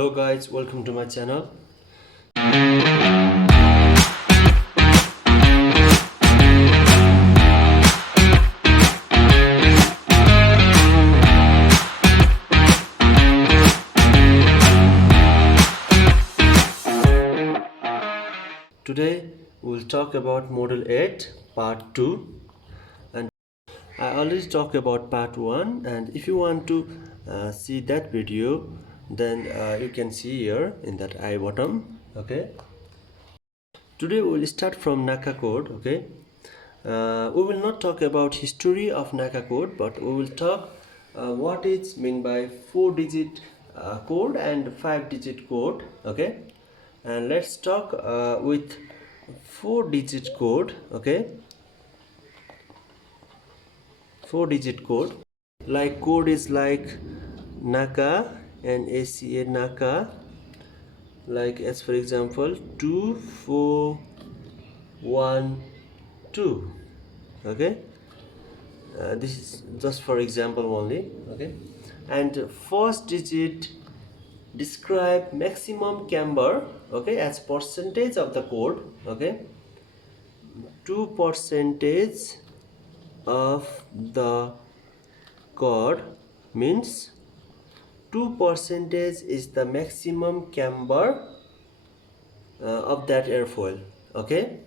Hello guys, welcome to my channel. Today we'll talk about model 8 part 2, and I already talked about part 1, and if you want to see that video, then you can see here in that I bottom. Okay, today we will start from NACA code. Okay, we will not talk about history of NACA code, but we will talk what is meant by 4-digit code and 5-digit code. Okay, and let's talk with 4-digit code. Okay, 4-digit code, like code is like NACA and ACA NACA, like as for example 2412. Okay, this is just for example only. Okay, and first digit describe maximum camber. Okay, as percentage of the code. Okay, 2% of the code means 2% is the maximum camber of that airfoil. Okay,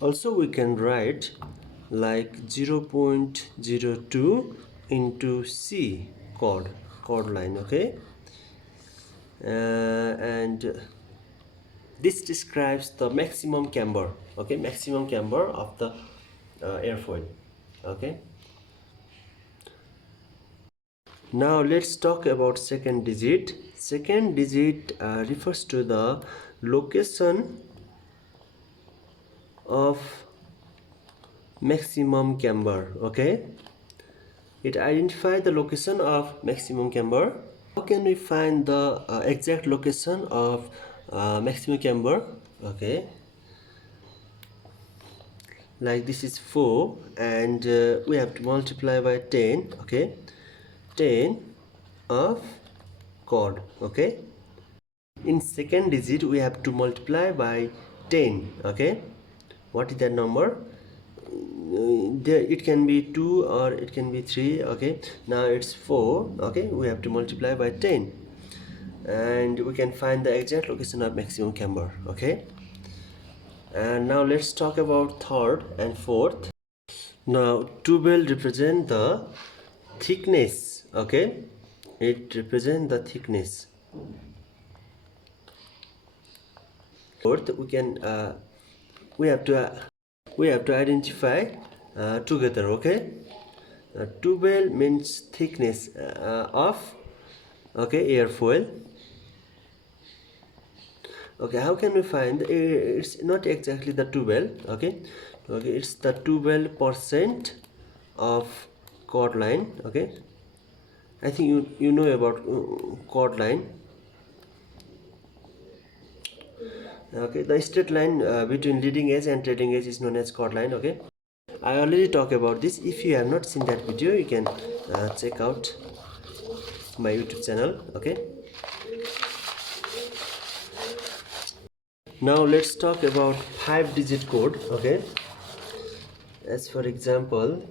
also we can write like 0.02 into C chord line. Okay, and this describes the maximum camber. Okay, maximum camber of the airfoil. Okay, now let's talk about second digit. Second digit refers to the location of maximum camber. Okay, it identifies the location of maximum camber. How can we find the exact location of maximum camber? Okay, like this is 4 and we have to multiply by 10. Okay, 10 of chord. Okay, in second digit we have to multiply by 10. Okay, what is that number? There it can be 2 or it can be 3. Okay, now it's 4. Okay, we have to multiply by 10 and we can find the exact location of maximum camber. Okay, and now let's talk about third and fourth. Now 12 represent the thickness. Okay, it represents the thickness. Fourth, we have to identify together. Okay, 12 means thickness of airfoil. Okay, how can we find? It's not exactly the 12. Okay, it's the 12% of chord line. Okay, I think you know about chord line. Okay, the straight line between leading edge and trailing edge is known as chord line. Okay, I already talked about this. If you have not seen that video, you can check out my YouTube channel. Okay, now let's talk about 5-digit code. Okay, as for example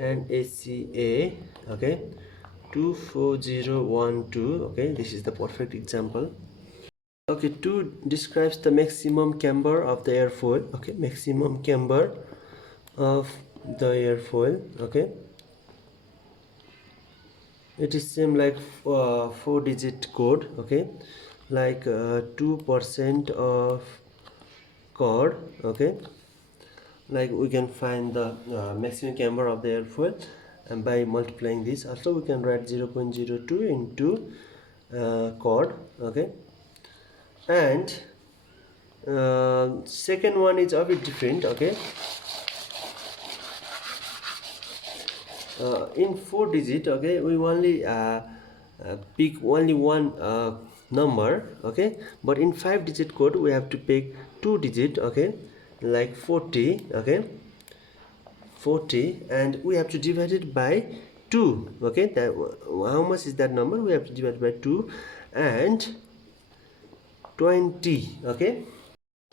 NACA. Okay, 24012. Okay, this is the perfect example. Okay, 2 describes the maximum camber of the airfoil. Okay, maximum camber of the airfoil. Okay, it is same like 4-digit code. Okay, like 2% of chord. Okay, like we can find the maximum camber of the airfoil and by multiplying this. Also we can write 0.02 into chord. Okay, and second one is a bit different. Okay, in 4-digit. Okay, we only pick only one number. Okay, but in 5-digit code we have to pick 2-digit. Okay, like 40. Okay, 40, and we have to divide it by 2. Okay, that how much is that number? We have to divide by 2 and 20. Okay.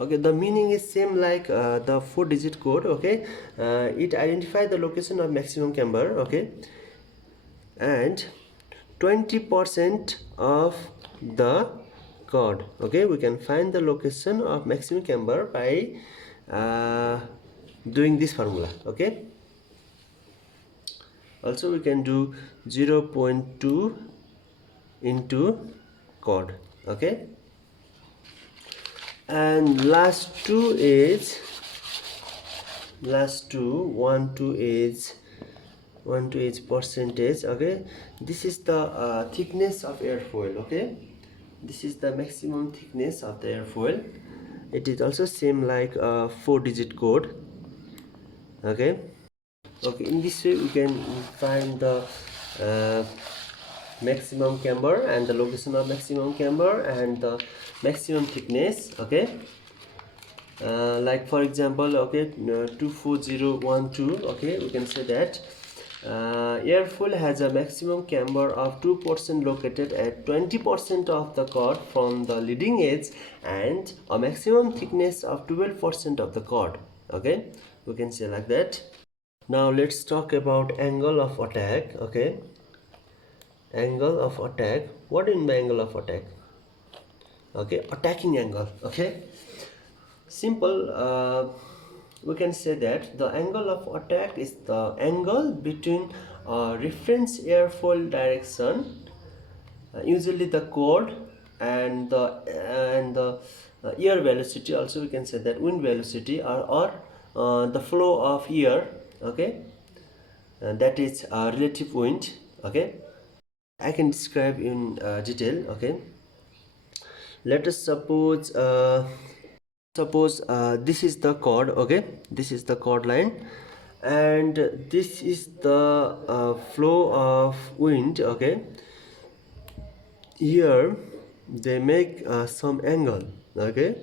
Okay, the meaning is same like the 4-digit code. Okay, it identifies the location of maximum camber. Okay, and 20% of the chord. Okay, we can find the location of maximum camber by doing this formula. Okay, also we can do 0.2 into chord. Okay, and last two is 1 2 is percentage. Okay, this is the thickness of airfoil. Okay, this is the maximum thickness of the airfoil. It is also same like a 4-digit code. Okay, in this way we can find the uh, maximum camber and the location of maximum camber and the maximum thickness. Okay, like for example, okay, 24012. Okay, we can say that airfoil has a maximum camber of 2% located at 20% of the chord from the leading edge and a maximum thickness of 12% of the chord. Okay, we can say like that. Now let's talk about angle of attack. Okay, angle of attack. What do you mean by angle of attack? Okay, attacking angle. Okay, simple. We can say that the angle of attack is the angle between reference airfoil direction, usually the chord, and the air velocity. Also we can say that wind velocity, or the flow of air. Okay, that is relative wind. Okay, I can describe in detail. Okay, let us suppose this is the chord. Okay, this is the chord line and this is the flow of wind. Okay, here they make some angle. Okay,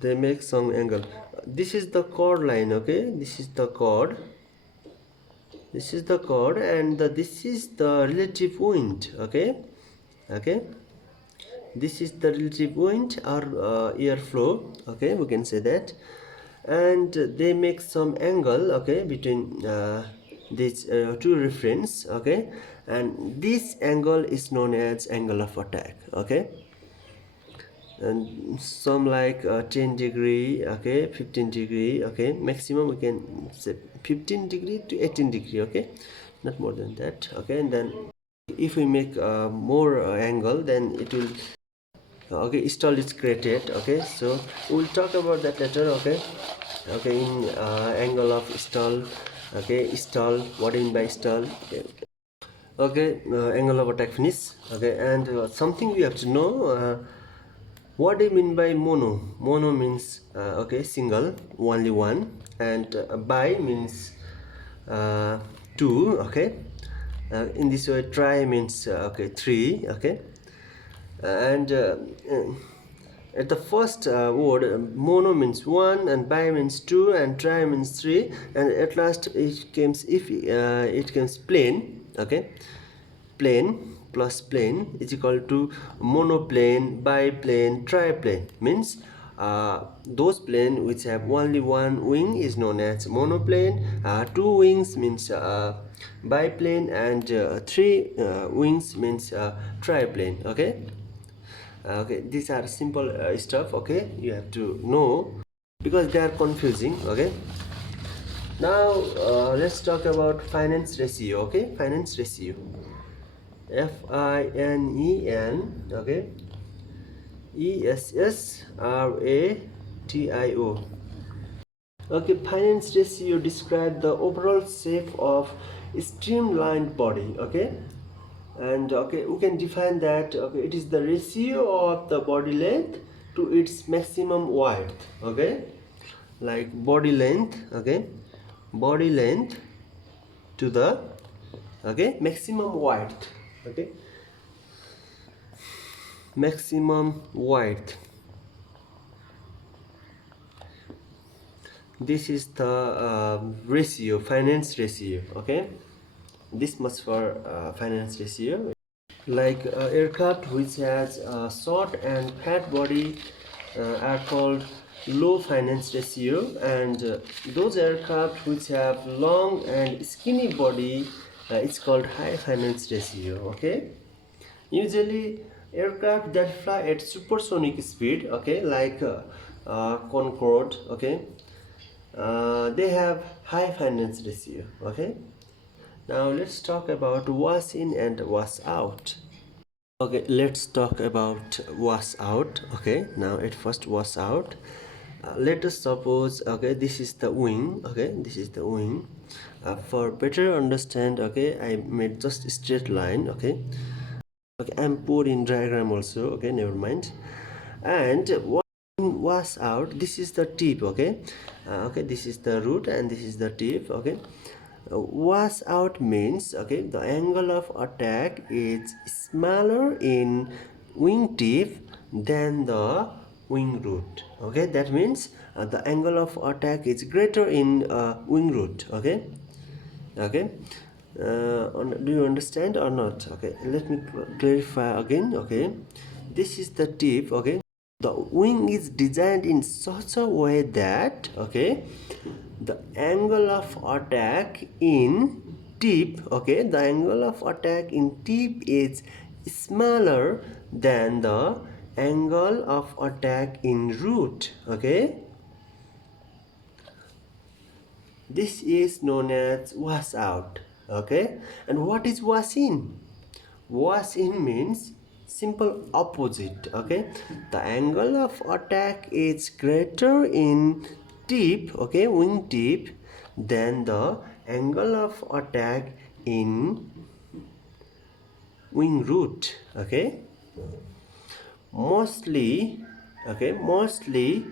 they make some angle. This is the chord line. Okay, this is the chord, and this is the relative wind. Okay, this is the relative wind or airflow. Okay, we can say that, and they make some angle. Okay, between these two reference. Okay, and this angle is known as angle of attack. Okay, and some like 10 degree. Okay, 15 degree. Okay, maximum we can say 15 degree to 18 degree. Okay, not more than that. Okay, and then if we make more angle, then it will okay, stall is created. Okay, so we'll talk about that later. Okay, in angle of stall. Okay, stall, what do you mean by stall? Okay, angle of attack finish. Okay, and something we have to know, what do you mean by mono? Mono means okay, single, only one, and bi means two. Okay, in this way tri means okay, three. Okay, and at the first word, mono means one, and bi means two, and tri means three, and at last it comes, if it comes plane. Okay, plane plus plane is equal to monoplane, biplane, triplane. Means those plane which have only one wing is known as monoplane, two wings means biplane, and three wings means triplane. Okay, these are simple stuff. Okay, you have to know because they are confusing. Okay, now let's talk about finance ratio. Okay, finance ratio, FINEN. Okay, ESSRATIO. Okay, finance ratio describe the overall shape of streamlined body. Okay, and okay, we can define that. Okay, it is the ratio of the body length to its maximum width. Okay, like body length. Okay, body length to the okay maximum width. Okay, maximum width. This is the ratio, finance ratio. Okay, this much for finance ratio. Like aircraft which has a short and fat body are called low finance ratio, and those aircraft which have long and skinny body it's called high finance ratio. Okay, usually aircraft that fly at supersonic speed, okay, like Concorde, okay, they have high finance ratio. Okay, now let's talk about wash in and wash out. Okay, let's talk about wash out. Okay, now at first wash out, let us suppose, okay, this is the wing. Okay, this is the wing. For better understand, okay, I made just a straight line. Okay, okay, I'm put in diagram also. Okay, never mind. And wash out, this is the tip. Okay, okay, this is the root and this is the tip. Okay, wash out means, okay, the angle of attack is smaller in wing tip than the wing root. Okay, that means the angle of attack is greater in wing root. Okay, okay, do you understand or not? Okay, let me clarify again. Okay, this is the tip. Okay, the wing is designed in such a way that, okay, the angle of attack in tip, okay, the angle of attack in tip is smaller than the angle of attack in root. Okay, this is known as wash out. Okay, and what is wash in? Wash in means simple opposite. Okay, the angle of attack is greater in tip, okay, wing tip, than the angle of attack in wing root. Okay, mostly, okay, mostly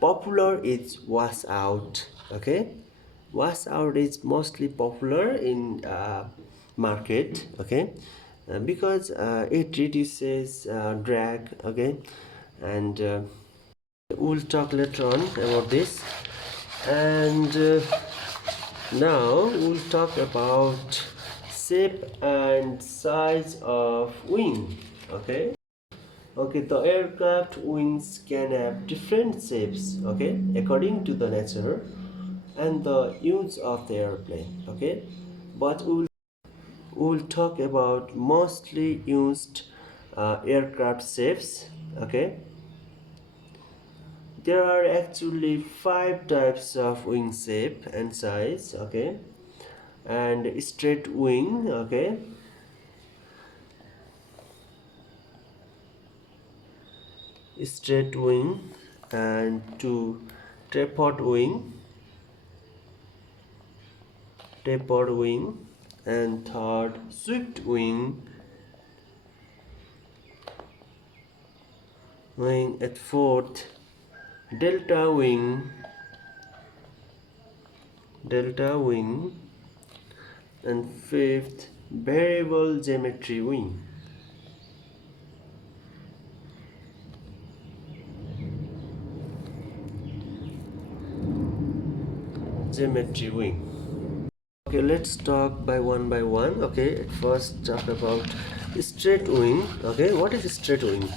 popular is wash out. Okay, wash out is mostly popular in market. Okay, because it reduces drag. Okay, and we'll talk later on about this. And now we'll talk about shape and size of wing. Okay, okay, the aircraft wings can have different shapes, okay, according to the nature and the use of the airplane. Okay, but we'll talk about mostly used aircraft shapes. Okay, there are actually 5 types of wing shape and size. Okay, and straight wing. Okay, straight wing, and two, tapered wing, and third, swift wing, at fourth, delta wing, and fifth, variable geometry wing. Okay, let's talk by one. Okay, at first talk about straight wing. Okay, what is straight wing?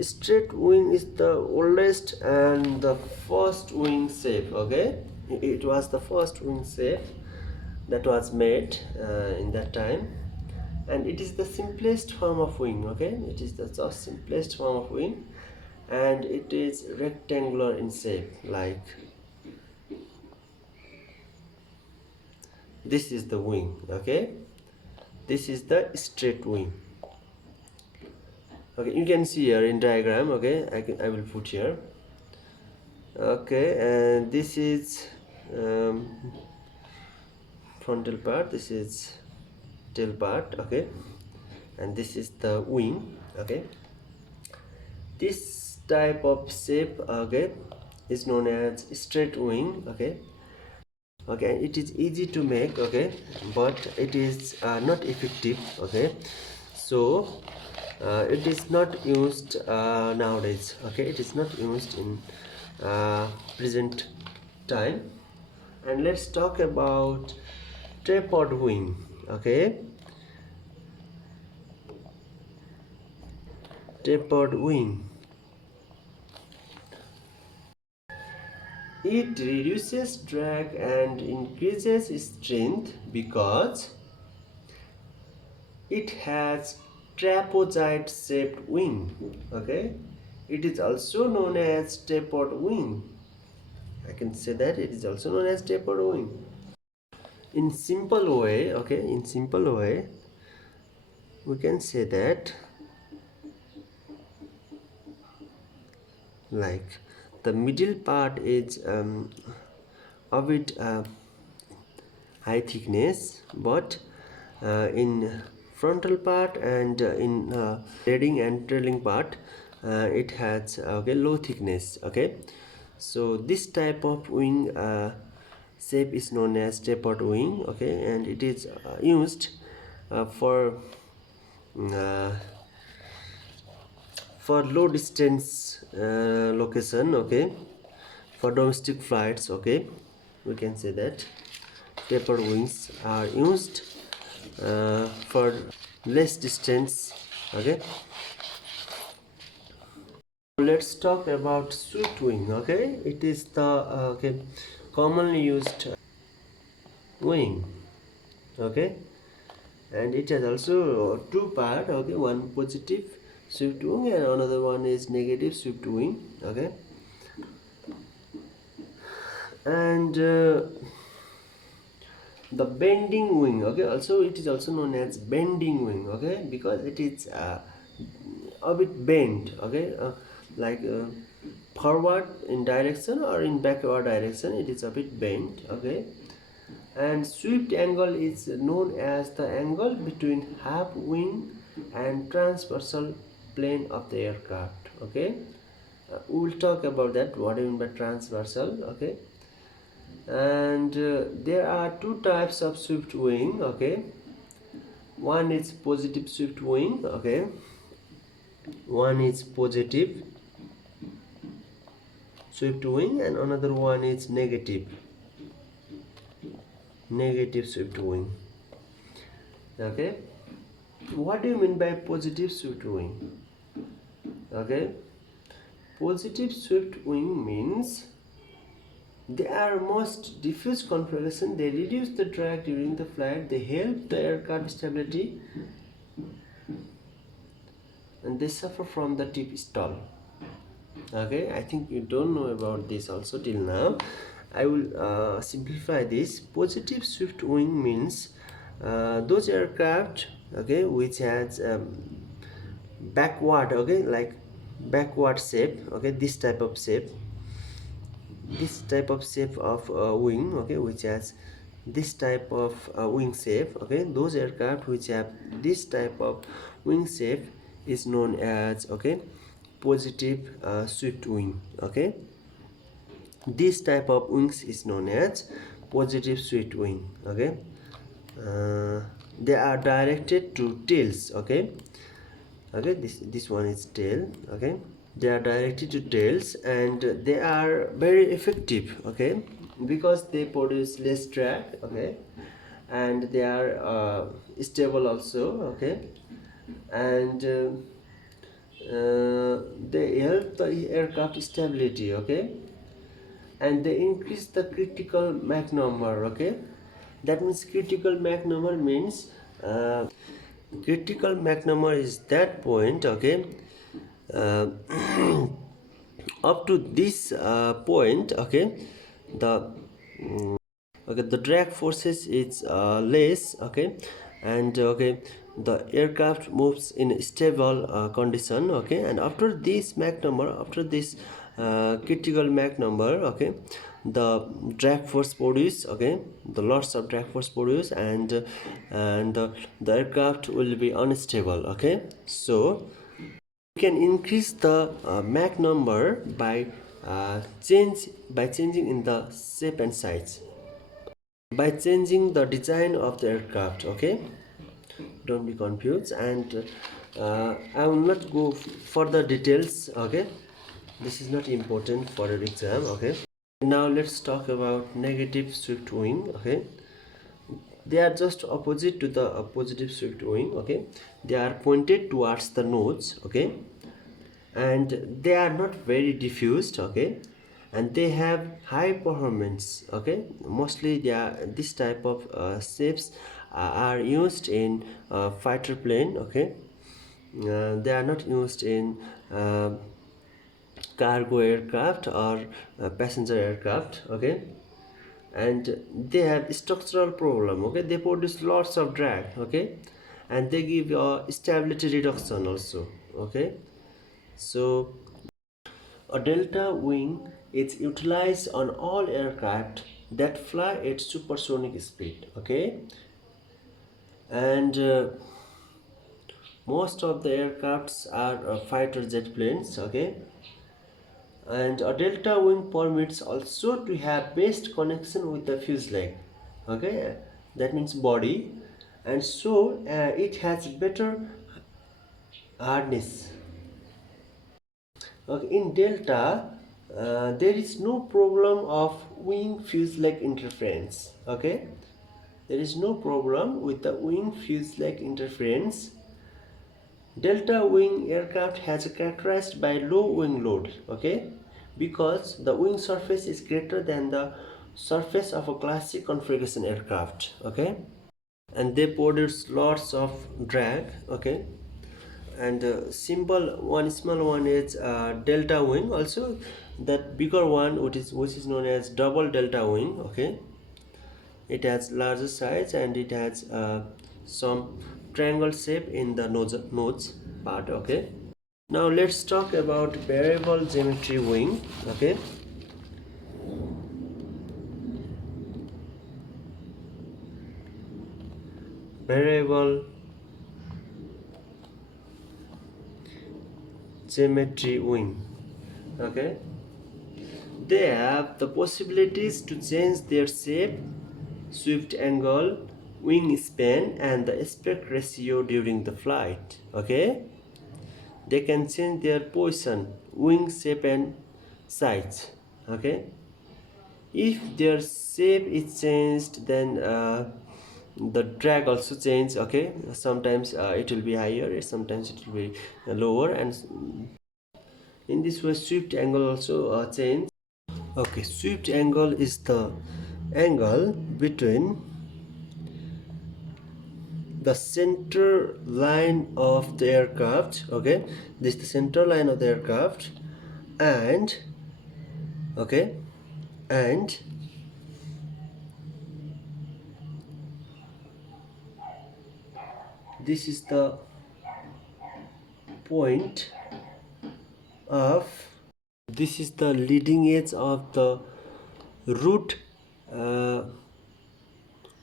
Straight wing is the oldest and the first wing shape. Okay, it was the first wing shape that was made in that time, and it is the simplest form of wing. Okay, it is the just simplest form of wing, and it is rectangular in shape. Like this is the wing. Okay, this is the straight wing. Okay, you can see here in diagram. Okay, I will put here. Okay, and this is frontal part, this is tail part. Okay, and this is the wing. Okay, this type of shape, okay, is known as straight wing. Okay, okay, it is easy to make. Okay, but it is not effective. Okay, so it is not used nowadays. Okay, it is not used in present time. And let's talk about tapered wing. Okay, tapered wing. It reduces drag and increases strength because it has trapezoid shaped wing. Okay, it is also known as tapered wing. I can say that it is also known as tapered wing. In simple way, okay, in simple way, we can say that like the middle part is a bit high thickness, but in frontal part and in leading and trailing part it has okay, low thickness. Okay, so this type of wing shape is known as tapered wing. Okay, and it is used uh, uh, for low distance location. Okay, for domestic flights. Okay, we can say that tapered wings are used for less distance. Okay, let's talk about swept wing. Okay, it is the okay, commonly used wing. Okay, and it has also two part. Okay, one positive swept wing and another one is negative swept wing. Okay, and the bending wing. Okay, also it is also known as bending wing. Okay, because it is a bit bent. Okay, like forward in direction or in backward direction, it is a bit bent. Okay, and swept angle is known as the angle between half wing and transversal plane of the aircraft. Okay, we will talk about that, what I mean by transversal. Okay, and there are two types of swept wing. Okay, one is positive swept wing. Okay, one is positive swept wing and another one is negative swept wing. Okay, what do you mean by positive swept wing? Okay, positive swept wing means they are most diffuse configuration. They reduce the drag during the flight, they help the aircraft stability, and they suffer from the tip stall. Okay, I think you don't know about this also till now. I will simplify this. Positive swept wing means those aircraft, okay, which has backward, okay, like backward shape. Okay, this type of shape, of wing. Okay, which has this type of wing shape. Okay, those aircraft which have this type of wing shape is known as, okay, positive swept wing. Okay, this type of wings is known as positive swept wing. Okay, they are directed to tails. Okay, okay, this one is tail. Okay, they are directed to tails and they are very effective. Okay, because they produce less drag. Okay, and they are stable also. Okay, and they help the aircraft stability. Okay, and they increase the critical Mach number. Okay, that means critical Mach number means critical Mach number is that point. Okay, uh, up to this point. Okay, the okay, the drag forces is less. Okay, and okay, the aircraft moves in a stable condition. Okay, and after this Mach number, after this critical Mach number, okay, the drag force produce. Okay, the lots of drag force produce, and the aircraft will be unstable. Okay, so we can increase the Mach number by changing in the shape and size, by changing the design of the aircraft. Okay, don't be confused, and I will not go further details. Okay, this is not important for your exam. Okay, now let's talk about negative swept wing. Okay, they are just opposite to the positive swept wing. Okay, they are pointed towards the nose. Okay, and they are not very diffused. Okay, and they have high performance. Okay, mostly they are this type of shapes are used in fighter plane. Okay, they are not used in cargo aircraft or passenger aircraft. Okay, and they have structural problem. Okay, they produce lots of drag. Okay, and they give stability reduction also. Okay, so a delta wing is utilized on all aircraft that fly at supersonic speed. Okay, and most of the aircrafts are fighter jet planes. Okay, and a delta wing permits also to have best connection with the fuselage. Okay, that means body, and so it has better hardness. Okay, in delta there is no problem of wing fuselage interference. Okay, there is no problem with the wing fuselage interference. Delta wing aircraft has characterized by low wing load. Okay, because the wing surface is greater than the surface of a classic configuration aircraft. Okay, and they produce lots of drag. Okay, and simple one, small one is delta wing. Also that bigger one, which is known as double delta wing. Okay, it has larger size and it has some triangle shape in the nose part. Okay, now let's talk about variable geometry wing. Okay, variable geometry wing. Okay, they have the possibilities to change their shape, swept angle, wingspan, and the aspect ratio during the flight. Okay, they can change their position, wing shape, and size. Okay, if their shape is changed, then the drag also change. Okay, sometimes it will be higher, sometimes it will be lower, and in this way swept angle also change. Okay, swept angle is the angle between the center line of the aircraft. Okay, this is the center line of the aircraft, and okay, and this is the point of, this is the leading edge of the root uh,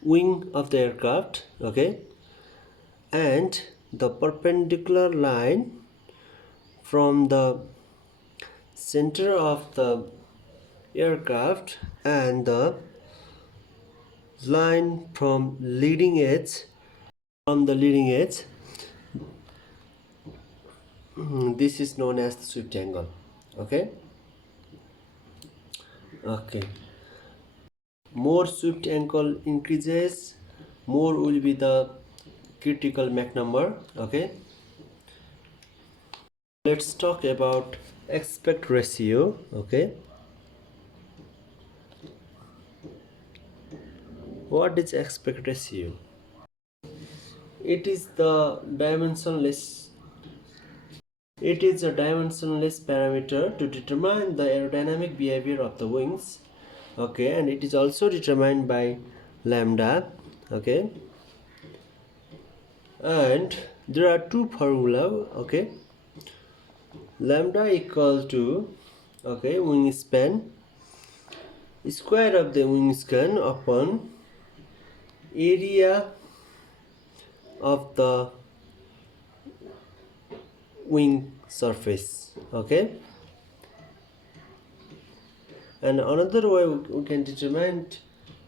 wing of the aircraft. Okay, and the perpendicular line from the center of the aircraft and the line from leading edge, from the leading edge, this is known as the swept angle. Okay, okay, more swept angle increases, more will be the critical Mach number. Okay, let's talk about aspect ratio. Okay, what is aspect ratio? It is the dimensionless, it is a dimensionless parameter to determine the aerodynamic behavior of the wings. Okay, and it is also determined by lambda. Okay, and there are two formula. Okay, lambda equal to, okay, wingspan, square of the wingspan upon area of the wing surface. Okay, and another way we can determine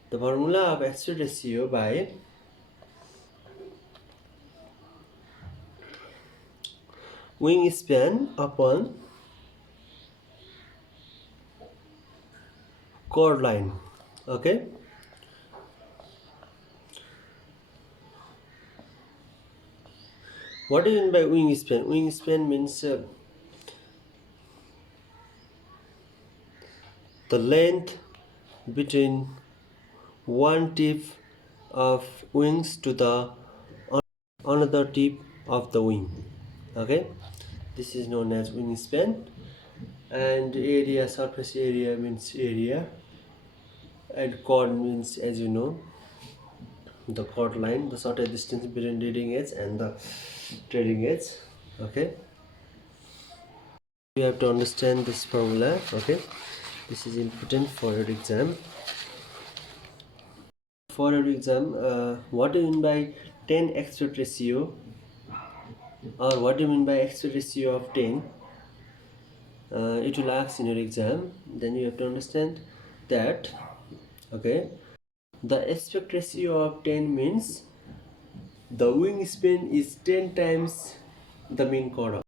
the formula of aspect ratio by wingspan upon chord line. Okay, What do you mean by wingspan? Wingspan means the length between one tip of wings to the another tip of the wing. Okay, this is known as wingspan. And area, surface area means area, and chord means, as you know, the chord line, the shortest distance between leading edge and the trailing edge. Okay, you have to understand this formula. Okay, this is important for your exam. For your exam, what do you mean by 10 aspect ratio, or what do you mean by aspect ratio of 10? It will ask in your exam. Then you have to understand that. Okay, the aspect ratio of 10 means the wingspan is 10 times the mean chord.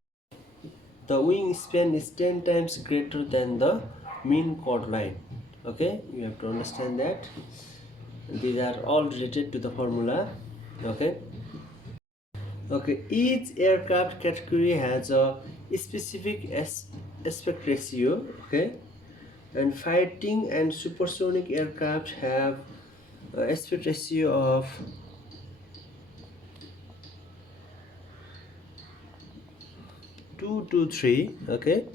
The wingspan is 10 times greater than the mean chord line. Okay, you have to understand that. These are all related to the formula. Okay. Okay, each aircraft category has a specific aspect ratio. Okay, and fighting and supersonic aircraft have aspect ratio of 2 to 3. Okay,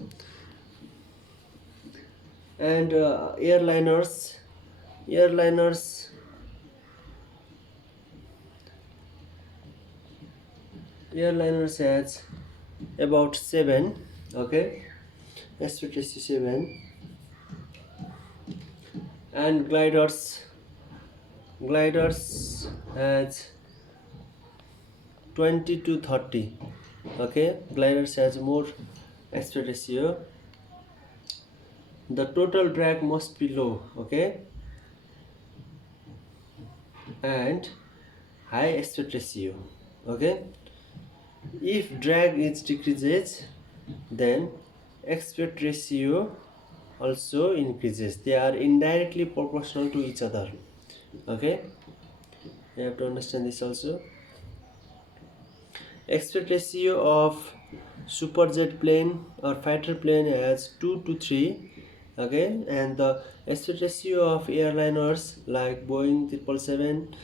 and airliners has about 7. Okay, aspect ratio 7. And gliders has 20 to 30. Okay, gliders has more aspect ratio. The total drag must be low. Okay, and high aspect ratio. Okay, if drag is decreases, then aspect ratio also increases. They are indirectly proportional to each other. Okay, you have to understand this also. Aspect ratio of superjet plane or fighter plane has 2 to 3. Okay, and the aspect ratio of airliners like Boeing 777,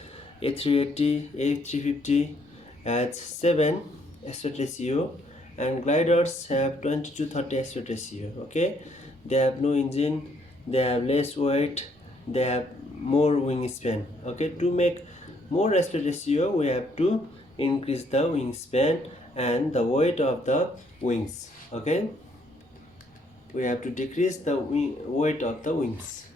A380, A350 has 7 aspect ratio, and gliders have 20 to 30 aspect ratio. Okay, they have no engine, they have less weight, they have more wingspan. Okay, to make more aspect ratio, we have to increase the wingspan and the weight of the wings. Okay, we have to decrease the weight of the wings.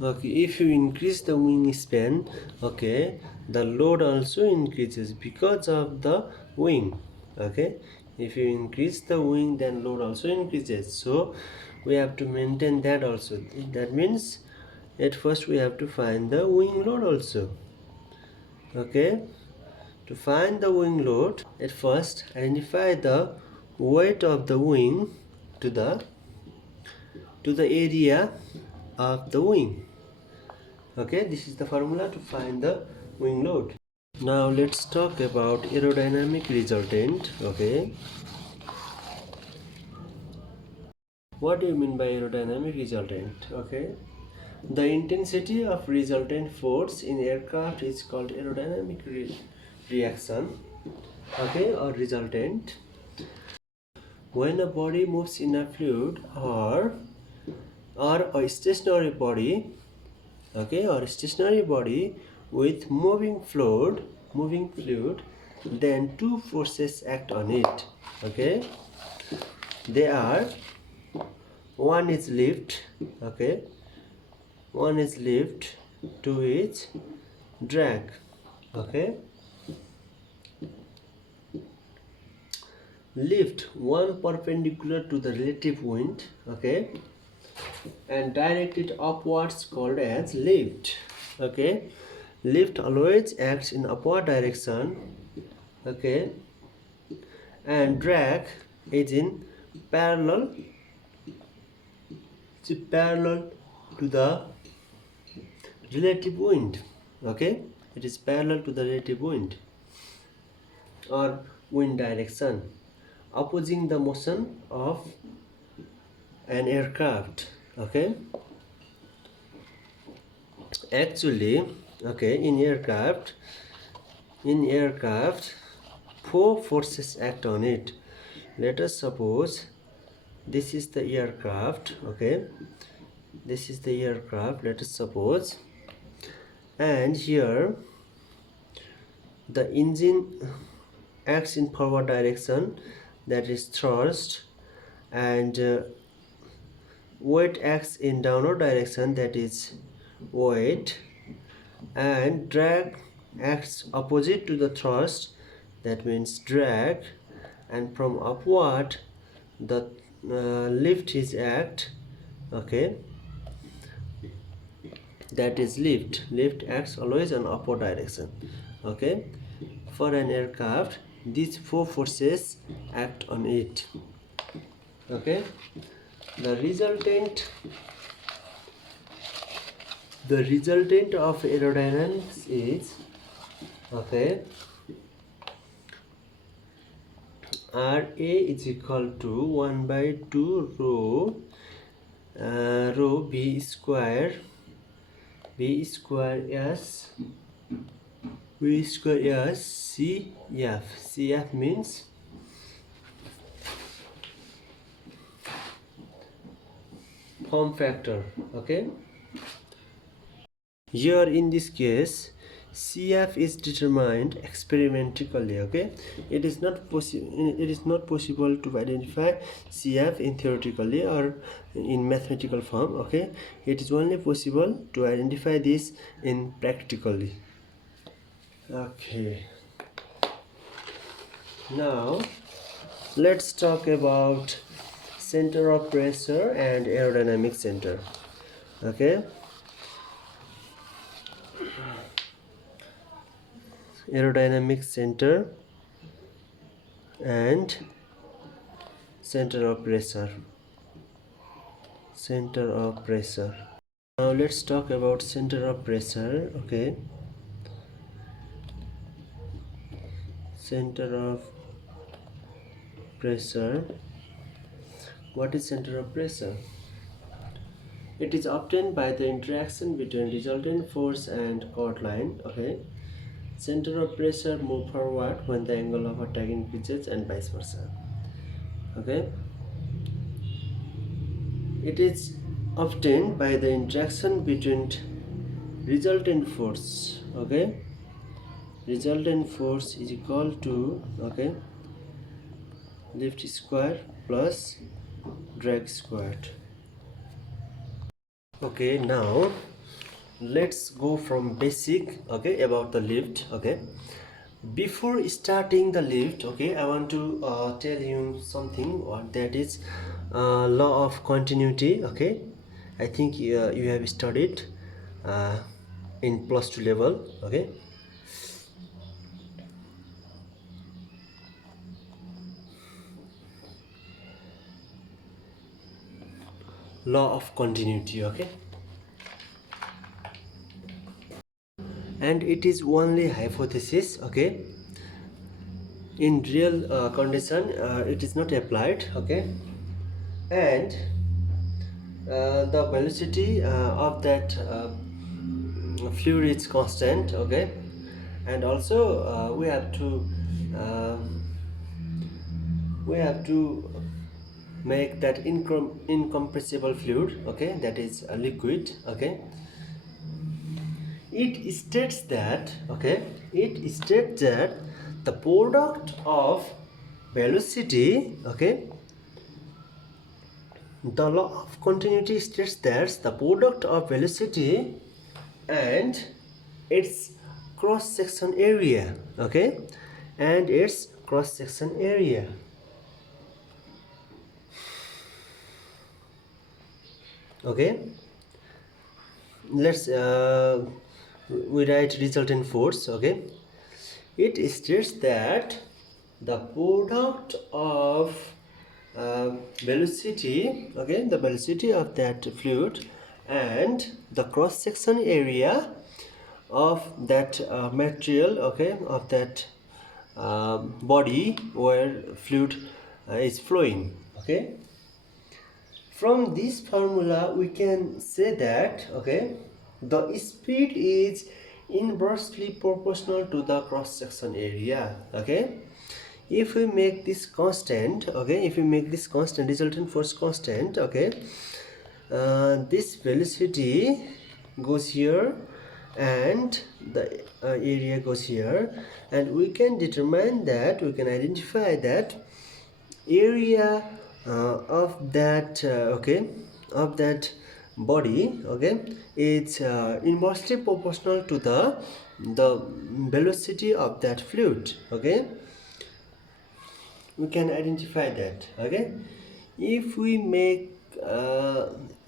Okay, if you increase the wingspan, okay, the load also increases because of the wing. Okay, if you increase the wing, then load also increases. So we have to maintain that also. That means at first we have to find the wing load also. Okay, to find the wing load, at first identify the weight of the wing to the area of the wing. Okay, this is the formula to find the wing load. Now let's talk about aerodynamic resultant. Okay, what do you mean by aerodynamic resultant? Okay, the intensity of resultant force in aircraft is called aerodynamic reaction. Okay, or resultant. When a body moves in a fluid or a stationary body, okay, or stationary body with moving fluid, then two forces act on it. Okay, they are, one is lift. Okay, one is lift, two is drag. Okay, lift, one perpendicular to the relative wind. Okay, and direct it upwards called as lift. Okay, lift always acts in upward direction. Okay, and drag is in parallel to the relative wind. Okay, it is parallel to the relative wind. or wind direction opposing the motion of an aircraft. Okay, actually, okay, in aircraft four forces act on it. Let us suppose this is the aircraft. Okay, this is the aircraft, let us suppose, and here the engine acts in forward direction, that is thrust, and weight acts in downward direction, that is weight, and drag acts opposite to the thrust, that means drag, and from upward the lift is act. Okay, that is lift acts always on upward direction. Okay, for an aircraft these four forces act on it. Okay, the resultant of aerodynamics is, okay, Ra is equal to 1 by 2 rho b square s cf. Cf means form factor. Okay, here in this case CF is determined experimentally. Okay, it is not possible to identify CF in theoretically or in mathematical form. Okay, it is only possible to identify this in practically. Okay, now let's talk about center of pressure and aerodynamic center. Okay, aerodynamic center and center of pressure. Now let's talk about center of pressure. Okay, center of pressure. What is center of pressure? It is obtained by the interaction between resultant force and chord line. Okay, center of pressure move forward when the angle of attack increases and vice versa. Okay, it is obtained by the interaction between resultant force. Okay, resultant force is equal to, okay, lift square plus drag squared. Okay, now let's go from basic, okay, about the lift. Okay, before starting the lift, okay, I want to tell you something, that is law of continuity. Okay, I think you have studied in +2 level. Okay, law of continuity. Okay, and it is only hypothesis. Okay, in real condition it is not applied. Okay, and the velocity of that fluid is constant. Okay, and also we have to make that incompressible fluid. Okay, that is a liquid. Okay, it states that, okay, the product of velocity, okay, the law of continuity states that the product of velocity and its cross section area, okay, and its cross section area, okay, let's we write resultant force. Okay, it states that the product of velocity, okay, the velocity of that fluid and the cross section area of that material, okay, of that body where fluid is flowing. Okay, from this formula we can say that, okay, the speed is inversely proportional to the cross section area. Okay, if we make this constant, okay, if we make this constant, resultant force constant, okay, this velocity goes here and the area goes here, and we can determine that, we can identify that area of that okay, of that body, okay, it's inversely proportional to the velocity of that fluid. Okay, we can identify that. Okay, if we make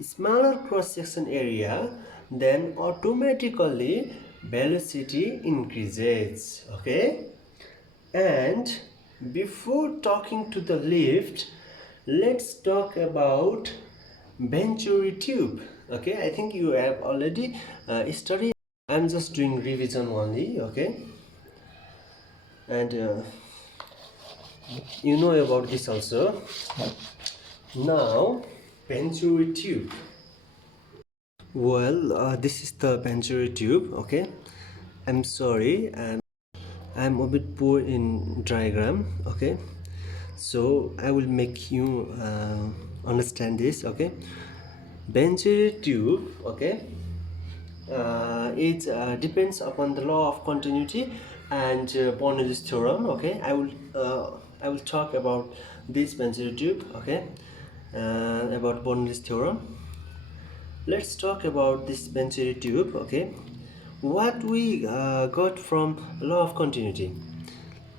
smaller cross section area, then automatically velocity increases. Okay, and before talking to the lift, let's talk about Venturi tube. Okay, I think you have already studied. I'm just doing revision only. Okay, and you know about this also. Now, Venturi tube. Well, this is the Venturi tube. Okay, I'm sorry, I'm a bit poor in diagram. Okay, so I will make you understand this. Okay, Venturi tube, okay, it depends upon the law of continuity and Bernoulli's theorem. Okay, I will talk about this Venturi tube. Okay, about Bernoulli's theorem. Let's talk about this Venturi tube. Okay, what we got from law of continuity,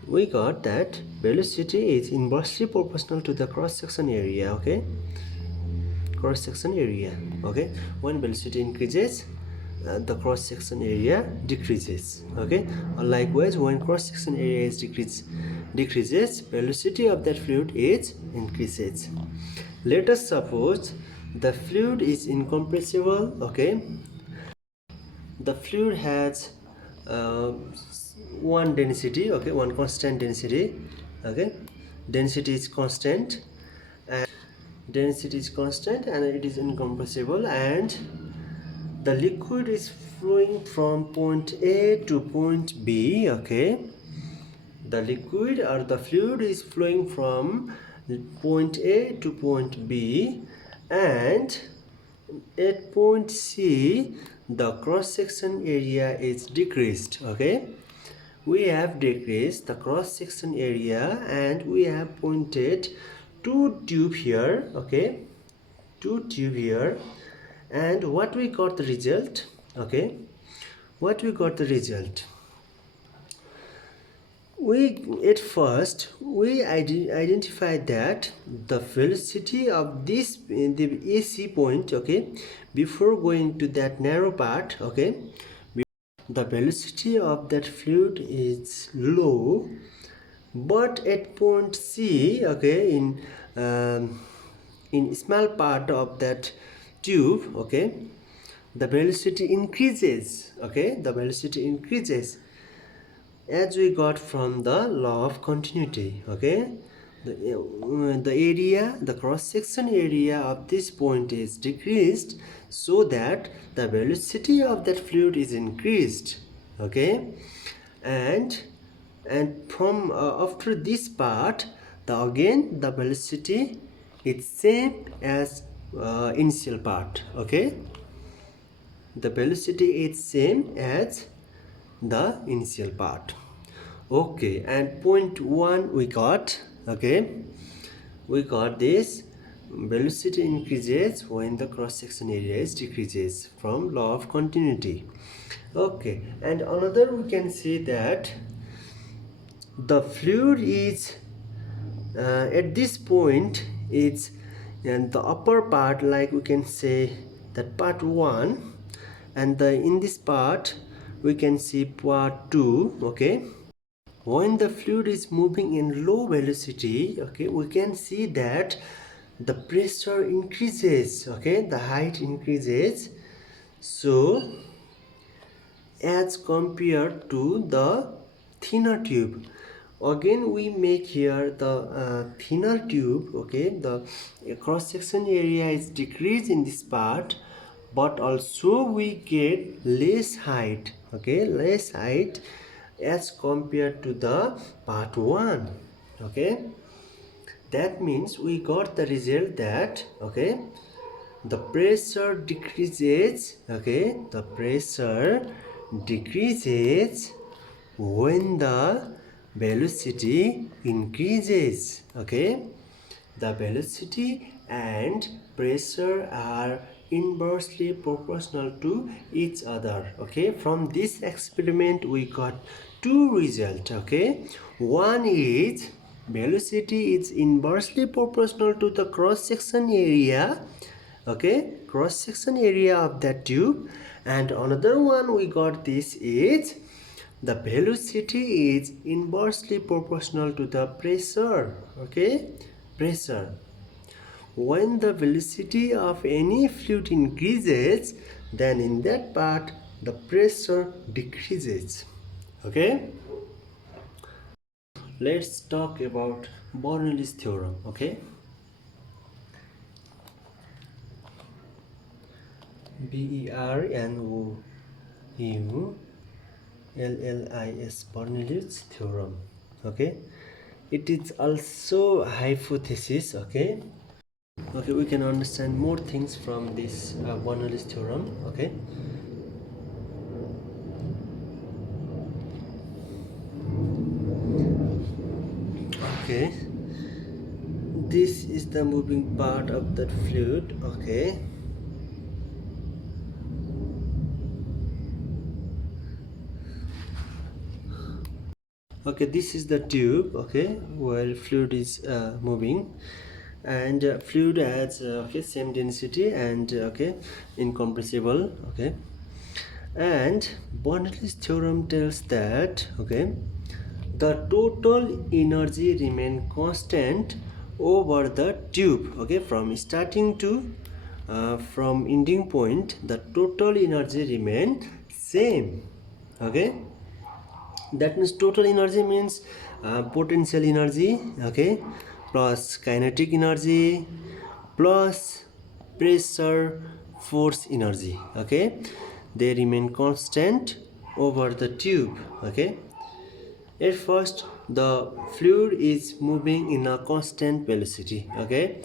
we got that velocity is inversely proportional to the cross section area. Okay, cross section area. Okay, when velocity increases, the cross section area decreases. Okay, likewise when cross section area is decreases, velocity of that fluid is increases. Let us suppose the fluid is incompressible. Okay, the fluid has one density. Okay, one constant density. Okay, density is constant, and density is constant and it is incompressible, and the liquid is flowing from point A to point B. Okay, the liquid or the fluid is flowing from point A to point B, and at point C the cross section area is decreased. Okay, we have decreased the cross section area and we have pointed two tube here. Okay, two tube here, and what we got the result. Okay, what we got the result, we at first we identified that the velocity of this in the AC point. Okay, before going to that narrow part. Okay, the velocity of that fluid is low, but at point C, okay, in small part of that tube, okay, the velocity increases. Okay, the velocity increases as we got from the law of continuity. Okay, the area, the cross section area of this point is decreased, so that the velocity of that fluid is increased. Okay, and from after this part, again the velocity is same as initial part. Okay, the velocity is same as the initial part. Okay, and point 1 we got. Okay, we got this velocity increases when the cross section area is decreases from law of continuity. Okay, and another we can see that the fluid is at this point, it's and the upper part, like we can say that part 1, and in this part we can see part 2. Okay, when the fluid is moving in low velocity, okay, we can see that the pressure increases. Okay, the height increases, so as compared to the thinner tube, Again we make here the thinner tube, okay. The cross section area is decreased in this part, but also we get less height, okay, less height as compared to the part 1, okay. That means we got the result that, okay, the pressure decreases, okay, the pressure decreases when the velocity increases, okay. The velocity and pressure are inversely proportional to each other, okay. From this experiment we got two results, okay. One is velocity is inversely proportional to the cross section area, okay, cross section area of that tube. And another one we got this is the velocity is inversely proportional to the pressure, okay, pressure. When the velocity of any fluid increases, then in that part the pressure decreases, okay. Let's talk about Bernoulli's theorem, okay. BERNOULLI'S Bernoulli's theorem, okay. It is also hypothesis, okay. Okay, we can understand more things from this Bernoulli's theorem, okay. Okay, this is the moving part of that fluid, okay. Okay, this is the tube, okay, where fluid is moving, and fluid has okay, same density and okay, incompressible, okay. And Bernoulli's theorem tells that, okay, the total energy remain constant over the tube, okay, from starting to from ending point the total energy remain same, okay. That means total energy means potential energy, okay, plus kinetic energy plus pressure force energy, okay. They remain constant over the tube, okay. At first the fluid is moving in a constant velocity, okay.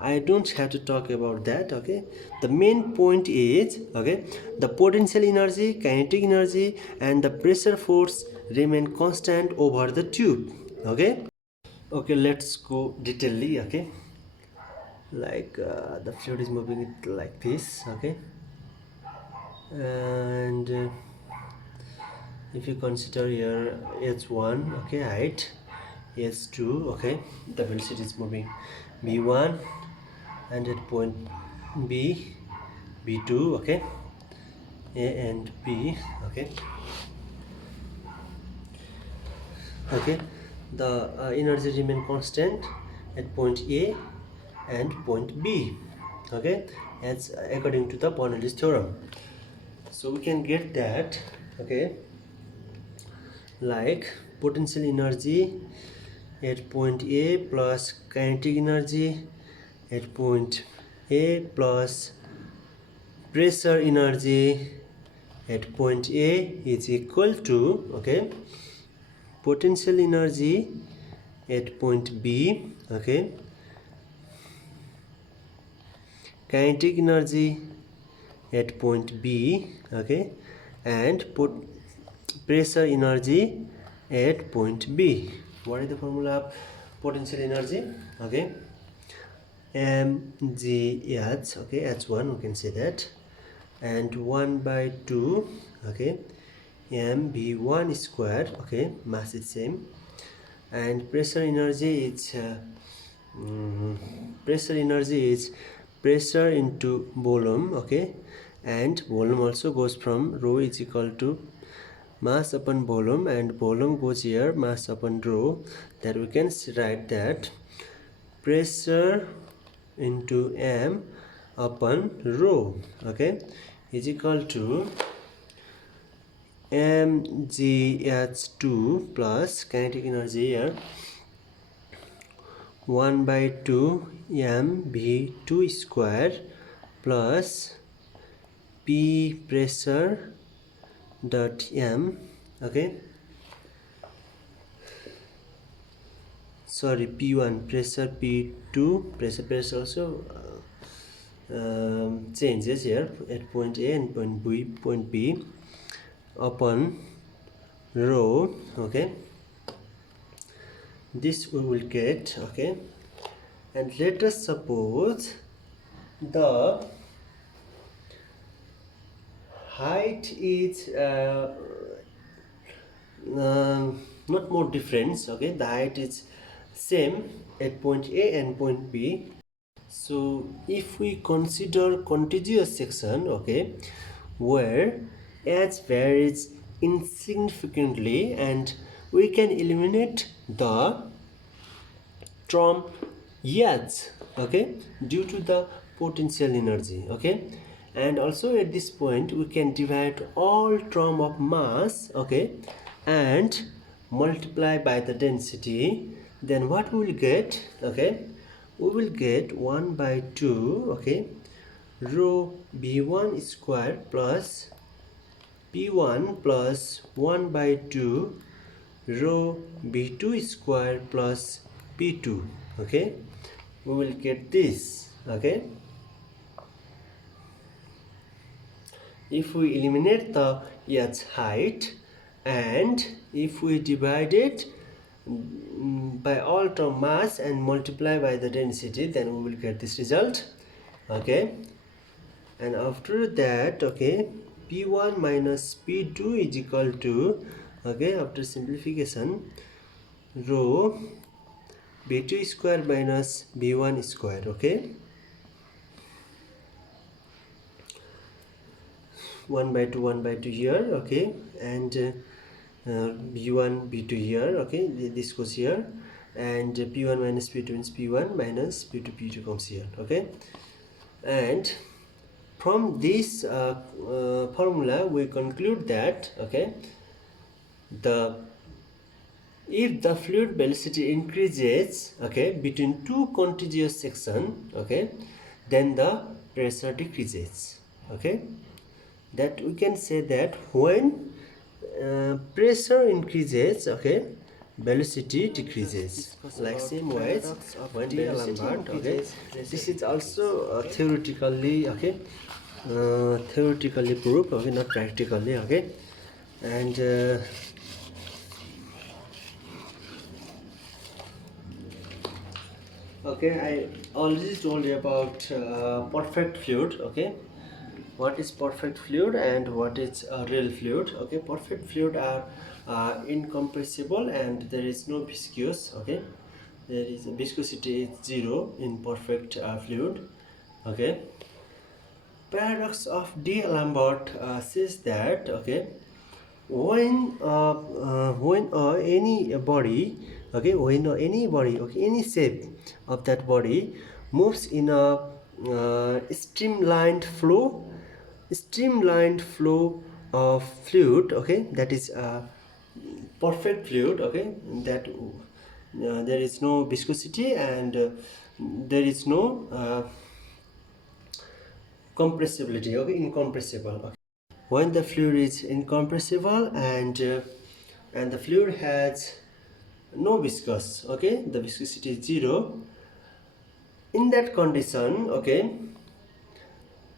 I don't have to talk about that, okay. The main point is, okay, the potential energy, kinetic energy and the pressure force remain constant over the tube, okay. Okay, let's go detailedly, okay. Like the fluid is moving it like this, okay. And if you consider here h1, okay, height, h2, okay, the velocity is moving v1, and at point b, b2, okay, a and b, okay. Okay, the energy remain constant at point a and point b, okay, as according to the Bernoulli's theorem. So we can get that, okay, like potential energy at point A plus kinetic energy at point A plus pressure energy at point A is equal to, okay, potential energy at point B, okay, kinetic energy at point B, okay, and pressure energy at point B. What is the formula of potential energy? Okay, mgh, okay, h1 we can say that, and 1 by 2, okay, mv1 square, okay, mass is same, and pressure energy is pressure energy is pressure into volume, okay, and volume also goes from rho is equal to mass upon volume, and volume goes here mass upon rho. That we can write that pressure into m upon rho, okay, is equal to mgh2 plus kinetic energy here 1 by 2 mv2 square plus p pressure dot m, okay, sorry, p1 pressure, p2 pressure also changes here at point A and point B upon rho, okay, this we will get, okay. And let us suppose the height is not more difference, okay, the height is same at point A and point B. So if we consider contiguous section, okay, where h varies insignificantly, and we can eliminate the term h, okay, due to the potential energy, okay. And also at this point we can divide all term of mass, okay, and multiply by the density. Then what we will get, okay, we will get 1 by 2, okay, rho b1 square plus p1 plus 1 by 2 rho b2 square plus p2, okay, we will get this, okay. If we eliminate the h height and if we divide it by all term mass and multiply by the density, then we will get this result, okay. And after that, okay, p1 minus p2 is equal to, okay, after simplification, rho b2 square minus b1 square, okay, 1 by 2 here, okay, and b1 b2 here, okay, this goes here, and p1 minus p2 means p1 minus p2 p2 comes here, okay. And from this formula we conclude that, okay, if the fluid velocity increases, okay, between two contiguous section, okay, then the pressure decreases, okay. That we can say that when pressure increases, okay, velocity decreases. Like same ways when ALAMBART, okay, this is also theoretically, okay, theoretically proved, okay, not practically, okay. And okay, I already told you about perfect fluid, okay. What is perfect fluid and what is real fluid, okay. Perfect fluid are incompressible and there is no viscous, okay. There is viscosity is 0 in perfect fluid, okay. Paradox of D'Alembert says that, okay, when any body, okay, when any body, okay, any shape of that body moves in a streamlined flow of fluid, okay, that is perfect fluid, okay, that there is no viscosity and there is no compressibility, okay, incompressible, okay. When the fluid is incompressible and the fluid has no viscous, okay, the viscosity is 0, in that condition, okay,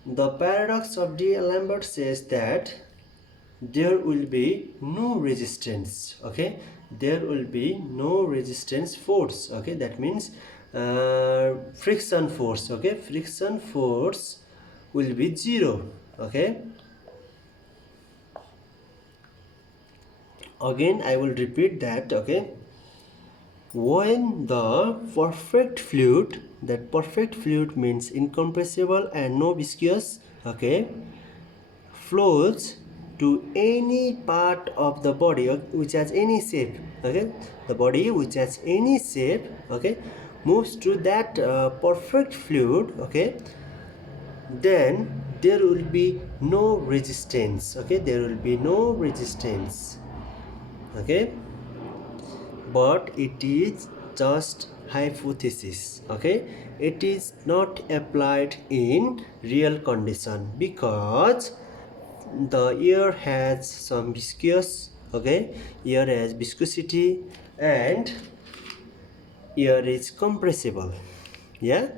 the paradox of D'Alembert says that there will be no resistance, okay, there will be no resistance force, okay, that means friction force, okay, friction force will be 0, okay. Again I will repeat that, okay, when the perfect fluid, that perfect fluid means incompressible and no viscous, okay, flows to any part of the body which has any shape, okay, the body which has any shape, okay, moves to that perfect fluid, okay, then there will be no resistance. Okay, there will be no resistance. Okay, but it is just hypothesis. Okay, it is not applied in real condition because the air has some viscous. Okay, air has viscosity and air is compressible. Yeah,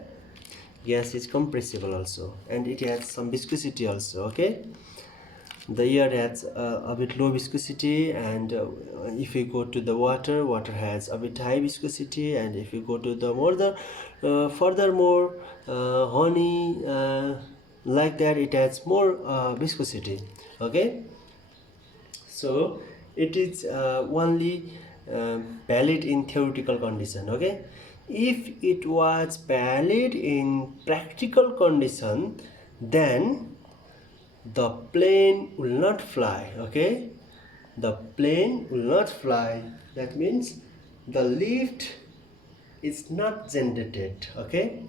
gas is compressible also, and it has some viscosity also. Okay, the air has a bit low viscosity, and if you go to the water has a bit high viscosity, and if you go to the furthermore honey, like that, it has more viscosity. Okay, so it is only valid in theoretical condition. Okay, if it was valid in practical condition, then the plane will not fly. Okay, the plane will not fly. That means the lift is not generated. Okay,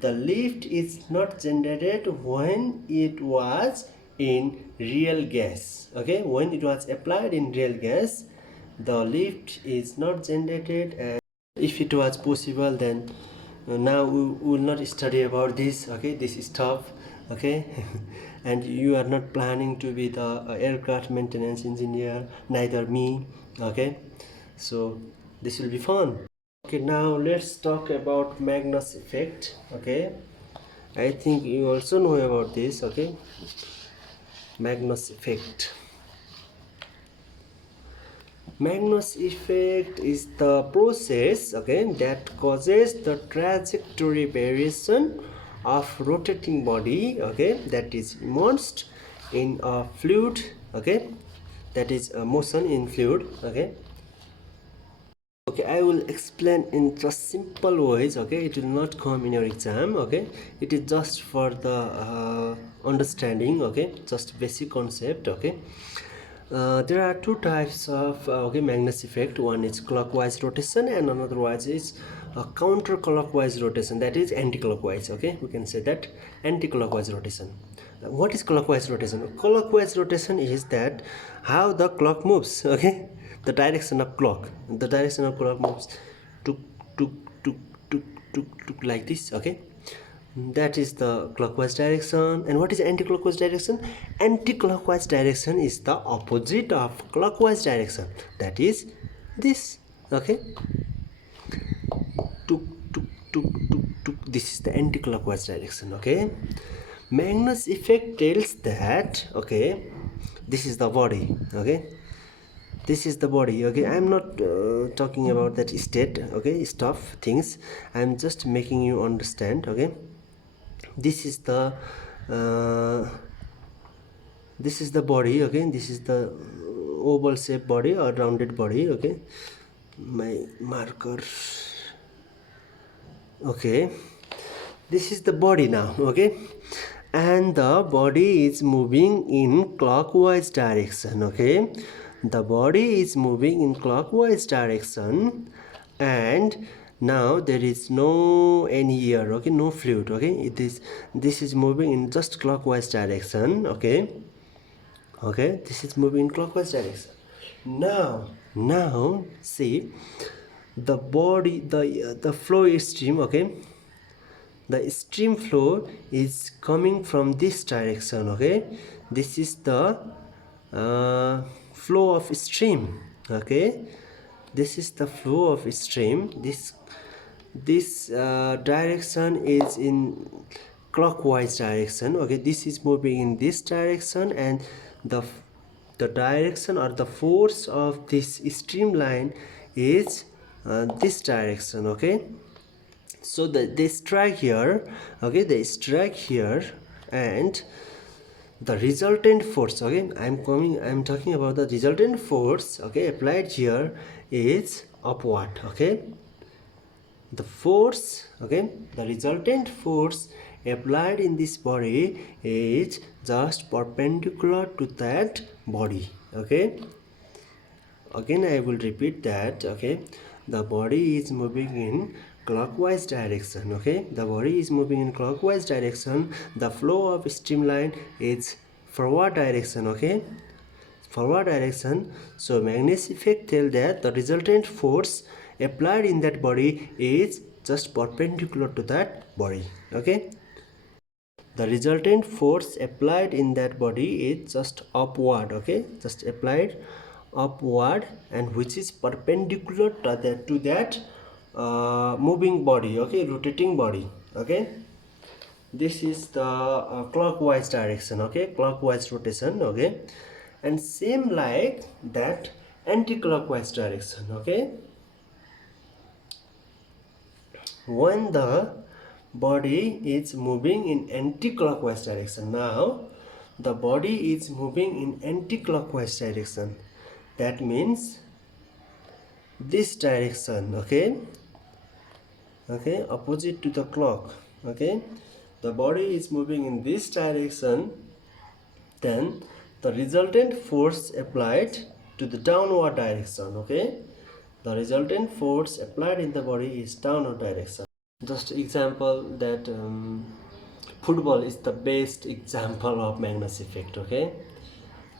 the lift is not generated when it was in real gas. Okay, when it was applied in real gas, the lift is not generated. And if it was possible, then now we will not study about this. Okay, this is tough. Okay, and you are not planning to be the aircraft maintenance engineer, neither me. Okay, so this will be fun. Okay, now let's talk about Magnus effect. Okay, I think you also know about this. Okay, Magnus effect. Magnus effect is the process, okay, that causes the trajectory variation of rotating body, okay, that is immersed in a fluid. Okay, that is a motion in fluid. Okay, okay, I will explain in just simple ways. Okay, it will not come in your exam. Okay, it is just for the understanding. Okay, just basic concept. Okay, there are two types of Magnus effect. One is clockwise rotation, and another one is counterclockwise rotation, that is anti-clockwise. Okay, we can say that anti-clockwise rotation. What is clockwise rotation? Clockwise rotation is that how the clock moves. Okay, the direction of clock moves tuk tuk tuk tuk tuk tuk like this. Okay, that is the clockwise direction. And what is anti-clockwise direction? Anti-clockwise direction is the opposite of clockwise direction, that is this. Okay, tuk tuk tuk tuk tuk, this is the anti-clockwise direction. Okay, Magnus effect tells that, okay, this is the body. Okay, this is the body. Okay, I'm not talking about that state, okay, stuff, things. I'm just making you understand. Okay, this is the body. Okay, this is the oval shaped body or rounded body. Okay, my marker. Okay, this is the body now. Okay, and the body is moving in clockwise direction. Okay, the body is moving in clockwise direction, and now there is no any air. Okay, no fluid. Okay, this is moving in just clockwise direction. Okay, this is moving in clockwise direction. Now see the body, the flow stream. Okay, the stream flow is coming from this direction. Okay, this is the flow of stream. Okay, this is the flow of stream. This direction is in clockwise direction. Okay, this is moving in this direction, and the direction or the force of this streamline is this direction. Okay, so they strike here. Okay, they strike here, and the resultant force, okay, I'm talking about the resultant force, okay, applied here is upward. Okay, the force, okay, the resultant force applied in this body is just perpendicular to that body. Okay, again I will repeat that. Okay, the body is moving in clockwise direction. Okay, the body is moving in clockwise direction. The flow of streamline is forward direction. Okay, forward direction. So Magnus effect tell that the resultant force applied in that body is just perpendicular to that body. Okay, the resultant force applied in that body is just upward. Okay, just applied upward, and which is perpendicular to that moving body. Okay, rotating body. Okay, this is the clockwise direction. Okay, clockwise rotation. Okay, and same like that anti-clockwise direction. Okay, when the body is moving in anti-clockwise direction, now the body is moving in anti-clockwise direction, that means this direction. Okay, okay, opposite to the clock. Okay, the body is moving in this direction, then the resultant force applied to the downward direction. Okay, the resultant force applied in the body is downward direction. Just example that football is the best example of Magnus effect. Okay,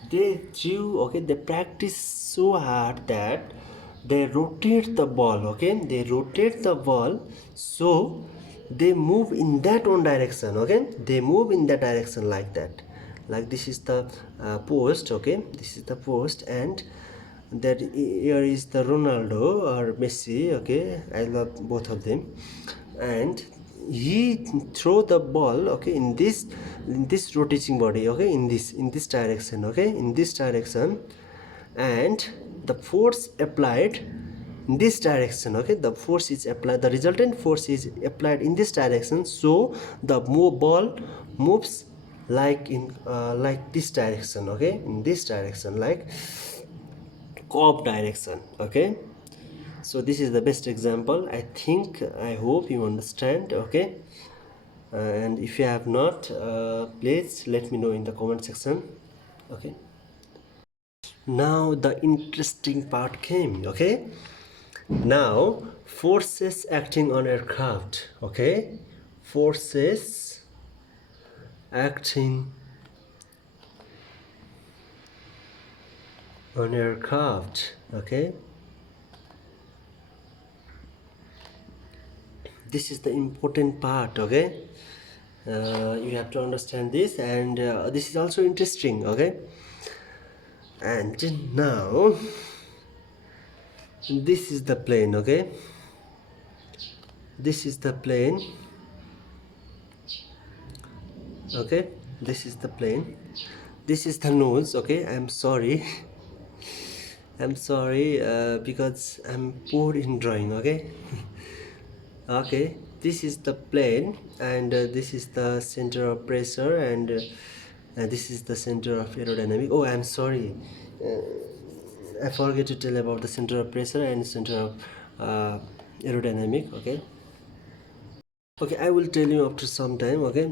they practice so hard that they rotate the ball. Okay, they rotate the ball, so they move in that one direction. Okay, they move in that direction like that. Like this is the post. Okay, this is the post, and that here is the Ronaldo or Messi. Okay, I love both of them, and he throw the ball. Okay, in this rotating body. Okay, in this direction. Okay, in this direction, and the force applied in this direction. Okay, the force is applied, the resultant force is applied in this direction, so the ball moves like in like this direction. Okay, in this direction, like curve direction. Okay, so this is the best example. I hope you understand. Okay, and if you have not, please let me know in the comment section. Okay, now the interesting part came. Okay, now forces acting on aircraft. Okay, forces acting on aircraft. Okay, this is the important part. Okay, you have to understand this, and this is also interesting. Okay, and now this is the plane. Okay, this is the plane. Okay, this is the plane, this is the nose. Okay, I'm sorry. I'm sorry, because I'm poor in drawing. Okay. Okay, this is the plane, and this is the center of pressure, and this is the center of aerodynamic. Oh, I'm sorry, I forget to tell about the center of pressure and center of aerodynamic. Okay, okay, I will tell you after some time. Okay,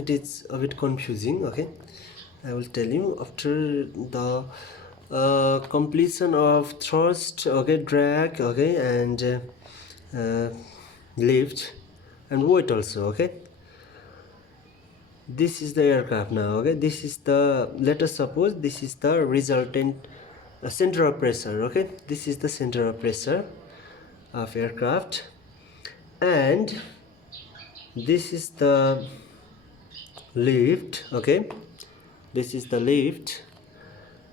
it is a bit confusing. Okay, I will tell you after the completion of thrust. Okay, drag. Okay, and lift and weight also. Okay, this is the aircraft now. Okay, this is the, let us suppose this is the resultant center of pressure. Okay, this is the center of pressure of aircraft, and this is the lift. Okay, this is the lift,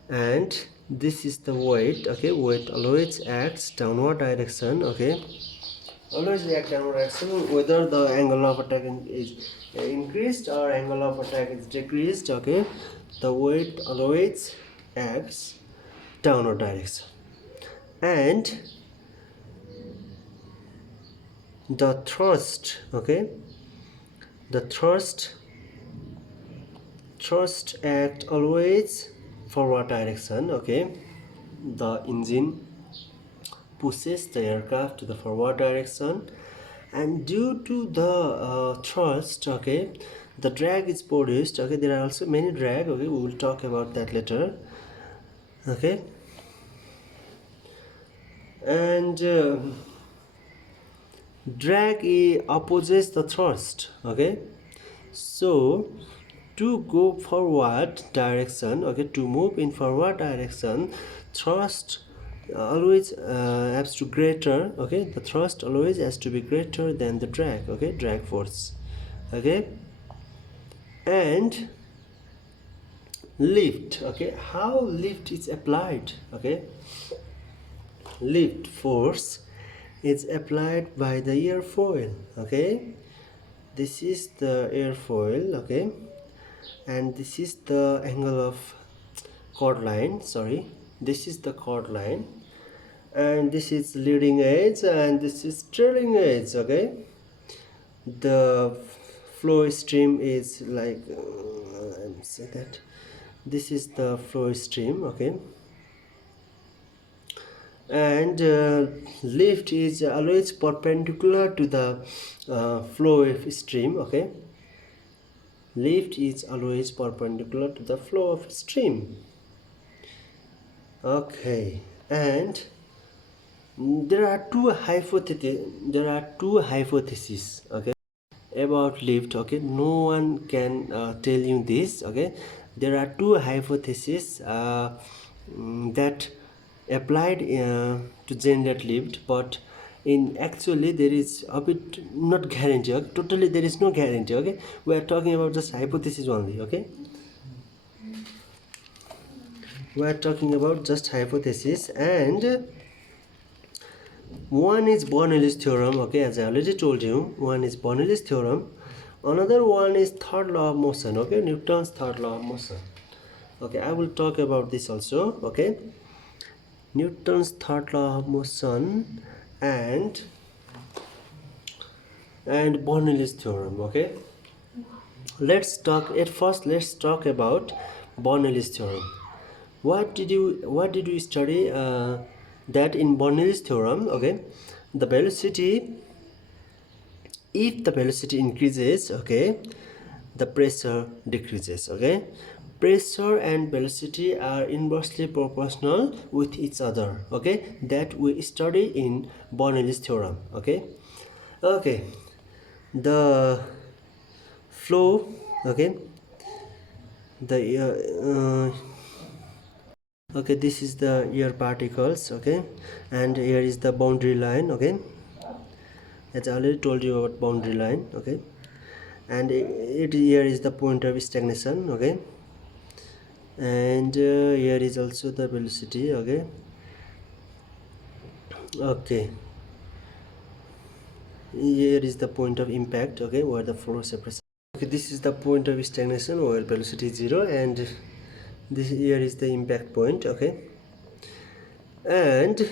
and this is the weight. Okay, weight always acts downward direction. Okay, always react downward direction, whether the angle of attack is increased or angle of attack is decreased. Okay, the weight always acts downward direction, and the thrust. Okay, the thrust act always forward direction. Okay, the engine pushes the aircraft to the forward direction, and due to the thrust, okay, the drag is produced. Okay, there are also many drag. Okay, we will talk about that later. Okay, and drag opposes the thrust. Okay, so to go forward direction, okay, to move in forward direction, thrust always has to greater, okay, the thrust always has to be greater than the drag, okay, drag force. Okay, and lift, okay, how lift is applied. Okay, lift force is applied by the airfoil. Okay, this is the airfoil. Okay, and this is the angle of chord line, sorry, this is the chord line, and this is leading edge and this is trailing edge. Okay, the flow stream is like let me say that this is the flow stream. Okay, and lift is always perpendicular to the flow stream. Okay, lift is always perpendicular to the flow of stream. Okay, and there are two hypotheses, okay, about lift. Okay, no one can tell you this. Okay, there are two hypotheses that applied to generate lift, but in actually there is a bit not guarantee. Okay? Totally there is no guarantee. Okay, we are talking about just hypothesis only. Okay, we are talking about just hypothesis, and one is Bernoulli's theorem. Okay, as I already told you, one is Bernoulli's theorem, another one is third law of motion. Okay, Newton's third law of motion. Okay, I will talk about this also. Okay, Newton's third law of motion and Bernoulli's theorem. Okay, let's talk at first. Let's talk about Bernoulli's theorem. What did you study that in Bernoulli's theorem? Okay, the velocity, if the velocity increases, okay, the pressure decreases. Okay, pressure and velocity are inversely proportional with each other. Okay, that we study in Bernoulli's theorem. Okay, okay, the flow, okay, the okay, this is the air particles. Okay, and here is the boundary line. Okay, as I already told you about boundary line. Okay, and it here is the point of stagnation. Okay, and here is also the velocity. Okay, okay, here is the point of impact. Okay, where the flow separates. Okay, this is the point of stagnation where velocity is 0, and this here is the impact point. Okay, and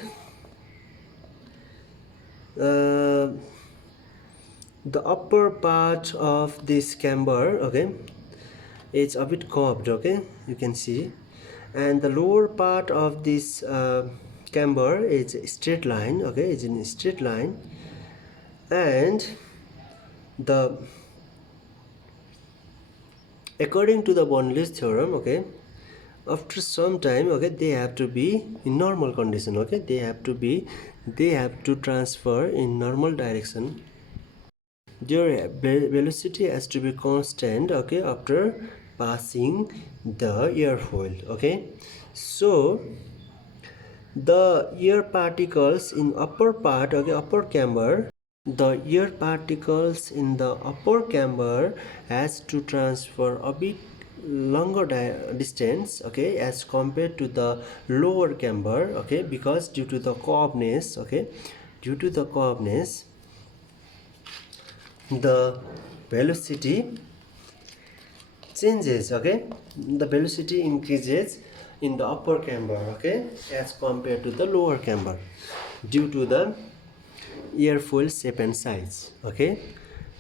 the upper part of this camber, okay, it's a bit curved. Okay, you can see, and the lower part of this camber is a straight line. Okay, it's in a straight line, and the according to the Bernoulli's theorem, okay, after some time, okay, they have to be in normal condition. Okay, they have to transfer in normal direction. Their velocity has to be constant. Okay, after passing the airfoil. Okay, so the air particles in upper part, okay, upper camber, the air particles in the upper camber has to transfer a bit longer distance, okay, as compared to the lower camber. Okay, because due to the curvedness, okay, due to the curvedness, the velocity changes. Okay, the velocity increases in the upper camber, okay, as compared to the lower camber, due to the airfoil shape and size. Okay,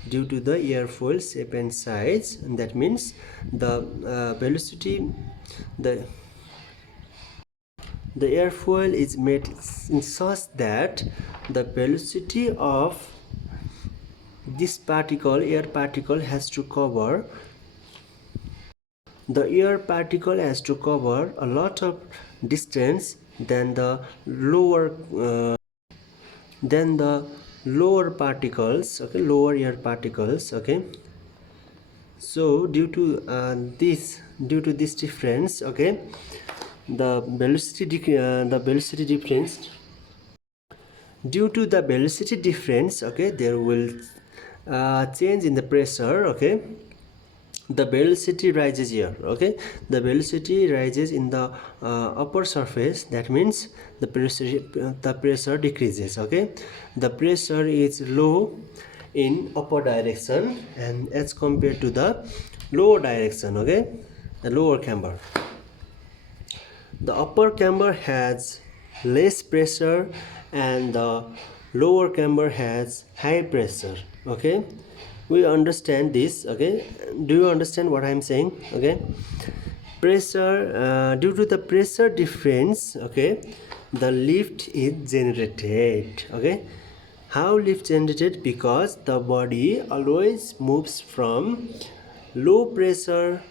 due to the airfoil shape and size, and that means the velocity, the airfoil is made in such that the velocity of this particle, air particle, has to cover, the air particle has to cover a lot of distance than the lower then the lower particles, okay, lower air particles, okay. So due to this difference, okay, the velocity difference, due to the velocity difference, okay, there will change in the pressure, okay. The velocity rises here, okay. The velocity rises in the upper surface. That means the pressure decreases, okay. The pressure is low in upper direction and as compared to the lower direction, okay, the lower camber. The upper camber has less pressure and the lower camber has high pressure, okay. We understand this, okay. Do you understand what I am saying? Okay. Pressure, due to the pressure difference, okay, the lift is generated, okay. How lift generated? Because the body always moves from low pressure,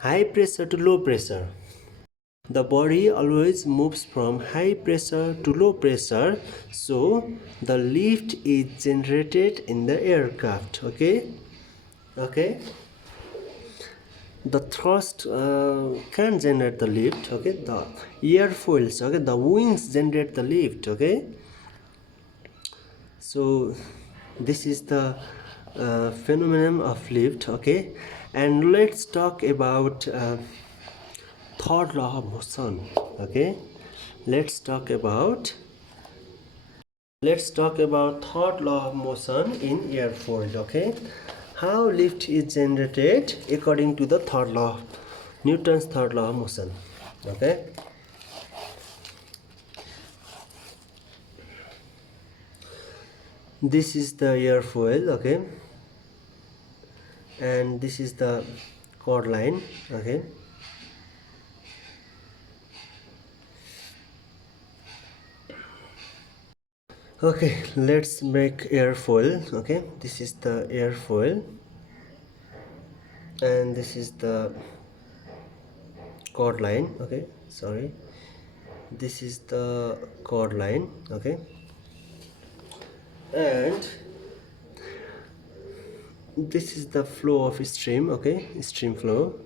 high pressure to low pressure. The body always moves from high pressure to low pressure, so the lift is generated in the aircraft, okay. Okay, the thrust can generate the lift, okay. The airfoils, okay, the wings generate the lift, okay. So this is the phenomenon of lift, okay. And let's talk about third law of motion, okay. let's talk about third law of motion in airfoil, okay. How lift is generated according to the third law, Newton's third law of motion, okay. This is the airfoil, okay, and this is the chord line, okay. Okay, let's make airfoil, okay. This is the airfoil and this is the chord line, okay, sorry, this is the chord line, okay. And this is the flow of stream, okay, stream flow.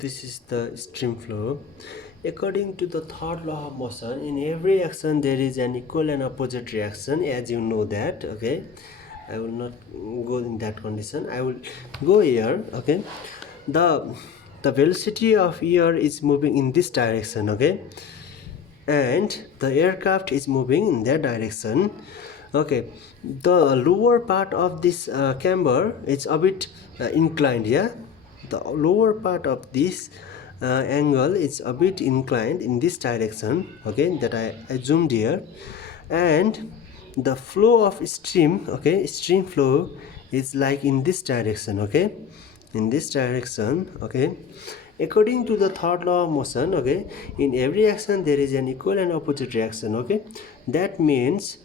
This is the stream flow. According to the third law of motion, in every action there is an equal and opposite reaction, as you know that, okay. I will not go in that condition, I will go here, okay. The velocity of air is moving in this direction, okay, and the aircraft is moving in that direction, okay. The lower part of this camber is a bit inclined, yeah. The lower part of this angle is a bit inclined in this direction, okay, that I zoomed here. And the flow of stream, okay, stream flow is like in this direction, okay, in this direction, okay. According to the third law of motion, okay, in every action there is an equal and opposite reaction, okay. That means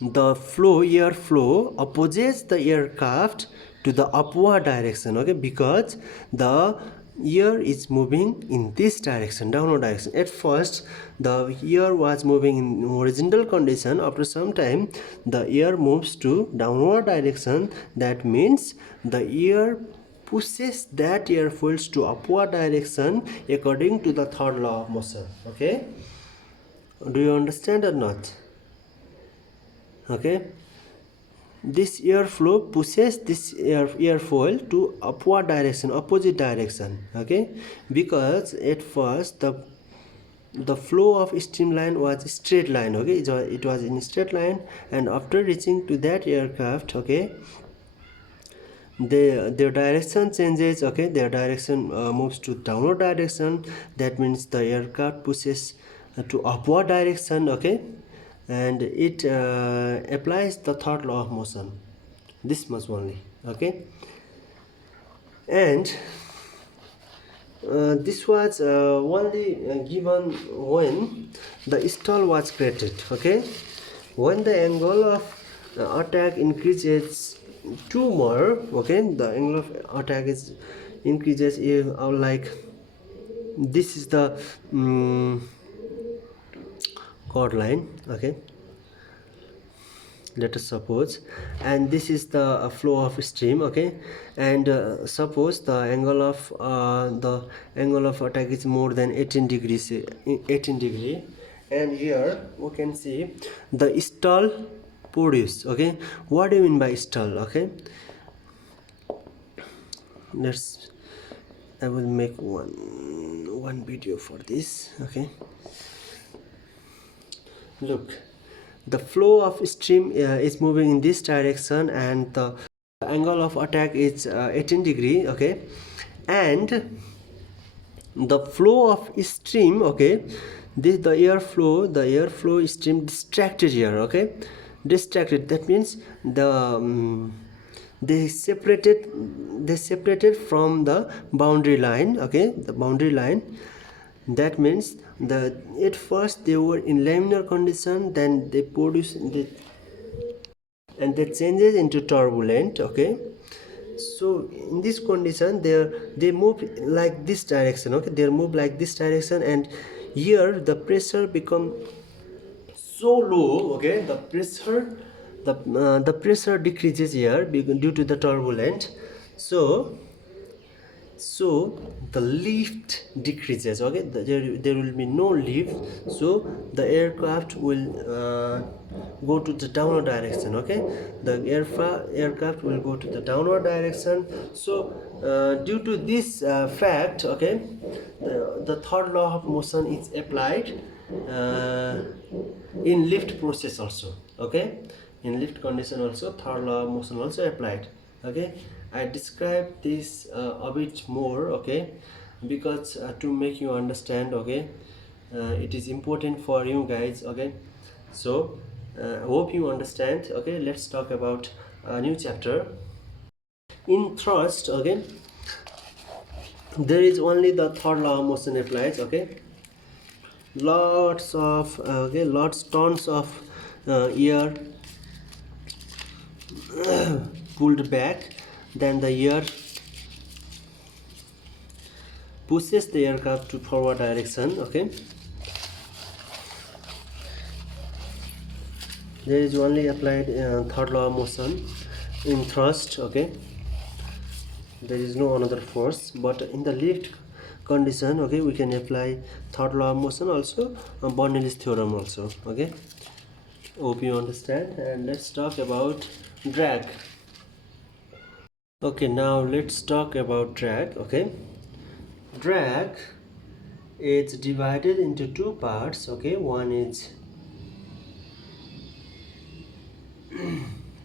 the air flow opposes the aircraft to the upward direction, okay, because the air is moving in this direction, downward direction. At first the air was moving in horizontal condition. After some time the air moves to downward direction. That means the air pushes that airfoils to upward direction according to the third law of motion, okay. Do you understand or not? Okay, this airflow pushes this airfoil to upward direction, opposite direction, okay, because at first the flow of streamline was straight line, okay. It was in straight line, and after reaching to that aircraft, okay, their direction changes, okay. Their direction moves to downward direction. That means the aircraft pushes to upward direction, okay, and it applies the third law of motion, this much only, okay. And this was only given when the stall was created, okay. When the angle of attack increases 2 more, okay, the angle of attack is increases like this is the chord line, okay, let us suppose, and this is the flow of stream, okay, and suppose the angle of attack is more than 18 degrees, 18 degree, and here we can see the stall produced, okay. What do you mean by stall? Okay, let's, I will make one video for this, okay. Look, the flow of stream is moving in this direction, and the angle of attack is 18 degree, okay, and the flow of stream, okay, this the airflow stream distracted here, okay, distracted, that means the they separated from the boundary line, okay, the boundary line. That means the at first they were in laminar condition, then they produce and that changes into turbulent, okay. So in this condition they move like this direction, okay, they move like this direction, and here the pressure become so low, okay, the pressure decreases here due to the turbulent. So the lift decreases, okay, there will be no lift, so the aircraft will go to the downward direction, okay, the aircraft will go to the downward direction. So due to this fact, okay, the third law of motion is applied in lift process also, okay, in lift condition also third law of motion also applied, okay. I describe this a bit more, okay, because to make you understand, okay, it is important for you guys, okay. So hope you understand, okay. Let's talk about a new chapter. In thrust, okay, there is only the third law of motion applies, okay. Lots of lots tons of air pulled back, then the air pushes the aircraft to forward direction, okay. There is only applied third law of motion in thrust, okay. There is no another force, but in the lift condition, okay, we can apply third law of motion also, Bernoulli's theorem also, okay. Hope you understand. And let's talk about drag. Okay, now let's talk about drag, okay. Drag is divided into two parts, okay. One is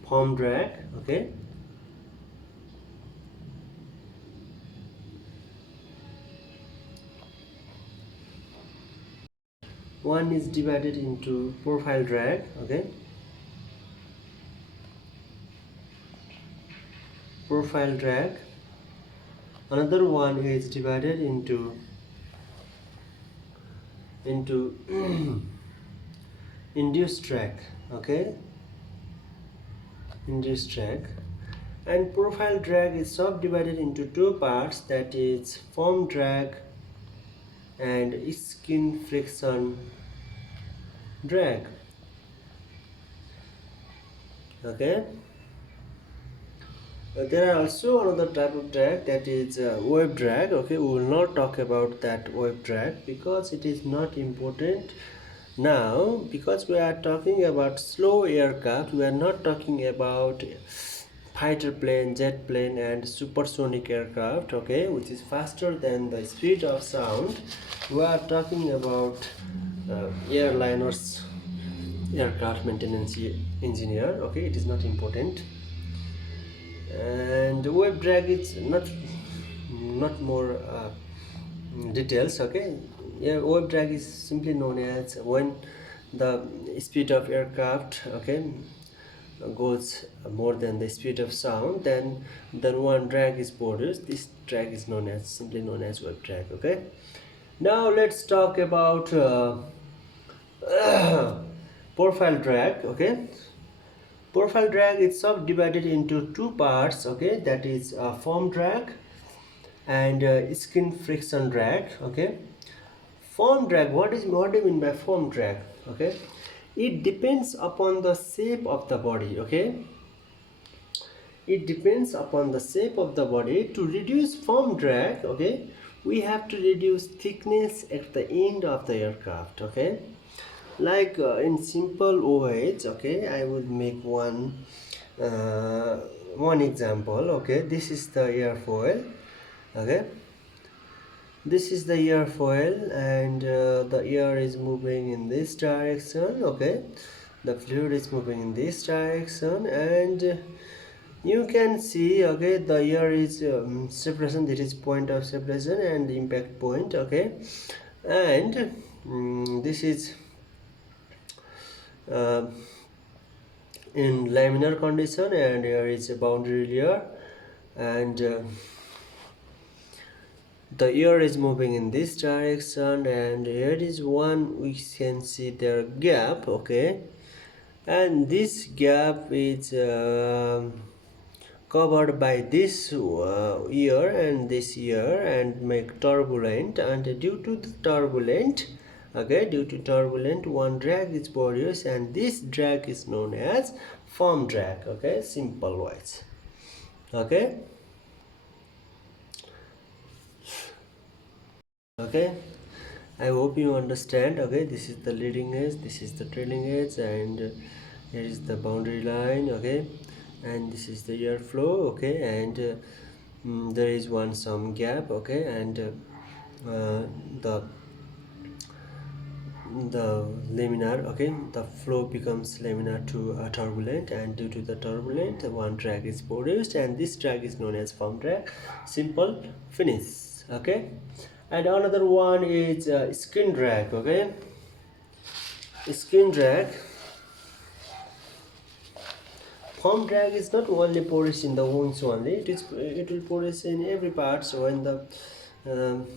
form drag, okay, one is divided into profile drag, okay, profile drag. Another one is divided into induced drag, okay, induced drag. And profile drag is subdivided into two parts, that is form drag and skin friction drag, okay. There are also another type of drag, that is wave drag, okay. We will not talk about that wave drag because it is not important now, because we are talking about slow aircraft. We are not talking about fighter plane, jet plane and supersonic aircraft, okay, which is faster than the speed of sound. We are talking about airliners, aircraft maintenance engineer, okay. It is not important. And wave drag is not more details, okay. Yeah, wave drag is simply known as when the speed of aircraft, okay, goes more than the speed of sound, then one drag is produced. This drag is simply known as wave drag, okay. Now let's talk about profile drag, okay. Profile drag is subdivided into two parts, okay, that is form drag and skin friction drag, okay. Form drag, what do you mean by form drag? Okay, it depends upon the shape of the body, okay. It depends upon the shape of the body. To reduce form drag, okay, we have to reduce thickness at the end of the aircraft, okay. Like in simple OH, okay, I will make uh, one example, okay. This is the airfoil, okay. This is the airfoil, and the air is moving in this direction, okay. The fluid is moving in this direction, and you can see, okay, the air is separation, that is point of separation and impact point, okay. And this is uh, in laminar condition, and here is a boundary layer, and the air is moving in this direction, and here is one, we can see their gap, okay. And this gap is covered by this ear and this ear, and make turbulent, and due to the turbulent, okay, due to turbulent, one drag is produced, and this drag is known as form drag, okay, simple wise, okay. Okay, I hope you understand, okay. This is the leading edge, this is the trailing edge, and here is the boundary line, okay, and this is the airflow, okay, and there is some gap, okay, and the laminar, okay, the flow becomes laminar to turbulent, and due to the turbulent, one drag is produced, and this drag is known as form drag. Simple, finish, okay. And another one is skin drag, okay. Skin drag, form drag is not only produced in the wings only, it will produce in every part. So um,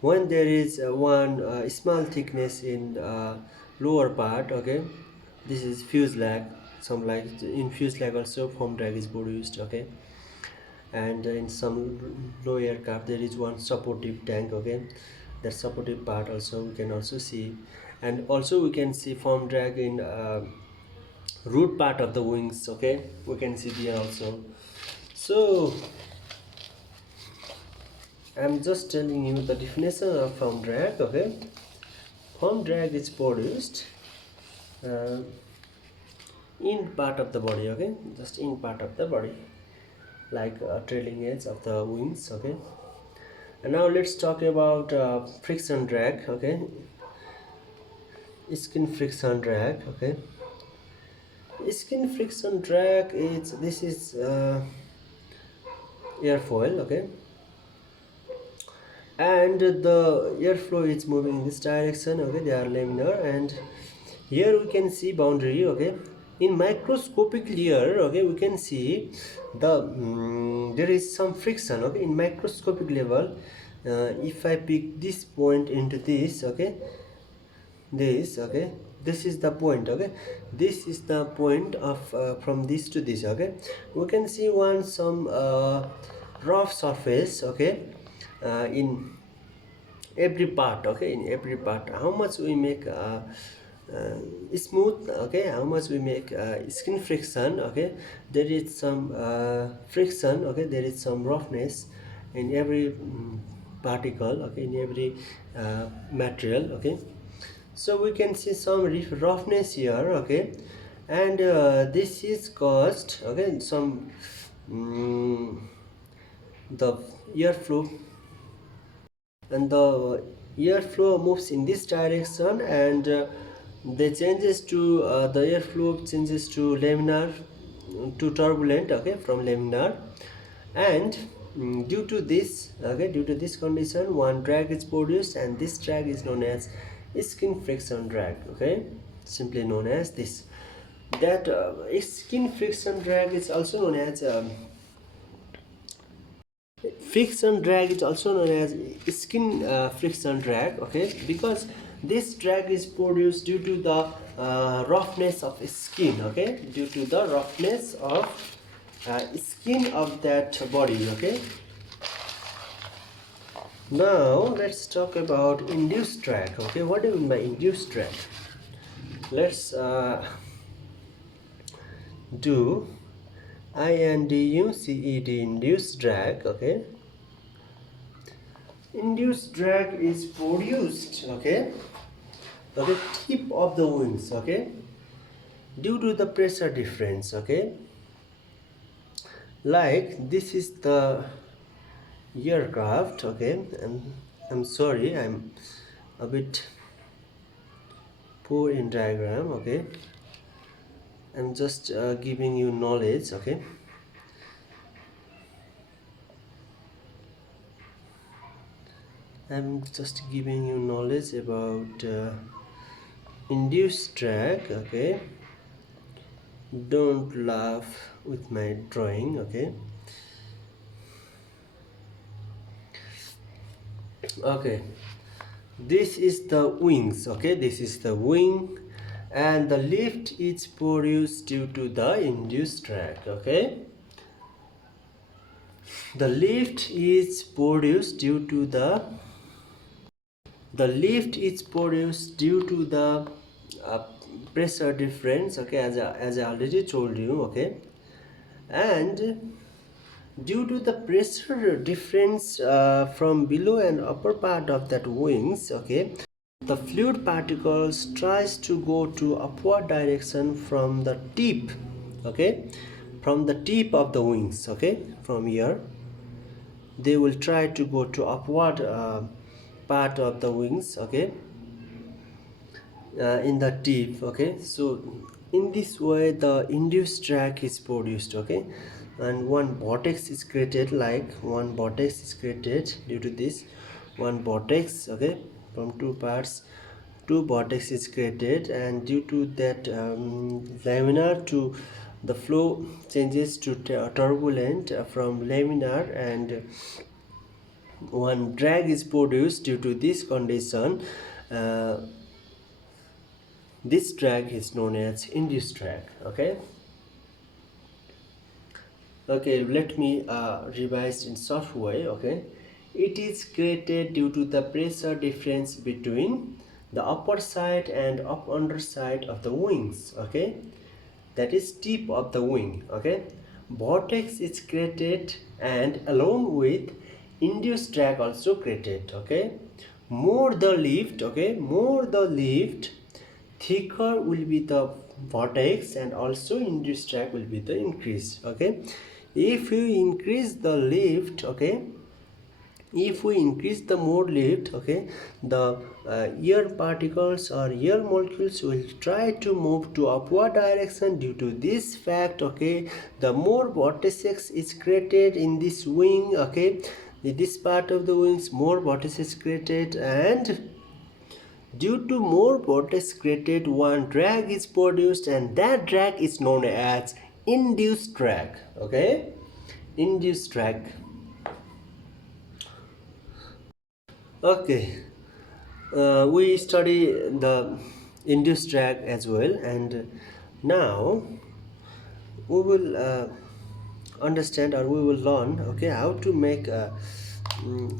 when there is one small thickness in lower part, okay, this is fuselage, some like in fuselage also form drag is produced, okay. And in some low aircraft there is one supportive tank, okay, that supportive part also we can also see, and also we can see form drag in root part of the wings, okay, we can see there also. So I'm just telling you the definition of form drag, okay. Form drag is produced uh, in part of the body, okay, just in part of the body, like trailing edge of the wings, okay. And now let's talk about friction drag, okay. Skin friction drag, okay. Skin friction drag is, this is airfoil, okay, and the airflow is moving in this direction, okay, they are laminar, and here we can see boundary, okay. In microscopic layer, okay, we can see the there is some friction, okay, in microscopic level. If I pick this point into this, okay, this, okay, this is the point, okay, this is the point of from this to this, okay, we can see some rough surface, okay, in every part, okay, in every part. How much we make smooth, okay, how much we make skin friction, okay, there is some friction, okay, there is some roughness in every particle, okay, in every material, okay. So we can see some roughness here, okay, and this is caused, okay, some the airflow, and the airflow moves in this direction, and they changes to the airflow changes to laminar to turbulent, okay, from laminar, and due to this, okay, due to this condition, one drag is produced, and this drag is known as skin friction drag, okay, simply known as this. That skin friction drag is also known as friction drag is also known as skin friction drag, okay, because This drag is produced due to the roughness of skin, okay, due to the roughness of skin of that body, okay. Now let's talk about induced drag, okay. What do you mean by induced drag? Let's do INDUCED, induced drag, okay. Induced drag is produced, okay, at the tip of the wings, okay, due to the pressure difference, okay. Like this is the aircraft, okay, and I'm sorry, I'm a bit poor in diagram, okay. I'm just giving you knowledge, okay. I'm just giving you knowledge about induced drag, okay. Don't laugh with my drawing, okay. Okay, this is the wings, okay, this is the wing, and the lift is produced due to the induced drag, okay. The lift is produced due to the lift is produced due to the uh, pressure difference, okay, as I already told you, okay. And due to the pressure difference from below and upper part of that wings, okay, the fluid particles tries to go to upward direction from the tip, okay, from the tip of the wings, okay, from here they will try to go to upward part of the wings, okay, in the tip, okay. So in this way the induced drag is produced, okay, and one vortex is created, like one vortex is created due to this one vortex, okay, from two parts two vortex is created, and due to that laminar to the flow changes to turbulent from laminar, and one drag is produced due to this condition. This drag is known as induced drag, okay. Okay, let me revise in short way, okay. It is created due to the pressure difference between the upper side and underside of the wings, okay, that is tip of the wing, okay. Vortex is created, and along with induced drag also created, okay. More the lift, okay, more the lift, thicker will be the vortex, and also induced drag will be the increase, okay. If you increase the lift, okay, if we increase the more lift, okay, the air particles or air molecules will try to move to upward direction. Due to this fact, okay, the more vortices is created in this wing, okay, in this part of the wings more vortices created, and due to more vortex created one drag is produced, and that drag is known as induced drag, okay, induced drag. Okay, we study the induced drag as well, and now we will understand, or we will learn, okay, how to make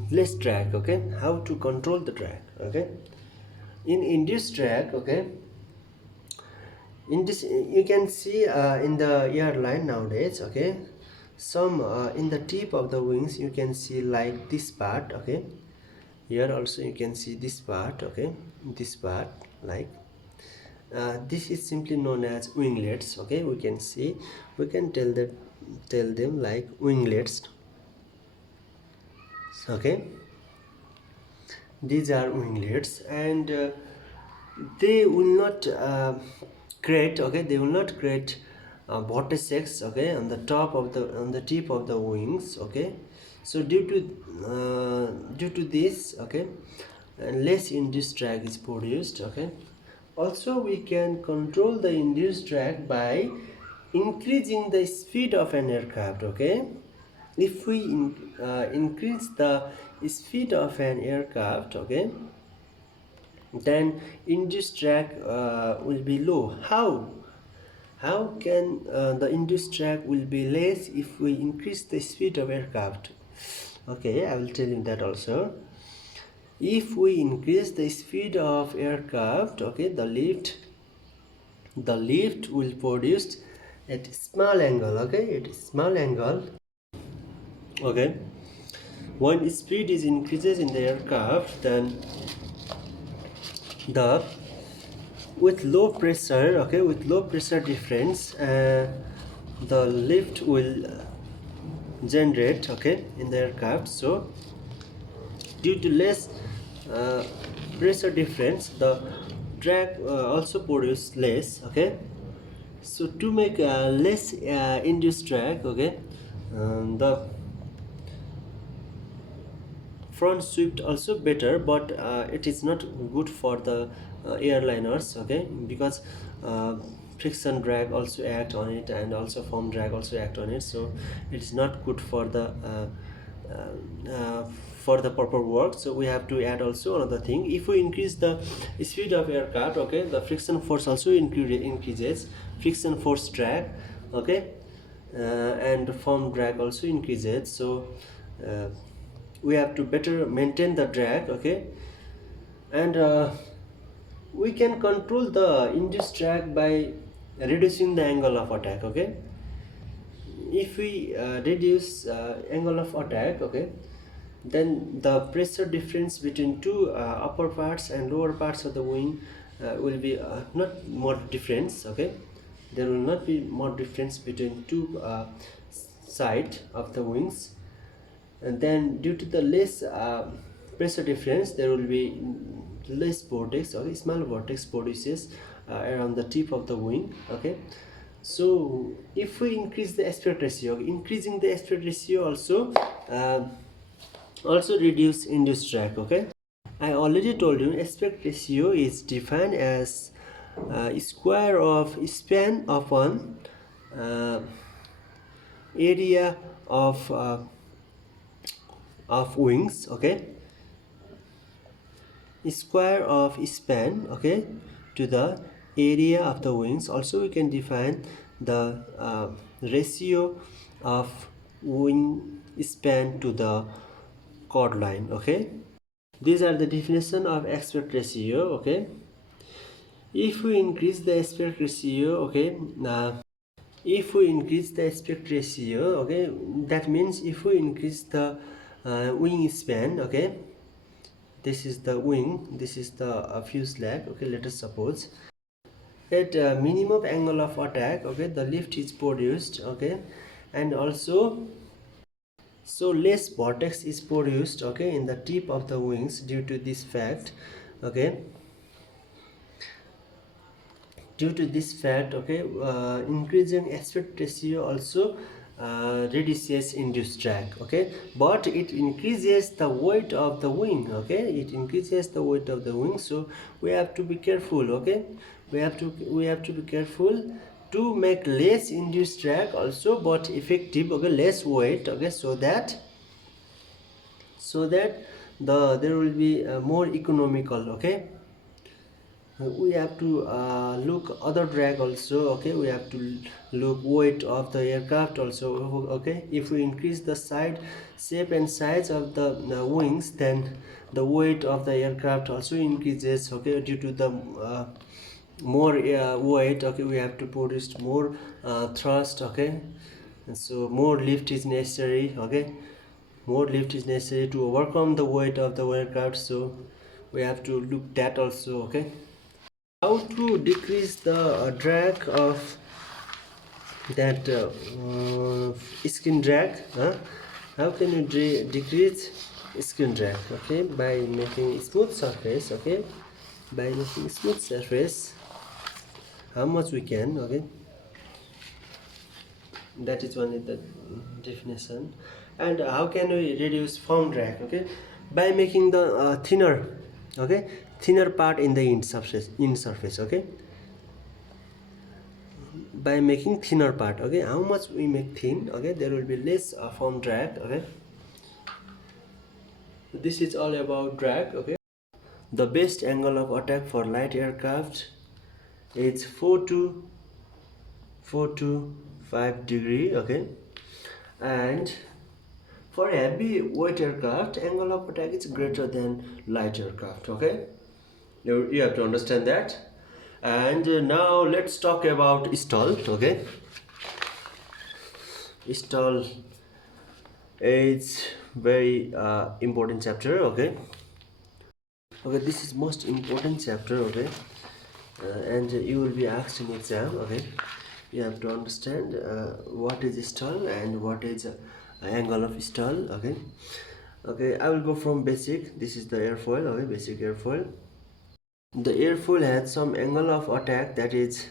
less drag, okay, how to control the drag, okay. In induced drag, okay, in this you can see in the airline nowadays, okay, some in the tip of the wings you can see like this part, okay. Here also you can see this part, okay, this part, like this is simply known as winglets, okay. We can see, we can tell them like winglets, okay. These are winglets, and they will not create, okay, they will not create vortices, okay, on the top of the on the tip of the wings, okay. So due to this, okay, and less induced drag is produced, okay. Also we can control the induced drag by increasing the speed of an aircraft, okay. If we increase the speed of an aircraft, okay, then induced drag will be low. How can the induced drag will be less if we increase the speed of aircraft? Okay, I will tell you that also. If we increase the speed of aircraft, okay, the lift will produce at small angle, okay, at small angle, okay. When speed is increases in the aircraft, then the with low pressure, okay, with low pressure difference, the lift will generate, okay, in the aircraft. So due to less uh, pressure difference, the drag also produce less, okay. So to make less induced drag, okay, the front sweep also better, but it is not good for the airliners, okay, because uh, friction drag also act on it, and also foam drag also act on it, so it is not good uh, uh, for the proper work. So we have to add also another thing. If we increase the speed of aircraft, okay, the friction force also increases, friction force drag, okay, and foam drag also increases. So we have to better maintain the drag, okay, and we can control the induced drag by reducing the angle of attack, okay. If we reduce angle of attack, okay, then the pressure difference between two upper parts and lower parts of the wing will be not more difference, okay. There will not be more difference between two side of the wings, and then due to the less pressure difference, there will be less vortex, okay, small vortex produces around the tip of the wing, okay. So if we increase the aspect ratio, okay, increasing the aspect ratio also reduce induced drag, okay. I already told you aspect ratio is defined as square of span upon uh, area of wings, okay, square of span, okay, to the area of the wings. Also we can define the ratio of wing span to the chord line, okay. These are the definition of aspect ratio, okay. If we increase the aspect ratio, okay, if we increase the aspect ratio, okay, that means if we increase the wing span, okay, this is the wing, this is the fuselage, okay, let us suppose at minimum angle of attack, okay, the lift is produced, okay, and also so less vortex is produced, okay, in the tip of the wings due to this fact, okay, due to this fact, okay, increasing aspect ratio also reduces induced drag, okay, but it increases the weight of the wing, okay, it increases the weight of the wing. So we have to be careful, okay, we have to be careful to make less induced drag also, but effective, okay, less weight, okay, so that there will be more economical, okay. We have to look other drag also, okay, we have to look weight of the aircraft also, okay. If we increase the side shape and size of the wings, then the weight of the aircraft also increases, okay, due to the more weight, okay, we have to produce more thrust, okay, and so more lift is necessary, okay, more lift is necessary to overcome the weight of the aircraft. So we have to look that also, okay. How to decrease the drag of that skin drag, huh? How can you decrease skin drag, okay, by making smooth surface, okay, by making smooth surface, how much we can, okay, that is one of the definition. And how can we reduce foam drag, okay, by making the thinner, okay, thinner part in the in surface, okay, by making thinner part, okay, how much we make thin, okay, there will be less foam drag, okay. This is all about drag, okay. the best angle of attack for light aircraft is 4 to 5 degree, okay, and for heavy weight aircraft angle of attack is greater than light aircraft, okay. You have to understand that. And now let's talk about stall, okay. Stall is very important chapter, okay. Okay, this is most important chapter, okay. And you will be asked in exam, okay. You have to understand what is stall and what is angle of stall, okay. Okay, I will go from basic. This is the airfoil, okay, basic airfoil. The airfoil has some angle of attack that is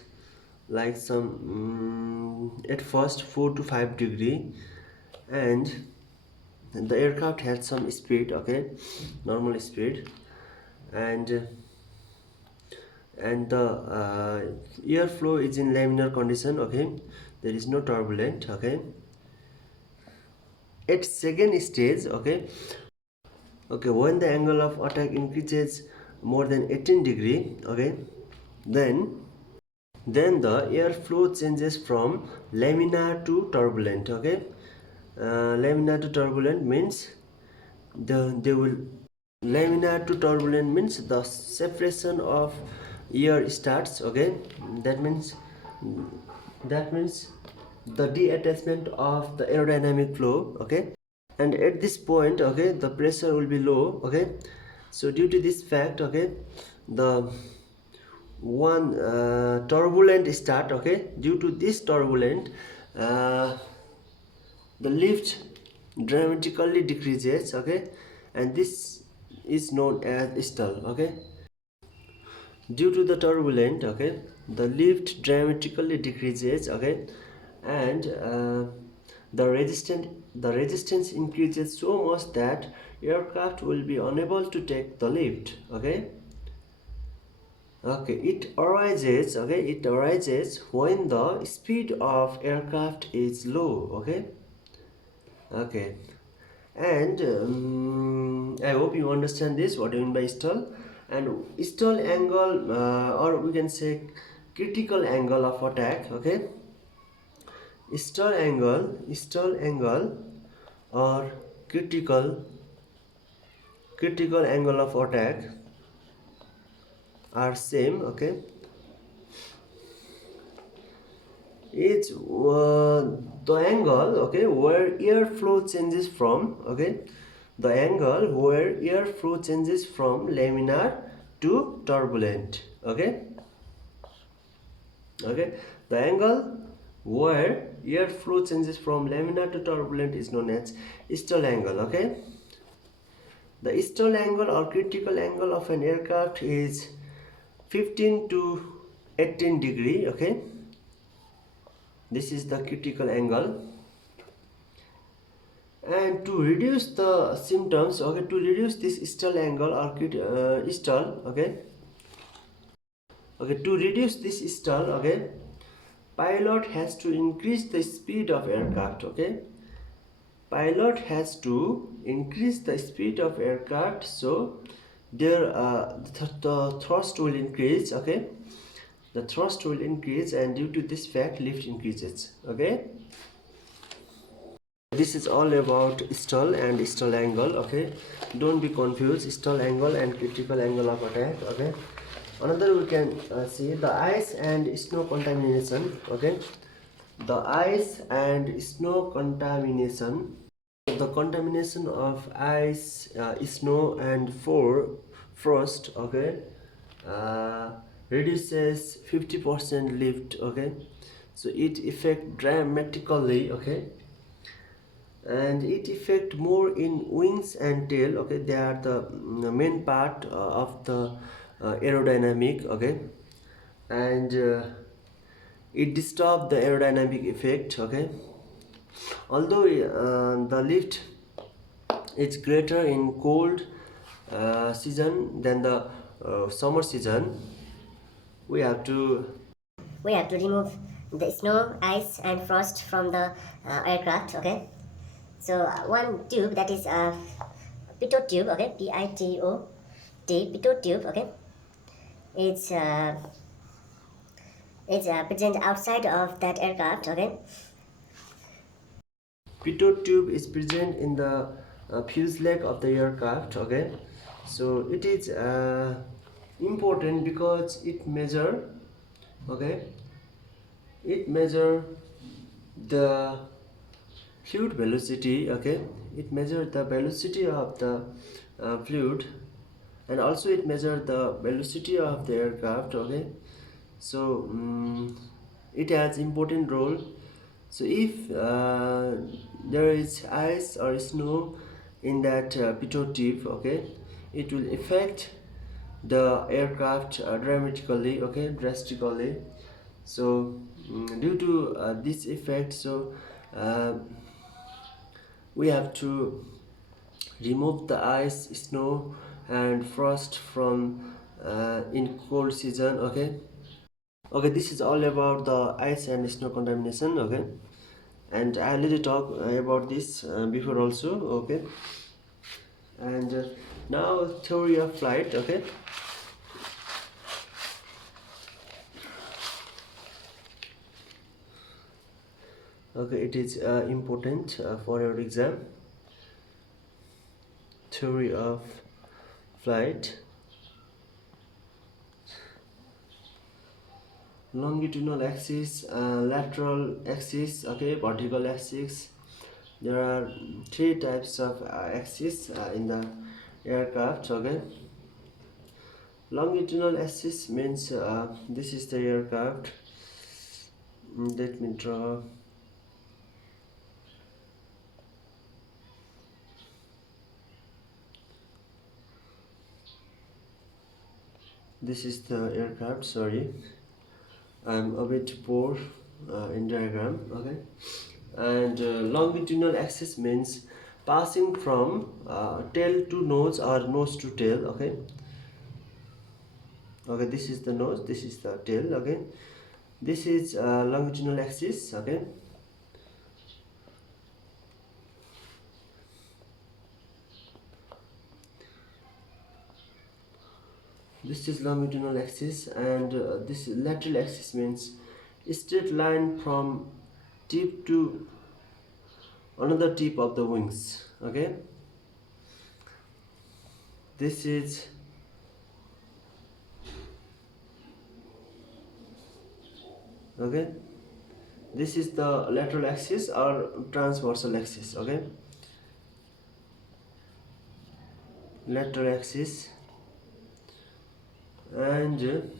like some at first 4 to 5 degree, and the aircraft had some speed, okay, normal speed, and the airflow is in laminar condition, okay, there is no turbulent, okay. At second stage, okay, when the angle of attack increases more than 18 degree, okay, then the airflow changes from laminar to turbulent, okay. Laminar to turbulent means laminar to turbulent means the separation of air starts, okay. That means the detachment of the aerodynamic flow, okay. And at this point, okay, the pressure will be low, okay. So due to this fact, okay, the one turbulent start, okay. Due to this turbulent, the lift dramatically decreases, okay, and this is known as stall, okay. Due to the turbulent, okay, the lift dramatically decreases, okay, and the resistance increases so much that aircraft will be unable to take the lift, okay. Okay, it arises when the speed of aircraft is low, okay. Okay, and I hope you understand this, what I mean by stall. And stall angle, or we can say critical angle of attack, okay. Stall angle or critical angle of attack are same, okay. It's the angle, okay, where airflow changes from, okay, the angle where airflow changes from laminar to turbulent, okay. The angle where airflow changes from laminar to turbulent is known as stall angle, okay. The stall angle or critical angle of an aircraft is 15 to 18 degree, okay. This is the critical angle. And to reduce the symptoms, okay, to reduce this stall angle or stall, okay, to reduce this stall, okay, pilot has to increase the speed of aircraft, okay. Pilot has to increase the speed of aircraft, so there the thrust will increase, okay. The thrust will increase, and due to this fact lift increases, okay. This is all about stall and stall angle, okay. Don't be confused, stall angle and critical angle of attack, okay. Another we can see the ice and snow contamination, okay. The ice and snow contamination, the contamination of ice, snow and frost, okay, reduces 50% lift, okay. So it affect dramatically, okay, and it affect more in wings and tail, okay. They are the main part of the aerodynamic, okay. And it disturb the aerodynamic effect, okay. Although the lift is greater in cold season than the summer season, we have to remove the snow, ice and frost from the aircraft, okay. So one tube, that is a pitot tube, okay, PITO pitot tube, okay, it's present outside of that aircraft, okay. Pitot tube is present in the fuselage of the aircraft, okay. So it is important because it measure, okay, it measure the fluid velocity, okay, it measures the velocity of the fluid, and also it measures the velocity of the aircraft, okay. So it has important role. So if there is ice or snow in that pitot tube, okay, it will affect the aircraft drastically. So due to this effect, so uh, we have to remove the ice, snow and frost from in cold season, okay. Okay, this is all about the ice and snow contamination, okay. And I already talked about this before also, okay. And now theory of flight, okay. Okay, it is important for your exam. Theory of flight. Longitudinal axis, lateral axis, okay, vertical axis. There are three types of axis in the aircraft, okay. Longitudinal axis means this is the aircraft. Let me draw. This is the aircraft, sorry, I'm a bit poor in diagram, okay. And longitudinal axis means passing from tail to nose or nose to tail, okay. Okay, this is the nose, this is the tail, okay. This is longitudinal axis, okay. This is longitudinal axis, and this lateral axis means straight line from tip to another tip of the wings, okay. This is okay, this is the lateral axis or transversal axis, okay. Lateral axis. And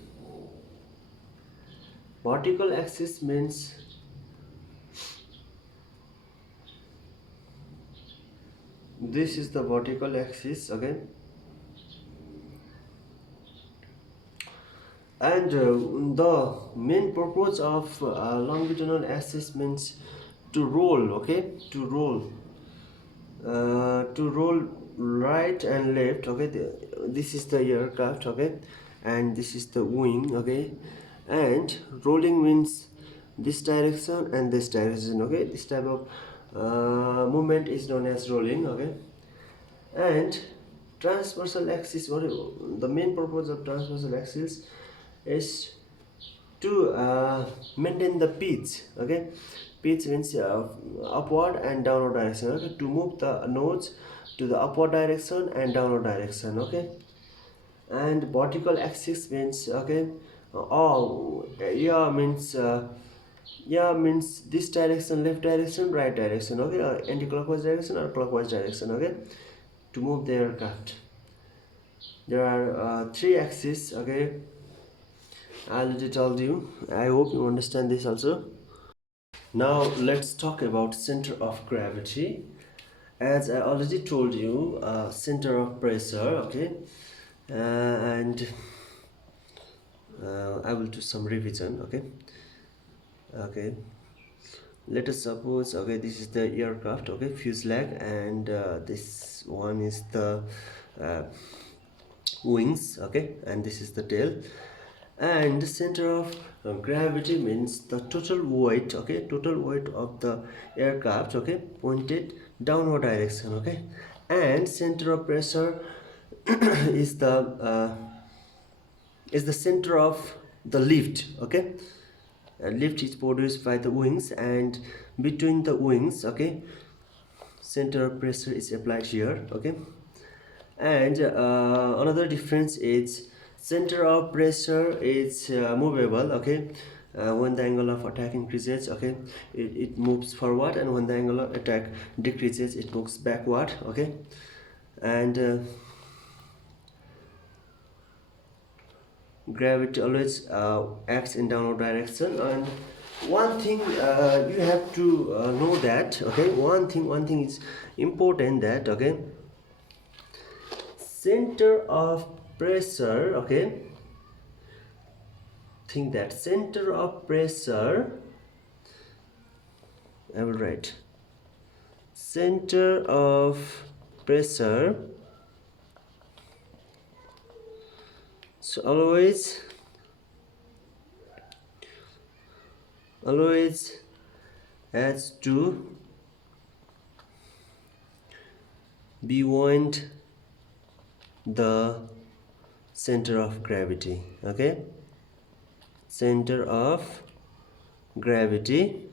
vertical axis means this is the vertical axis, okay. And the main purpose of longitudinal axis means to roll, okay, to roll right and left, okay. This is the aircraft, okay, and this is the wing, okay. And rolling means this direction and this direction, okay. This type of movement is known as rolling, okay. And transversal axis, what the main purpose of transversal axis is to maintain the pitch, okay. Pitch means upward and downward direction, okay, to move the nose to the upward direction and downward direction, okay. And vertical axis means, okay, yeah means this direction, left direction, right direction, okay, or anti-clockwise direction or clockwise direction, okay, to move the aircraft. There are three axes, okay. I already told you. I hope you understand this also. Now let's talk about center of gravity. As I already told you, center of pressure, okay, and I will do some revision, okay. Okay, let us suppose, okay, this is the aircraft, okay, fuselage, and this one is the uh, wings, okay, and this is the tail. And the center of gravity means the total weight, okay, total weight of the aircraft, okay, pointed downward direction, okay. And center of pressure is the center of the lift. Okay, lift is produced by the wings, and between the wings, okay, center of pressure is applied here. Okay, and another difference is center of pressure is movable. Okay, when the angle of attack increases, okay, it moves forward, and when the angle of attack decreases, it moves backward. Okay, and gravity always acts in downward direction. And one thing you have to know that, okay, one thing is important, that, okay, center of pressure, okay, think that center of pressure, I will write center of pressure, so always has to be beyond the center of gravity. Okay, center of gravity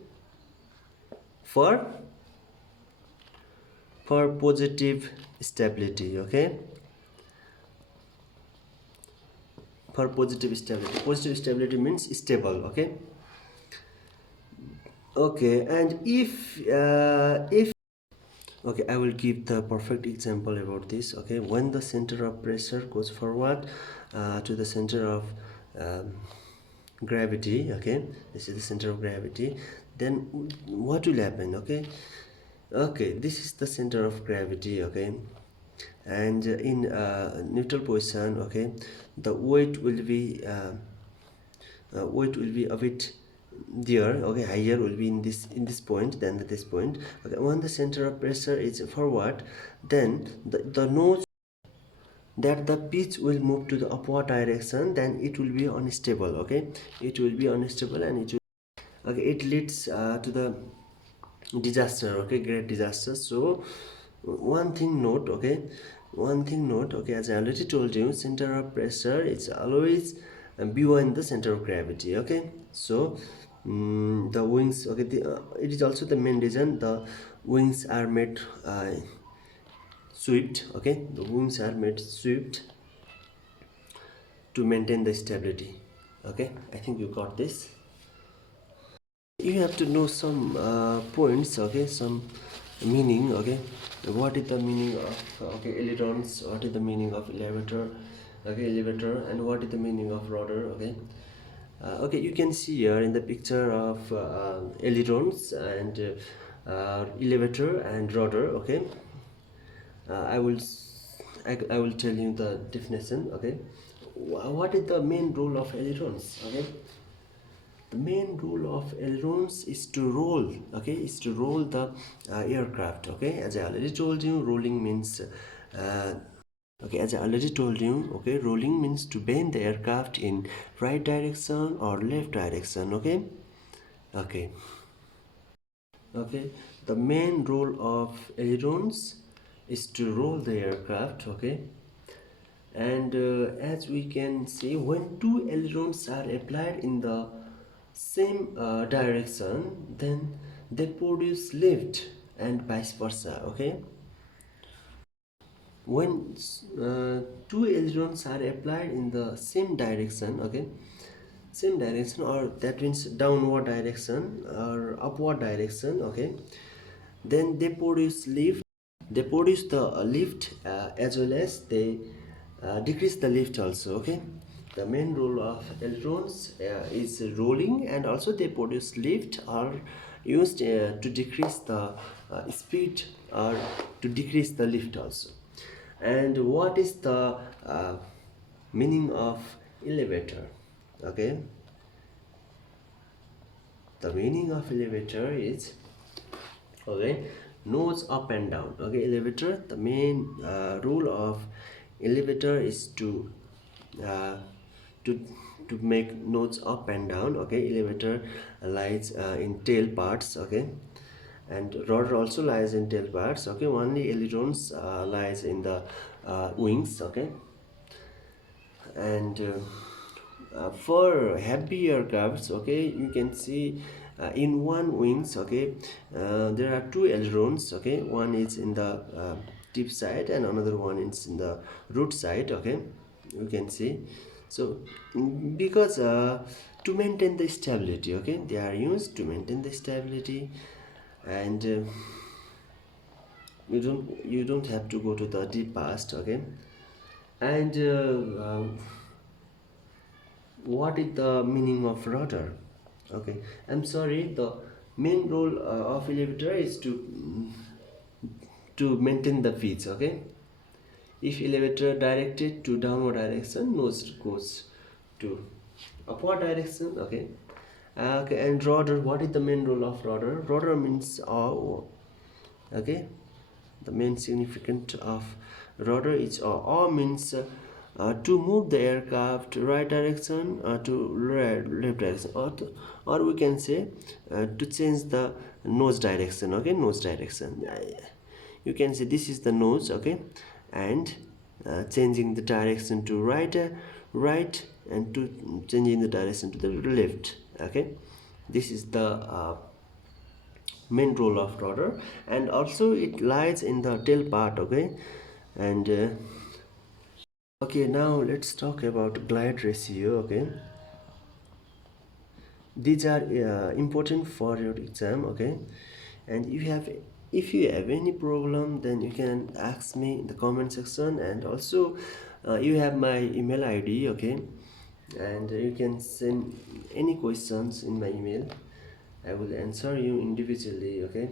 for positive stability. Okay, for positive stability means stable. Okay, okay, and if okay, I will give the perfect example about this. Okay, when the center of pressure goes forward to the center of um, gravity, okay, this is the center of gravity, then what will happen? Okay, okay, this is the center of gravity. Okay, and in neutral position, okay, the weight will be a bit there. Okay, higher will be in this point than this point. Okay, when the center of pressure is forward, then the nose, that the pitch will move to the upward direction, then it will be unstable. Okay, it will be unstable, and okay, it leads to the disaster. Okay, great disaster. So one thing note, okay, as I already told you, center of pressure is always behind the center of gravity. Okay, so the wings, okay, it is also the main reason the wings are made swept. Okay, the wings are made swept to maintain the stability. Okay, I think you got this. You have to know some points. Okay, some meaning. Okay, what is the meaning of, okay, ailerons, what is the meaning of elevator, okay, and what is the meaning of rudder. Okay, okay, you can see here in the picture of ailerons and elevator and rudder. Okay, I will I will tell you the definition. Okay, what is the main role of ailerons? Okay, the main role of ailerons is to roll. Okay, is to roll the aircraft. Okay, as I already told you, rolling means okay, as I already told you, okay, rolling means to bend the aircraft in right direction or left direction. Okay, okay, okay, the main role of ailerons is to roll the aircraft. Okay, and as we can see, when two ailerons are applied in the same direction, then they produce lift, and vice versa. Okay, when two ailerons are applied in the same direction, okay, same direction, or that means downward direction or upward direction, okay, then they produce lift. They produce the lift, as well as they decrease the lift also. Okay, the main role of ailerons is rolling, and also they produce lift, or used to decrease the speed, or to decrease the lift also. And what is the meaning of elevator? Okay, the meaning of elevator is, okay, nose up and down. Okay, elevator, the main rule of elevator is to uh, to to make nose up and down. Okay, elevator lies in tail parts. Okay, and rudder also lies in tail parts. Okay, only ailerons lies in the wings, okay. And for heavy aircrafts, okay, you can see in one wings, okay, there are two ailerons, okay. One is in the tip side and another one is in the root side, okay. You can see. So because to maintain the stability, okay, they are used to maintain the stability. And you don't have to go to the deep past, okay. And what is the meaning of rudder? Okay, I'm sorry, the main role of elevator is to maintain the pitch, okay. If elevator directed to downward direction, nose goes to upward direction, okay. Okay, and rudder, what is the main role of rudder? Rudder means okay. The main significance of rudder is means to move the aircraft right direction to left direction, or we can say to change the nose direction, okay. Nose direction, you can say this is the nose, okay. And changing the direction to right, and to changing the direction to the left, okay. This is the main role of rudder, and also it lies in the tail part, okay. And okay, now let's talk about glide ratio, okay. These are important for your exam, okay. And if you have any problem, then you can ask me in the comment section, and also you have my email ID, okay. And you can send any questions in my email. I will answer you individually, okay.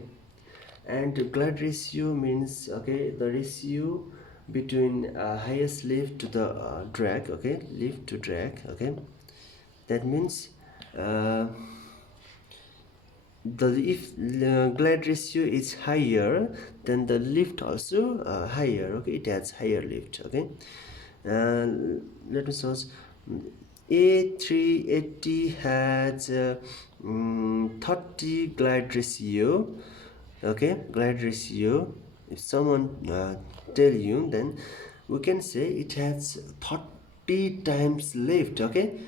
And glide ratio means, okay, the ratio between highest lift to the drag, okay. Lift to drag, okay. That means uh, the if the glide ratio is higher, then the lift also higher, okay. It has higher lift, okay. uh, Let me search. A380 has 30 glide ratio, okay. Glide ratio, if someone tell you, then we can say it has 30 times lift, okay.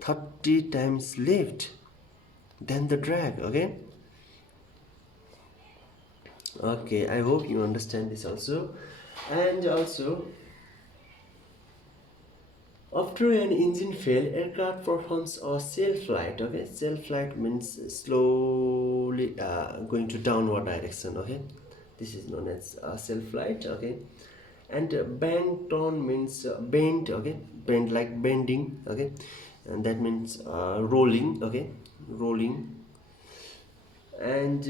30 times lift than the drag, okay. Okay, I hope you understand this also. And also, after an engine fail, aircraft performs a self flight, okay. Self flight means slowly going to downward direction, okay. This is known as self flight, okay. And bend tone means bend, okay. Bend like bending, okay. And that means rolling, okay. Rolling. And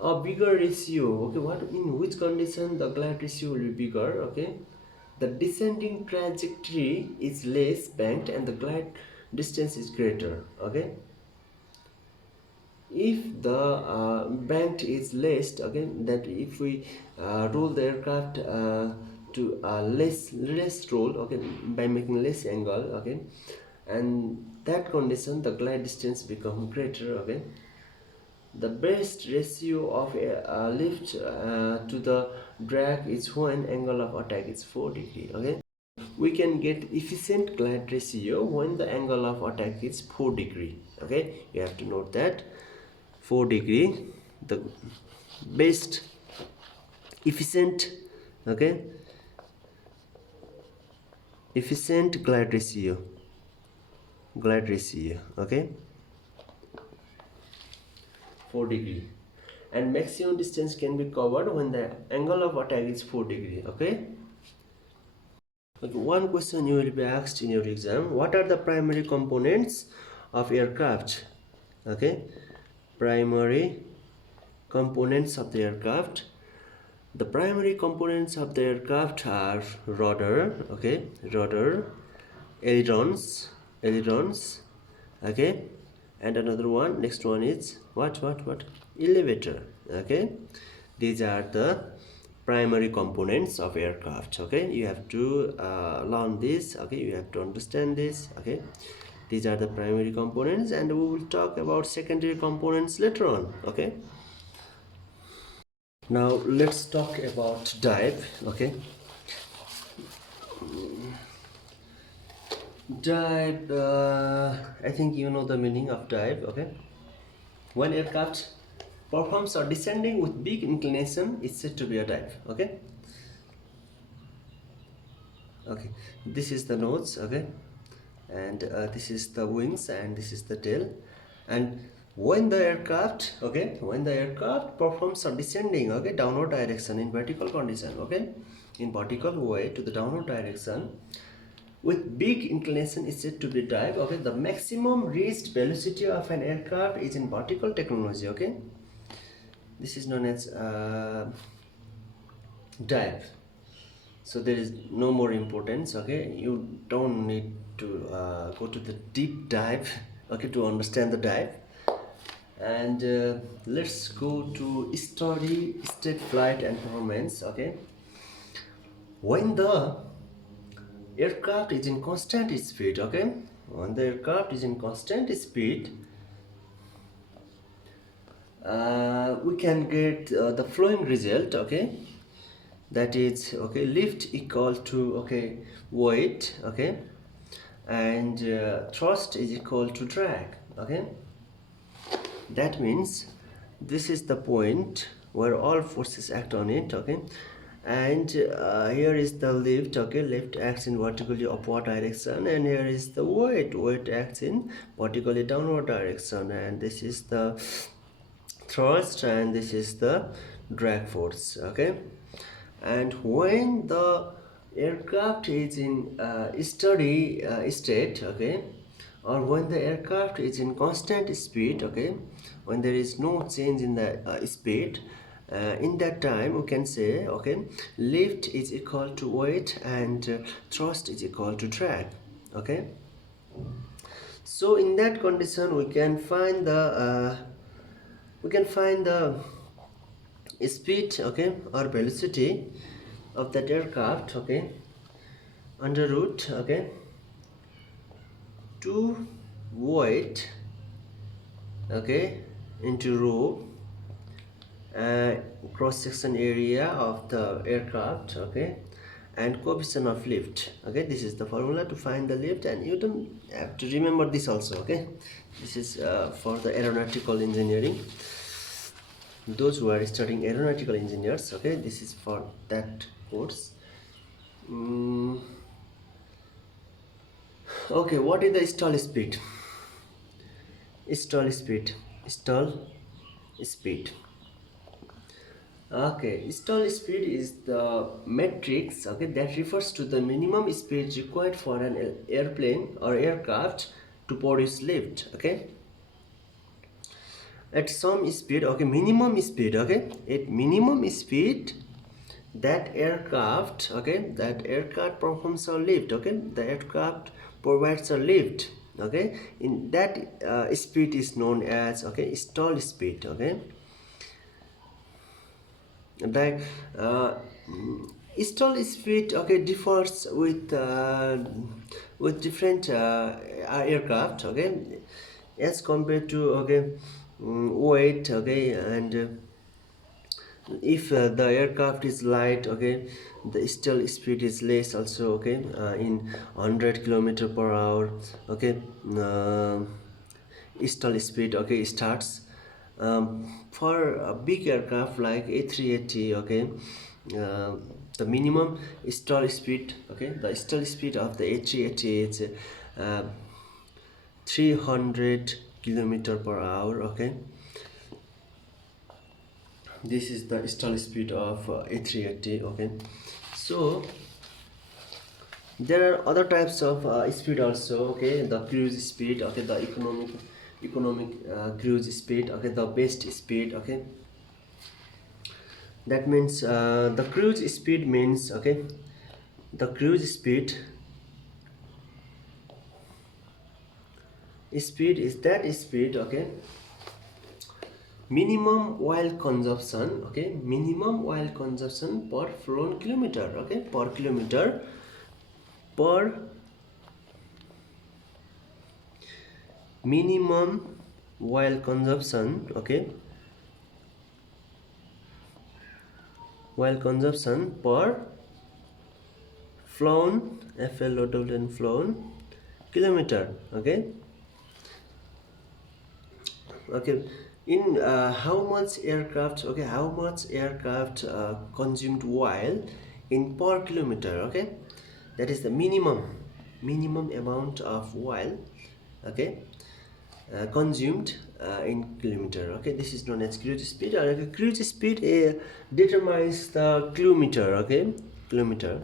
a bigger ratio, okay. What, in which condition the glide ratio will be bigger, okay. The descending trajectory is less banked and the glide distance is greater, okay. If the banked is less, okay, that if we roll the aircraft to less roll, okay, by making less angle, okay, and that condition the glide distance become greater, okay. The best ratio of lift to the drag is when angle of attack is 4 degree, okay. We can get efficient glide ratio when the angle of attack is 4 degree, okay. You have to note that 4 degree, the best efficient, okay, efficient glide ratio, okay, 4 degree. And maximum distance can be covered when the angle of attack is 4 degree, okay. Okay, one question you will be asked in your exam: what are the primary components of aircraft, okay. Primary components of the aircraft. The primary components of the aircraft are rudder, okay, rudder, ailerons, okay, and another one, next one is what elevator, okay. These are the primary components of aircraft, okay. You have to learn this, okay. You have to understand this, okay. These are the primary components, and we will talk about secondary components later on, okay. Now let's talk about dive. Okay, dive, I think you know the meaning of dive. Okay, when aircraft performs or descending with big inclination is said to be a dive. Okay, okay, this is the nose. Okay, and this is the wings and this is the tail. And when the aircraft, okay, when the aircraft performs a descending, okay, downward direction in vertical condition, okay, in vertical way to the downward direction with big inclination is said to be dive. Okay, the maximum reached velocity of an aircraft is in vertical technology. Okay, this is known as dive. So there is no more importance. Okay, you don't need to go to the deep dive, okay, to understand the dive. And let's go to study state flight and performance. Okay, when the aircraft is in constant speed, okay, when the aircraft is in constant speed, we can get the following result. Okay, that is, okay, lift equal to, okay, weight. Okay, and thrust is equal to drag. Okay, that means this is the point where all forces act on it. Okay, and here is the lift. Okay, lift acts in vertically upward direction, and here is the weight acts in vertically downward direction, and this is the thrust and this is the drag force. Okay, and when the aircraft is in steady state, okay, or when the aircraft is in constant speed, okay, when there is no change in the speed, in that time we can say, okay, lift is equal to weight and thrust is equal to drag. Okay, so in that condition we can find the speed, okay, or velocity of that aircraft, okay, under root, okay, 2 weight, okay, into rho, uh, cross section area of the aircraft, okay, and coefficient of lift. Okay, this is the formula to find the lift, and you don't have to remember this also. Okay, this is for the aeronautical engineering, those who are studying aeronautical engineers. Okay, this is for that course. Okay, what is the stall speed? Stall speed, stall speed. Okay, stall speed is the matrix, okay, that refers to the minimum speed required for an airplane or aircraft to produce lift. Okay, at some speed, okay, minimum speed, okay, at minimum speed that aircraft, okay, that aircraft performs a lift. Okay, the aircraft provides a lift. Okay, in that speed is known as, okay, stall speed. Okay, like stall speed, okay, differs with different aircraft. Okay, as compared to, okay, weight. Okay, and if the aircraft is light, okay, the stall speed is less also. Okay, in 100 kilometer per hour. Okay, stall speed, okay, starts for a big aircraft like A380. Okay, uh, the minimum stall speed, okay, the stall speed of the A380 is 300 kilometer per hour. Okay, this is the stall speed of A380. Okay, so there are other types of speed also. Okay, the cruise speed, okay, the economic cruise speed, okay, the best speed. Okay, that means the cruise speed means, okay, the cruise speed is that speed, okay, minimum oil consumption, okay, minimum oil consumption per flown kilometer. Okay, per kilometer, per minimum oil consumption, okay, while consumption per flown, FLOWN flown kilometer. Okay, okay. In how much aircraft, okay, how much aircraft consumed oil in per kilometer. Okay, that is the minimum amount of oil, okay, consumed in kilometer. Okay, this is known as cruise speed. Cruise speed determines the kilometer. Okay, kilometer.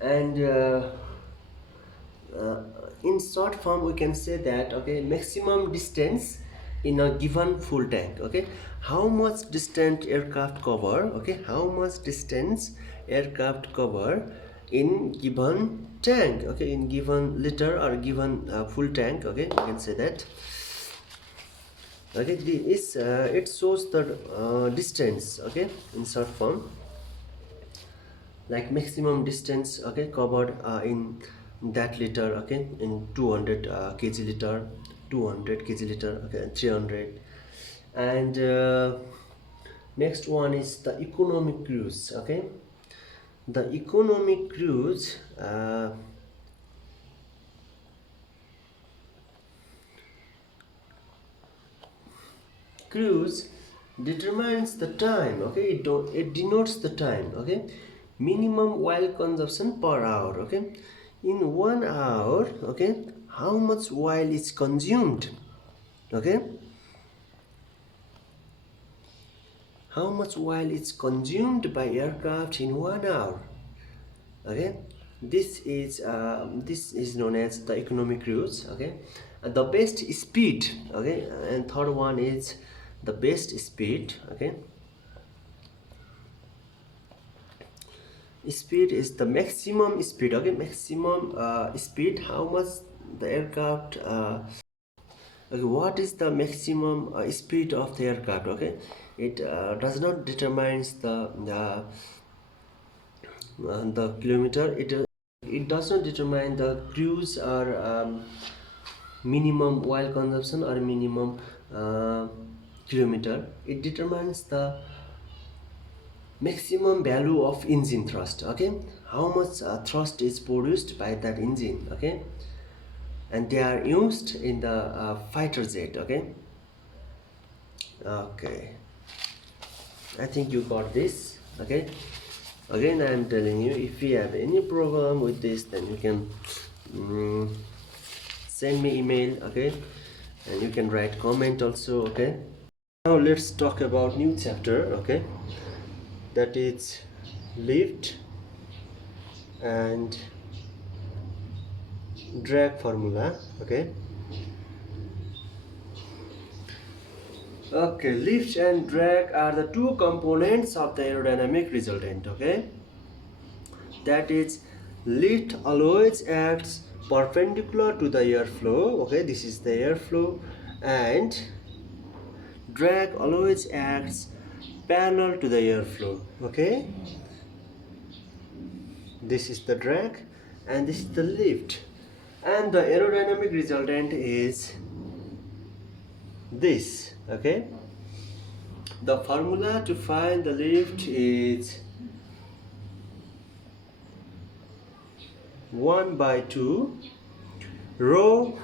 And uh, in short form we can say that, okay, maximum distance in a given full tank. Okay, how much distance aircraft cover, okay, how much distance aircraft cover in given tank, okay, in given liter or given full tank. Okay, you can say that. Okay, this it shows the distance, okay, in short form, like maximum distance, okay, covered in that liter, okay, in 200 kg liter, 200 kg liter, okay, 300. And next one is the economic cruise. Okay, the economic cruise cruise determines the time. Okay, it denotes the time. Okay, minimum oil consumption per hour. Okay, in 1 hour, okay, how much oil is consumed. Okay, how much oil is consumed by aircraft in 1 hour. Okay, this is known as the economic cruise. Okay, the best speed. Okay, and third one is the best speed. Okay, speed is the maximum speed. Okay, maximum speed, how much the aircraft okay, what is the maximum speed of the aircraft. Okay, it does not determines the kilometer. It does not determine the cruise or minimum oil consumption or minimum uh, kilometer. It determines the maximum value of engine thrust. Okay, how much thrust is produced by that engine. Okay, and they are used in the fighter jet. Okay, okay, I think you got this. Okay, again I am telling you, if you have any problem with this, then you can send me email. Okay, and you can write comment also. Okay, now let's talk about new chapter. Okay, that is lift and drag formula. Okay, okay, lift and drag are the two components of the aerodynamic resultant. Okay, that is, lift always acts perpendicular to the airflow. Okay, this is the airflow, and drag always acts parallel to the airflow. Okay, this is the drag and this is the lift, and the aerodynamic resultant is this. Okay, the formula to find the lift is 1/2 rho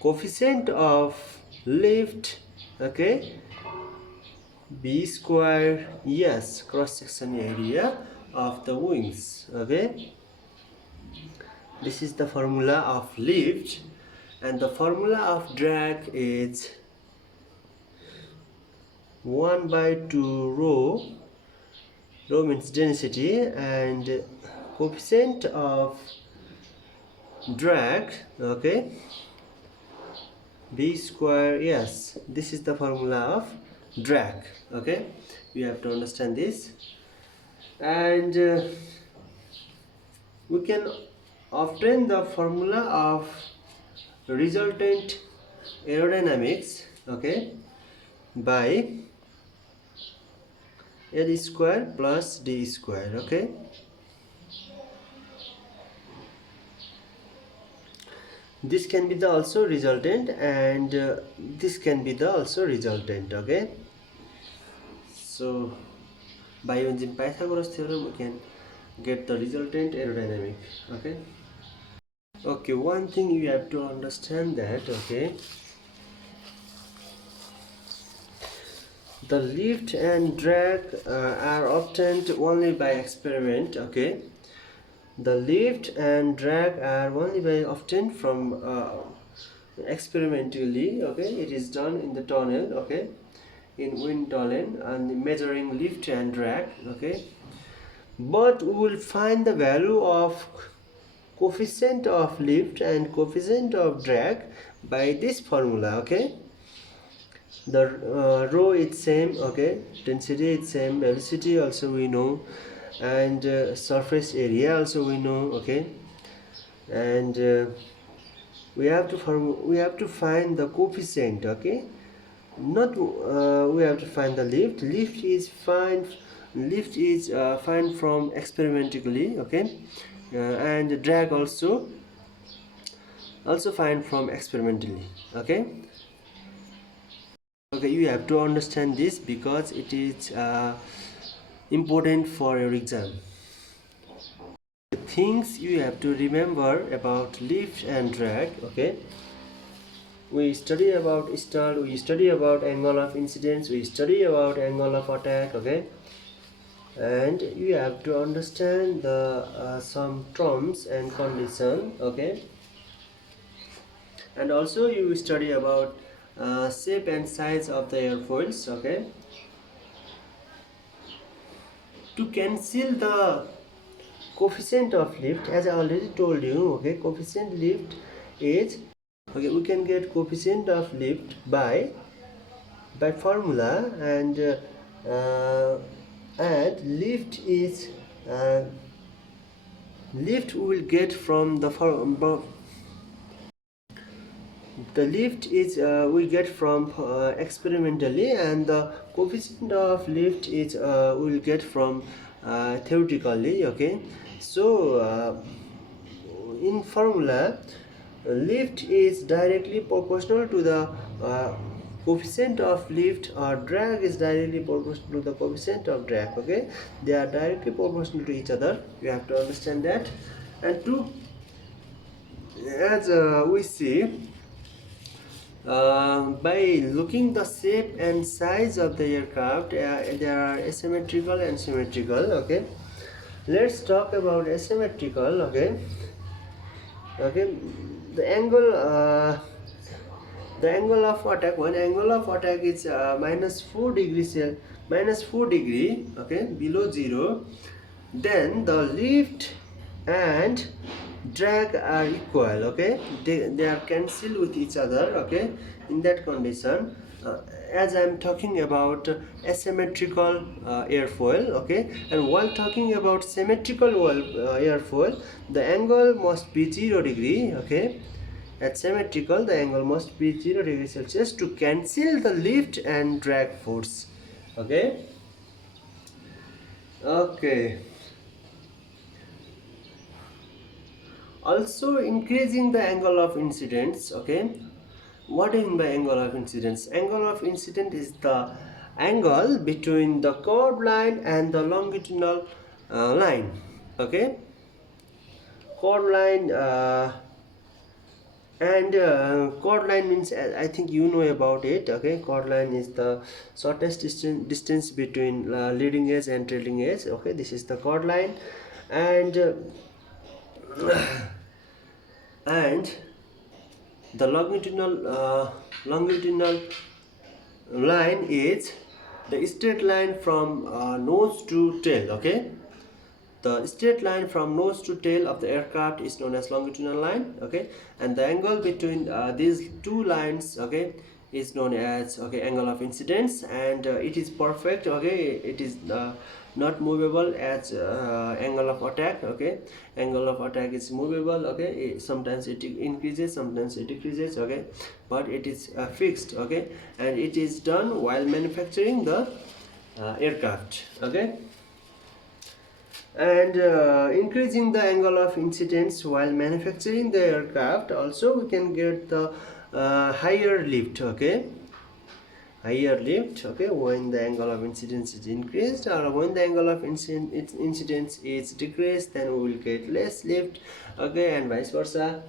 coefficient of lift, okay, b square, yes, cross section area of the wings. Okay, this is the formula of lift, and the formula of drag is 1/2 rho means density, and coefficient of drag, okay, b square, yes, this is the formula of drag. Okay, you have to understand this, and we can obtain the formula of resultant aerodynamics, okay, by L square plus D square. Okay, this can be the also resultant, and this can be the also resultant. Okay, so By using Pythagoras theorem, we can get the resultant aerodynamic. Okay, one thing you have to understand that, the lift and drag are obtained only by experiment. The lift and drag are only by obtained from experimentally. It is done in the tunnel, in wind tunnel, and measuring lift and drag. But we will find the value of coefficient of lift and coefficient of drag by this formula. The rho is same, density is same, velocity also we know, and surface area also we know. And we have to find the coefficient. Not we have to find the lift is find from experimentally. And drag also find from experimentally. You have to understand this because it is important for your exam. The things you have to remember about lift and drag. We study about stall, we study about angle of incidence, we study about angle of attack. And you have to understand the some terms and condition. And also you study about shape and size of the airfoils. To cancel the coefficient of lift, as I already told you, coefficient lift is, we can get coefficient of lift by formula, and lift is lift we will get from the lift is we get from experimentally, and the coefficient of lift is we will get from theoretically. So in formula, lift is directly proportional to the coefficient of lift, or drag is directly proportional to the coefficient of drag. They are directly proportional to each other. You have to understand that. And as we see, by looking the shape and size of the aircraft, there are asymmetrical and symmetrical. Let's talk about asymmetrical. The angle of attack, one angle of attack is -4 degrees, -4 degree, below 0. Then the lift and drag are equal. They are cancelled with each other. In that condition, as I am talking about asymmetrical airfoil. And while talking about symmetrical airfoil, the angle must be 0 degree. At symmetrical, the angle must be 0 degree Celsius to cancel the lift and drag force. Okay. Also increasing the angle of incidence. What do you mean by angle of incidence? Angle of incidence is the angle between the chord line and the longitudinal line. Chord line and chord line means, I think you know about it. Chord line is the shortest distance between leading edge and trailing edge. This is the chord line. And and the longitudinal line is the straight line from nose to tail. The straight line from nose to tail of the aircraft is known as longitudinal line. And the angle between these two lines is known as angle of incidence, and it is perfect. It is not movable as angle of attack. Angle of attack is movable. Sometimes it increases, sometimes it decreases. But it is fixed. And it is done while manufacturing the aircraft. And increasing the angle of incidence while manufacturing the aircraft, also we can get the higher lift. higher lift, okay, when the angle of incidence is increased, or when the angle of incidence is decreased, then we will get less lift, okay, and vice versa.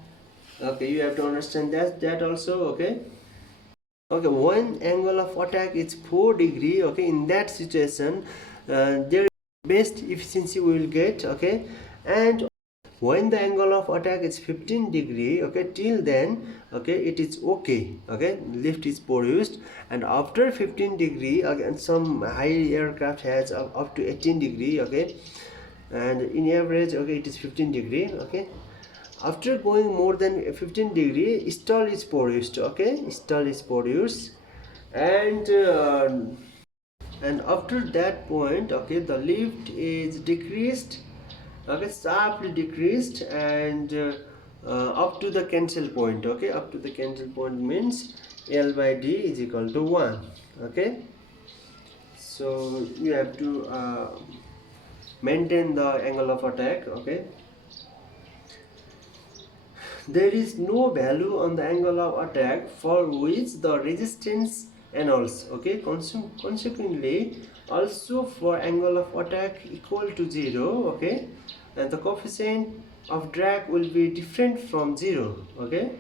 Okay, you have to understand that also, okay. Okay, when angle of attack is 4 degree, okay, in that situation there best efficiency we will get, okay. And when the angle of attack is 15 degree, okay, till then, okay, it is okay, okay, lift is produced. And after 15 degree, again, some high aircraft has up to 18 degree, okay, and in average, okay, it is 15 degree, okay. After going more than 15 degree, stall is produced, okay, stall is produced. And after that point, okay, the lift is decreased, okay, sharply decreased, and up to the cancel point, okay, up to the cancel point means L by D is equal to 1, okay. So you have to maintain the angle of attack, okay. There is no value on the angle of attack for which the resistance annuls, okay. Consequently, also for angle of attack equal to 0, okay, and the coefficient of drag will be different from 0, okay.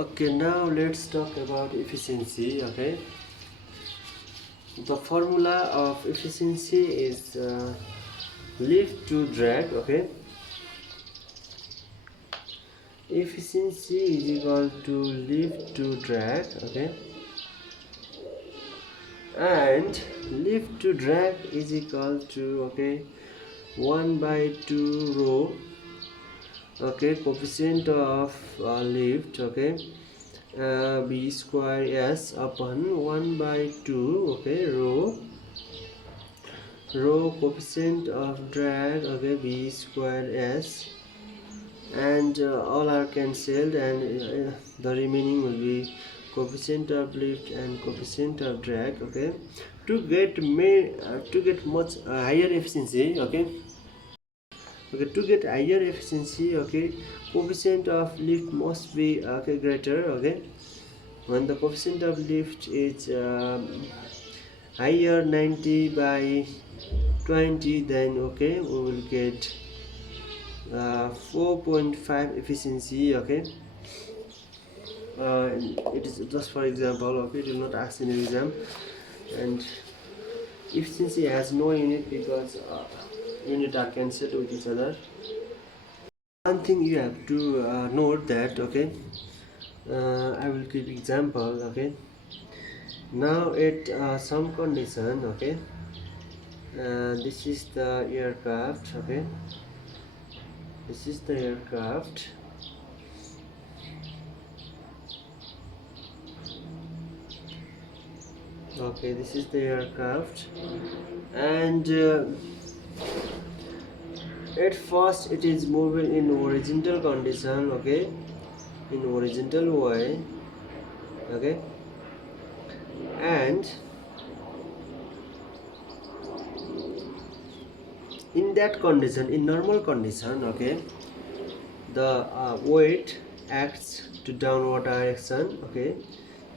Okay, now let's talk about efficiency, okay. The formula of efficiency is lift to drag, okay. Efficiency is equal to lift to drag, okay, and lift to drag is equal to, okay, 1 by 2 rho, okay, coefficient of lift, okay, b square s upon 1 by 2, okay, rho coefficient of drag, okay, b square s, and all are cancelled, and the remaining will be coefficient of lift and coefficient of drag, okay. To get much higher efficiency, okay, to get higher efficiency, okay, coefficient of lift must be, okay, greater, okay. When the coefficient of lift is higher 90 by 20, then, okay, we will get 4.5 efficiency, okay. It is just for example, okay, it will not ask in exam. And efficiency has no unit because unit are cancelled with each other. One thing you have to note that, okay, I will give example, okay. Now at some condition, okay, this is the aircraft, okay, this is the aircraft, okay, this is the aircraft, and at first it is moving in horizontal condition, okay, in horizontal way, okay, and in that condition, in normal condition, okay, the weight acts to downward direction, okay,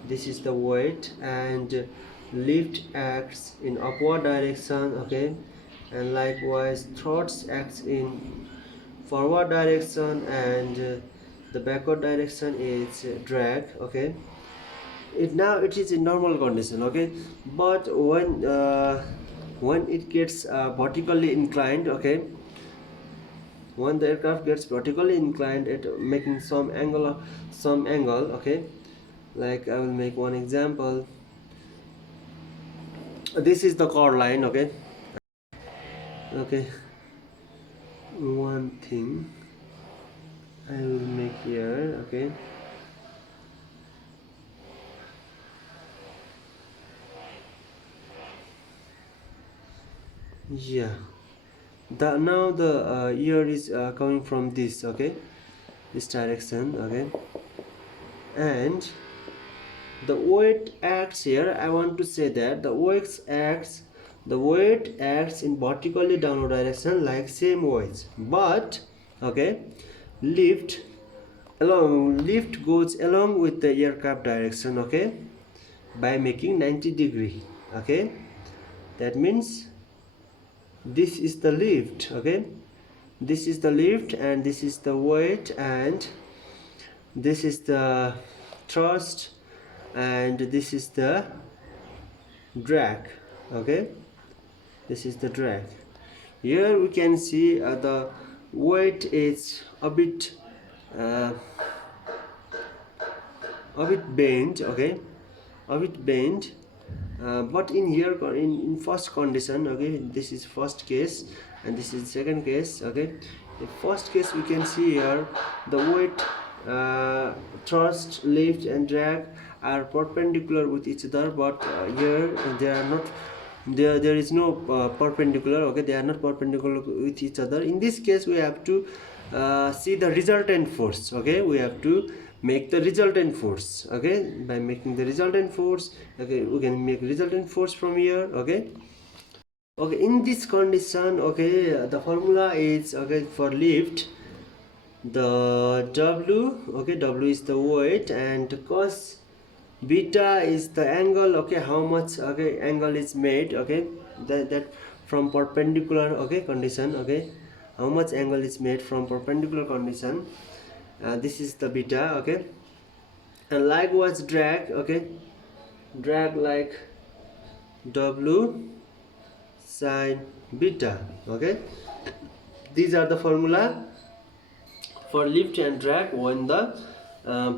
this is the weight, and lift acts in upward direction, okay, and likewise thrust acts in forward direction, and the backward direction is drag, okay. Now it is in normal condition, okay. But when it gets vertically inclined, okay, when the aircraft gets vertically inclined at making some angle, okay, like I will make one example. This is the chord line, okay, okay. One thing I will make here, okay, yeah, now the ear is coming from this, okay, this direction, okay, and the weight acts here. I want to say that the weight acts in vertically downward direction like same ways, but, okay, lift lift goes along with the aircraft direction, okay. by making 90°. Okay, that means this is the lift. Okay, this is the lift and this is the weight and this is the thrust and this is the drag. Okay, this is the drag. Here we can see the weight is a bit bent. Okay, a bit bent, but in here in first condition, okay, this is first case and this is second case. Okay, in first case we can see here the weight, thrust, lift and drag are perpendicular with each other, but here they are not. There is no perpendicular. Okay, they are not perpendicular with each other. In this case we have to see the resultant force. Okay, we have to make the resultant force. Okay, by making the resultant force, okay, we can make resultant force from here. Okay, okay, in this condition, okay, the formula is, okay, for lift, the W, okay, W is the weight and cos beta is the angle. Okay, how much, okay, angle is made. Okay, that from perpendicular, okay, condition. Okay, how much angle is made from perpendicular condition, this is the beta. Okay, and likewise drag. Okay, drag like W sine beta. Okay, these are the formula for lift and drag when the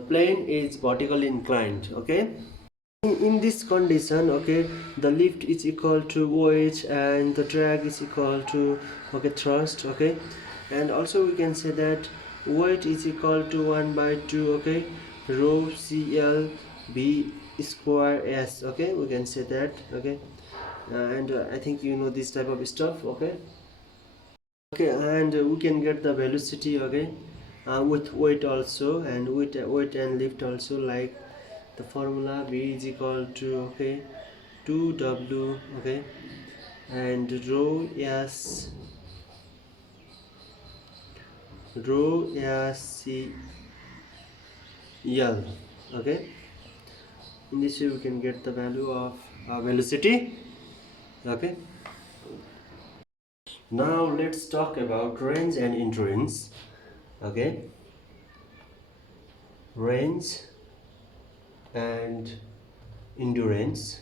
plane is vertically inclined. Okay, in this condition, okay, the lift is equal to weight and the drag is equal to, okay, thrust. Okay, and also we can say that weight is equal to 1 by 2, okay, rho cl b square s. Okay, we can say that. Okay, and I think you know this type of stuff. Okay, okay, and we can get the velocity. Okay, with weight also, and with weight and lift also, like the formula v is equal to, okay, 2w, okay, and rho s cl. Okay, in this way we can get the value of velocity. Okay, now let's talk about range and endurance. Okay, range and endurance.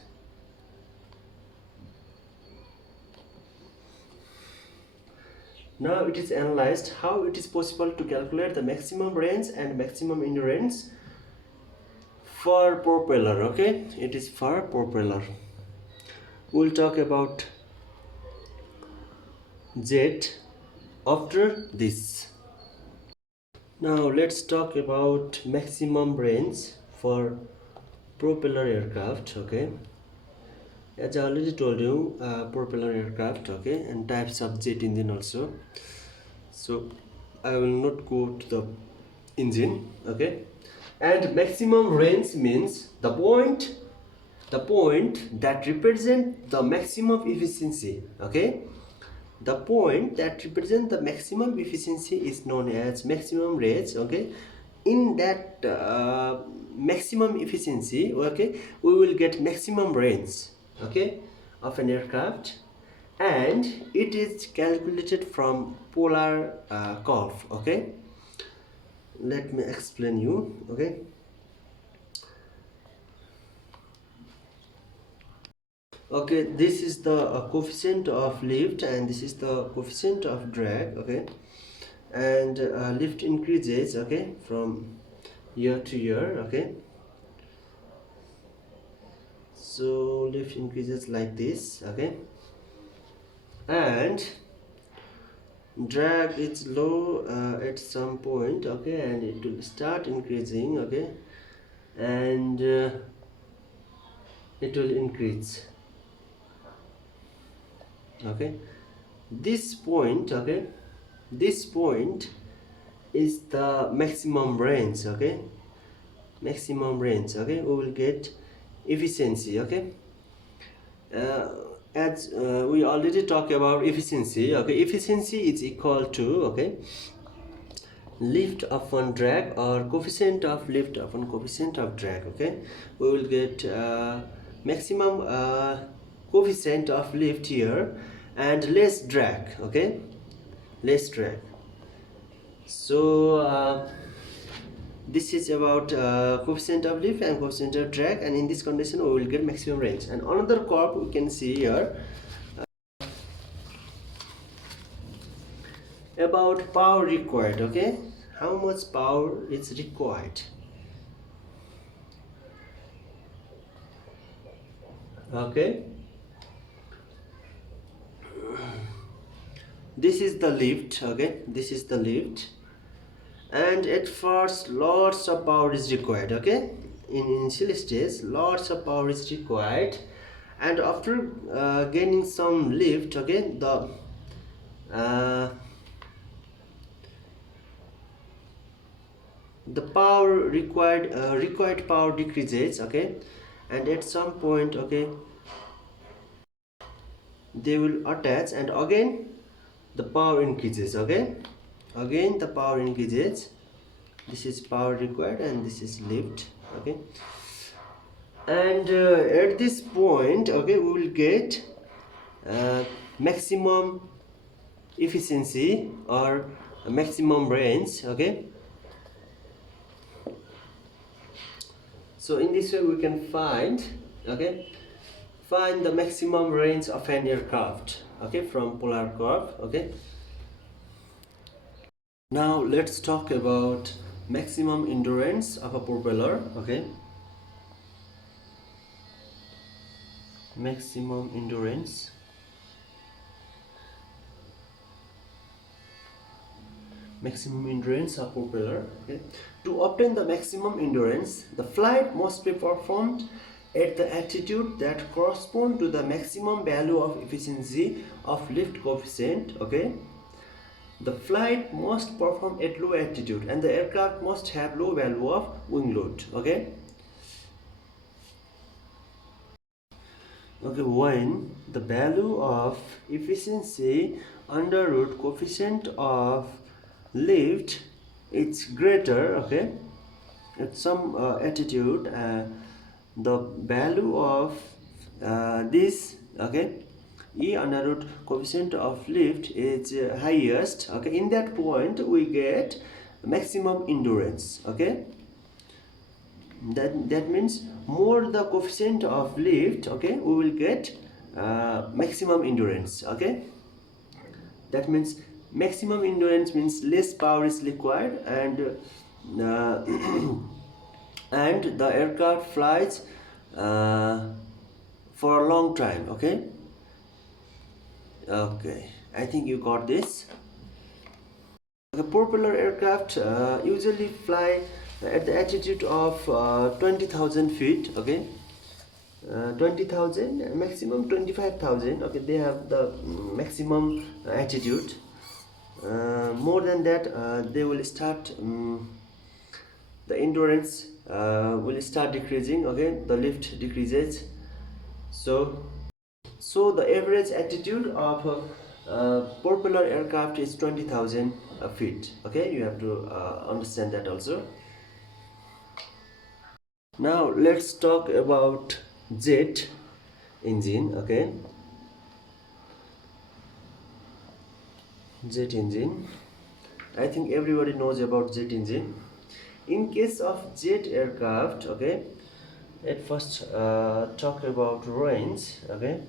Now it is analyzed how it is possible to calculate the maximum range and maximum endurance for propeller. Okay, it is for propeller. We'll talk about jet after this. Now let's talk about maximum range for propeller aircraft. Okay, as I already told you, propeller aircraft. Okay, and types of jet engine also. So I will not go to the engine. Okay, and maximum range means the point that represent the maximum efficiency. Okay, the point that represent the maximum efficiency is known as maximum range. Okay, in that maximum efficiency, okay, we will get maximum range, okay, of an aircraft, and it is calculated from polar curve. Okay, let me explain you. Okay, okay, this is the coefficient of lift and this is the coefficient of drag. Okay, and lift increases, okay, from year to year. Okay, so lift increases like this. Okay, and drag is low at some point. Okay, and it will start increasing. Okay, and it will increase. Okay, this point, okay, this point is the maximum range. Okay, maximum range. Okay, we will get efficiency. Okay, as we already talked about efficiency. Okay, efficiency is equal to, okay, lift upon drag or coefficient of lift upon coefficient of drag. Okay, we will get maximum coefficient of lift here and less drag. Okay, less drag. So this is about coefficient of lift and coefficient of drag, and in this condition we will get maximum range. And another curve we can see here about power required. Okay, how much power is required. Okay, this is the lift. Okay, this is the lift, and at first lots of power is required. Okay, in initial stage lots of power is required, and after gaining some lift, okay, uh, the power required power decreases. Okay, and at some point, okay, they will attach, and again the power increases. Okay, again the power increases. This is power required and this is lift. Okay, and at this point, okay, we will get maximum efficiency or maximum range. Okay, so in this way we can find, okay, find the maximum range of an aircraft, okay, from polar curve. Okay, now let's talk about maximum endurance of a propeller. Okay, maximum endurance. Maximum endurance of propeller. Okay, to obtain the maximum endurance, the flight must be performed at the altitude that correspond to the maximum value of efficiency of lift coefficient. Okay, the flight must perform at low altitude and the aircraft must have low value of wing load. Okay, okay, when the value of efficiency under root coefficient of lift it's greater, okay, at some altitude, the value of this, okay, e under root coefficient of lift is highest. Okay, in that point we get maximum endurance. Okay, that means more the coefficient of lift, okay, we will get maximum endurance. Okay, that means maximum endurance means less power is required, and and the aircraft flies for a long time. Okay, okay, I think you got this. The propeller aircraft usually fly at the altitude of 20,000 feet. Okay, 20,000, maximum 25,000. Okay, they have the maximum altitude. More than that, they will start the endurance will start decreasing. Okay, the lift decreases. So the average altitude of propeller aircraft is 20,000 feet. Okay, you have to understand that also. Now let's talk about jet engine. Okay, jet engine, I think everybody knows about jet engine. In case of jet aircraft, okay, at first talk about range. Okay,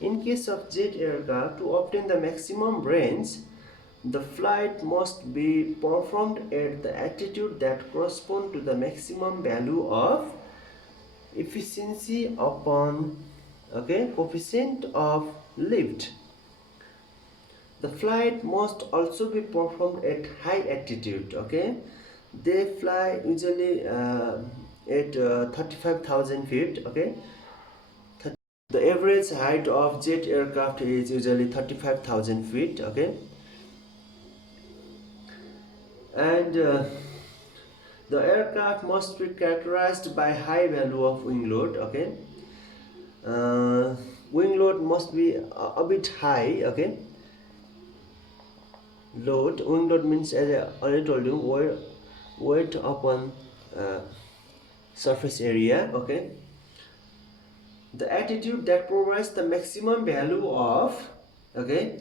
in case of jet aircraft, to obtain the maximum range, the flight must be performed at the altitude that correspond to the maximum value of efficiency upon, okay, coefficient of lift. The flight must also be performed at high altitude. Okay, they fly usually at 35,000 feet. Okay, the average height of jet aircraft is usually 35,000 feet. Okay, and the aircraft must be characterized by high value of wing load. Okay, wing load must be a bit high. Okay, load. Wing load means, as I already told you, weight upon surface area. Okay, the attitude that provides the maximum value of, okay,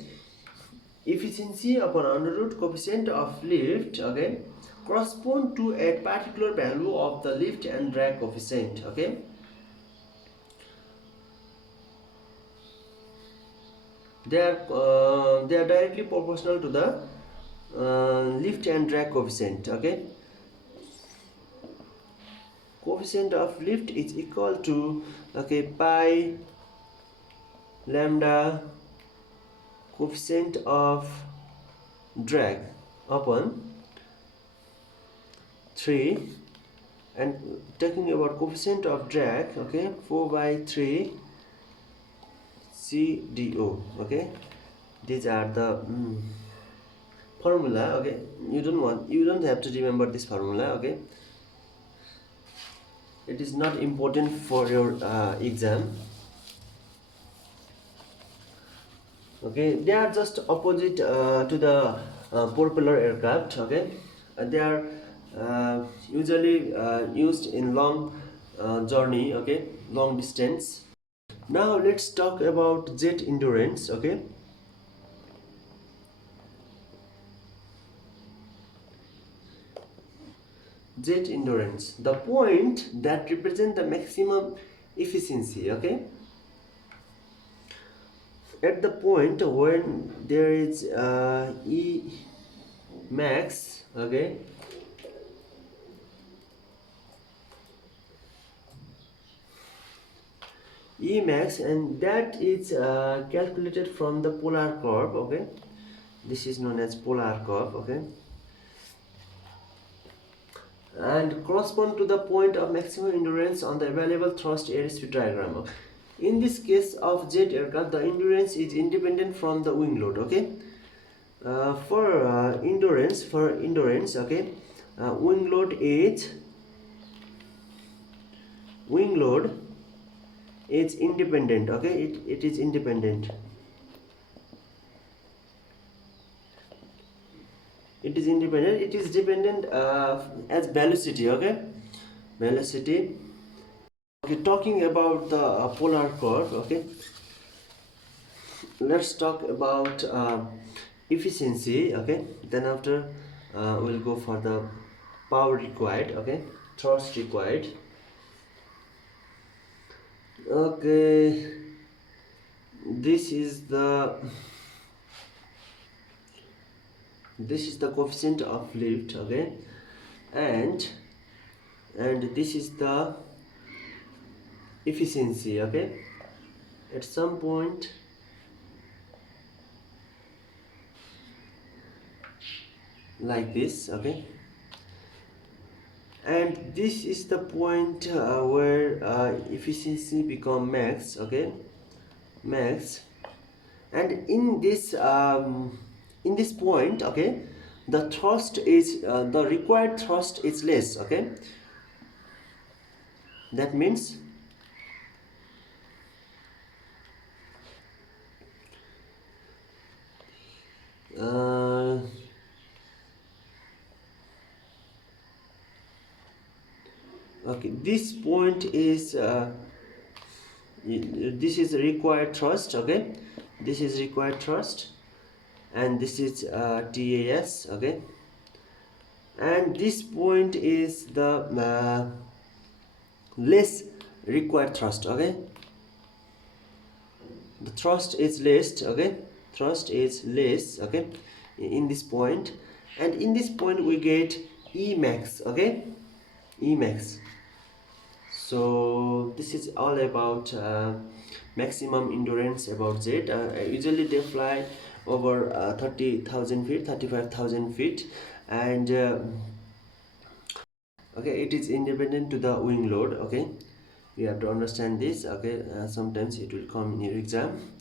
efficiency upon under root coefficient of lift, okay, correspond to a particular value of the lift and drag coefficient. Okay, they are directly proportional to the lift and drag coefficient. Okay, coefficient of lift is equal to, okay, pi lambda coefficient of drag upon 3, and talking about coefficient of drag, okay, 4 by 3 CDO. Okay, these are the formula. Okay, you don't have to remember this formula. Okay, it is not important for your exam. Okay, they are just opposite to the propeller aircraft. Okay, they are usually used in long journey. Okay, long distance. Now let's talk about jet endurance. Okay, jet endurance, the point that represent the maximum efficiency. Okay, at the point when there is E max. Okay, E max, and that is calculated from the polar curve. Okay, this is known as polar curve. Okay, and correspond to the point of maximum endurance on the available thrust airspeed diagram. In this case of jet aircraft, the endurance is independent from the wing load. Okay, for endurance, okay, wing load is independent. Okay, it is independent. It is independent. It is dependent as velocity. Okay, velocity. Okay, talking about the polar curve. Okay, let's talk about efficiency. Okay, then after we'll go for the power required. Okay, thrust required. Okay, this is the coefficient of lift. Okay, and this is the efficiency. Okay, at some point like this. Okay, and this is the point where efficiency become max. Okay, max, and in this point, okay, the thrust is the required thrust is less. Okay, that means okay, this point is this is required thrust. Okay, this is required thrust, and this is TAS. Okay, and this point is the less required thrust. Okay, the thrust is less. Okay, thrust is less. Okay, in this point, and in this point we get E max. Okay, E max. So this is all about maximum endurance about jet. Usually they fly over 30,000 feet, 35,000 feet, and okay, it is independent to the wing load. Okay, you have to understand this. Okay, sometimes it will come in your exam.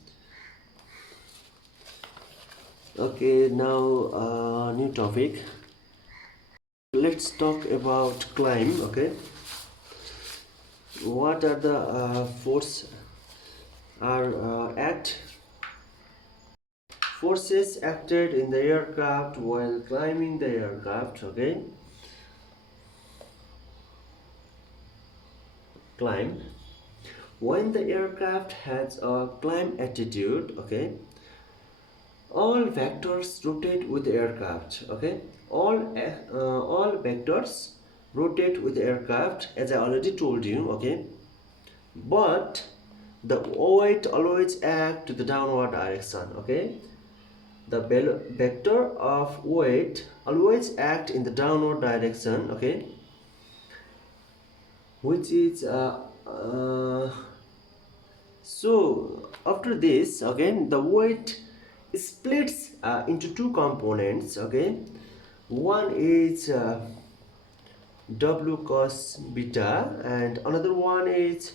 Okay, now new topic. Let's talk about climb. Okay, what are the force are act Forces acted in the aircraft while climbing the aircraft. Okay, climb. When the aircraft has a climb attitude, okay, all vectors rotate with the aircraft. Okay, all vectors rotate with the aircraft, as I already told you. Okay, but the weight always act to the downward direction. Okay, the vector of weight always act in the downward direction. Okay, which is so after this, again the weight splits into two components. Okay, one is w cos beta and another one is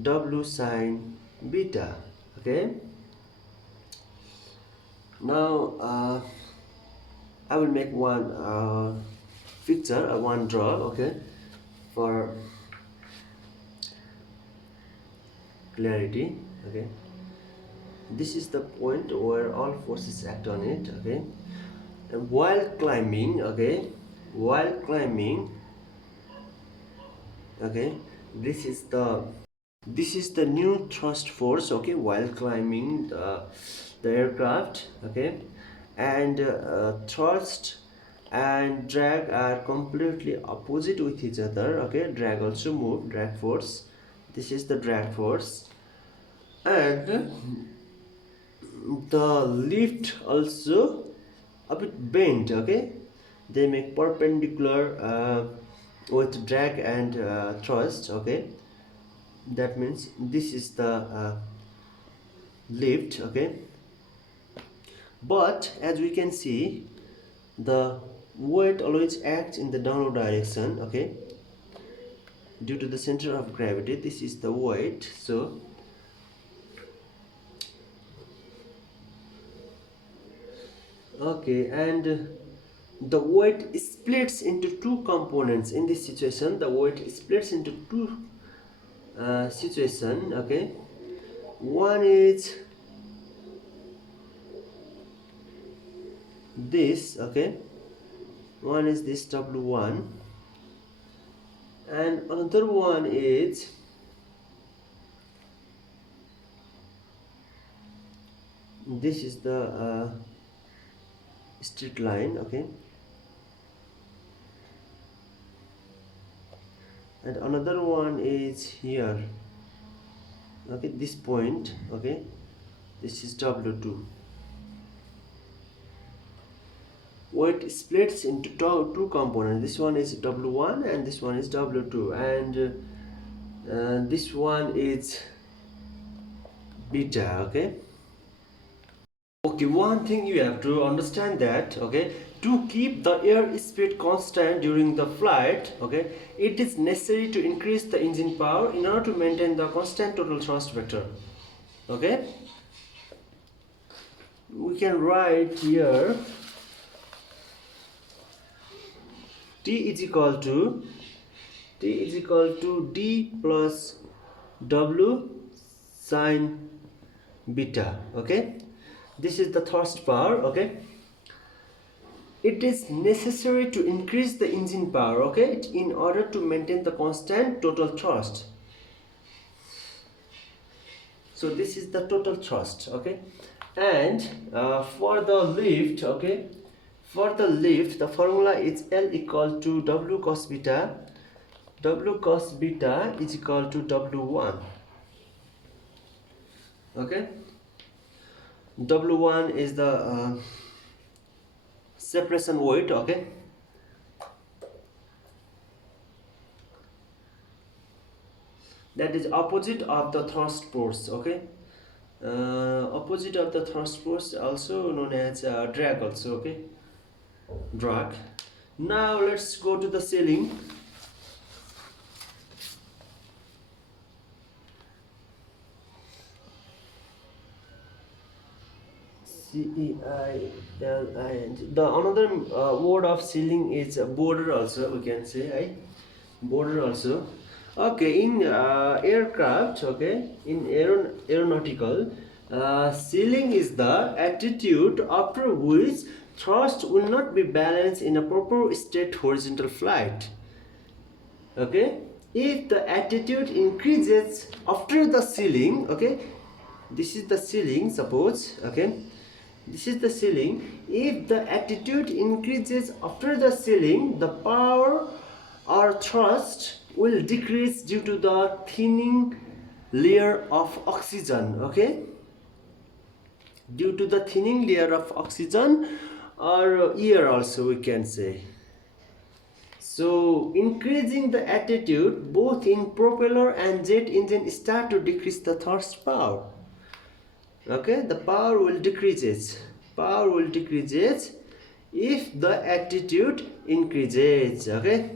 w sin beta. Okay, now I will make one picture, one draw. Okay, for clarity. Okay, this is the point where all forces act on it. Okay, and while climbing, okay, while climbing, okay, this is the new thrust force. Okay, while climbing the aircraft. Okay, and thrust and drag are completely opposite with each other. Okay, drag also move, drag force. This is the drag force, and the lift also a bit bent. Okay, they make perpendicular with drag and thrust. Okay, that means this is the lift. Okay, but as we can see, the weight always acts in the downward direction. Okay, due to the center of gravity, this is the weight. So okay, and the weight splits into two components. In this situation, the weight splits into two situation. Okay, one is this. Okay, one is this w1, and another one is this is the straight line. Okay, and another one is here. Okay, this point. Okay, this is w2. Weight splits into two components. This one is w1 and this one is w2, and this one is beta. Okay, okay, one thing you have to understand that, okay, to keep the air speed constant during the flight, okay, it is necessary to increase the engine power in order to maintain the constant total thrust vector. Okay, we can write here T is equal to D plus W sine beta. Okay, this is the thrust power. Okay, it is necessary to increase the engine power, okay, in order to maintain the constant total thrust. So this is the total thrust. Okay, and for the lift, okay, for the lift, the formula is L equal to W cos beta. W cos beta is equal to W1. Okay, W1 is the separation weight. Okay, that is opposite of the thrust force. Okay, opposite of the thrust force, also known as drag also. Okay, drag. Now let's go to the ceiling. CEILING. The another word of ceiling is border also, we can say, right? Border also. Okay, in aircraft, okay, in aeronautical, ceiling is the attitude after which thrust will not be balanced in a proper state horizontal flight. Okay, if the attitude increases after the ceiling, okay, this is the ceiling, suppose, okay, this is the ceiling. If the attitude increases after the ceiling, the power or thrust will decrease due to the thinning layer of oxygen. Okay, due to the thinning layer of oxygen or air also we can say. So increasing the attitude both in propeller and jet engine start to decrease the thrust power. Okay, the power will decreases if the attitude increases. Okay,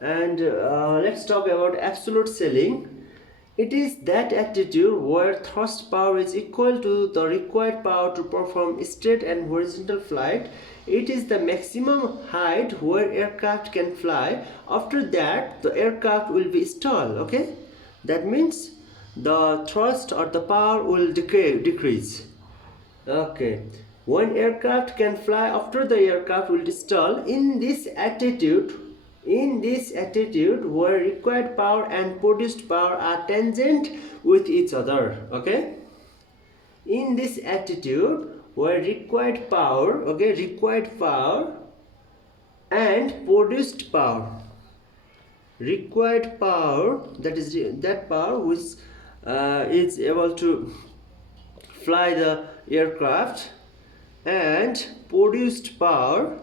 and let's talk about absolute ceiling. It is that attitude where thrust power is equal to the required power to perform straight and horizontal flight. It is the maximum height where aircraft can fly. After that, the aircraft will be stalled. Okay, that means the thrust or the power will decrease. Okay, one aircraft can fly after the aircraft will stall. In this attitude where required power and produced power are tangent with each other. Okay, in this attitude where required power and produced power, required power, that is that power which is able to fly the aircraft, and produced power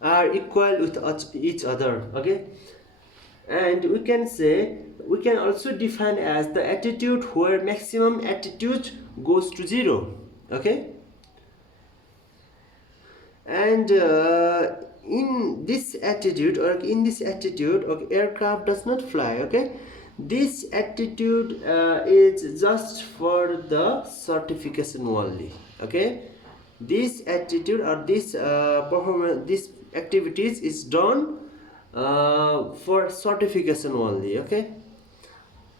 are equal with each other. Okay, and we can also define as the attitude where maximum attitude goes to 0. Okay, and in this attitude okay, aircraft does not fly. Okay, this attitude is just for the certification only. Okay, this attitude or this performance, this activities is done for certification only. Okay,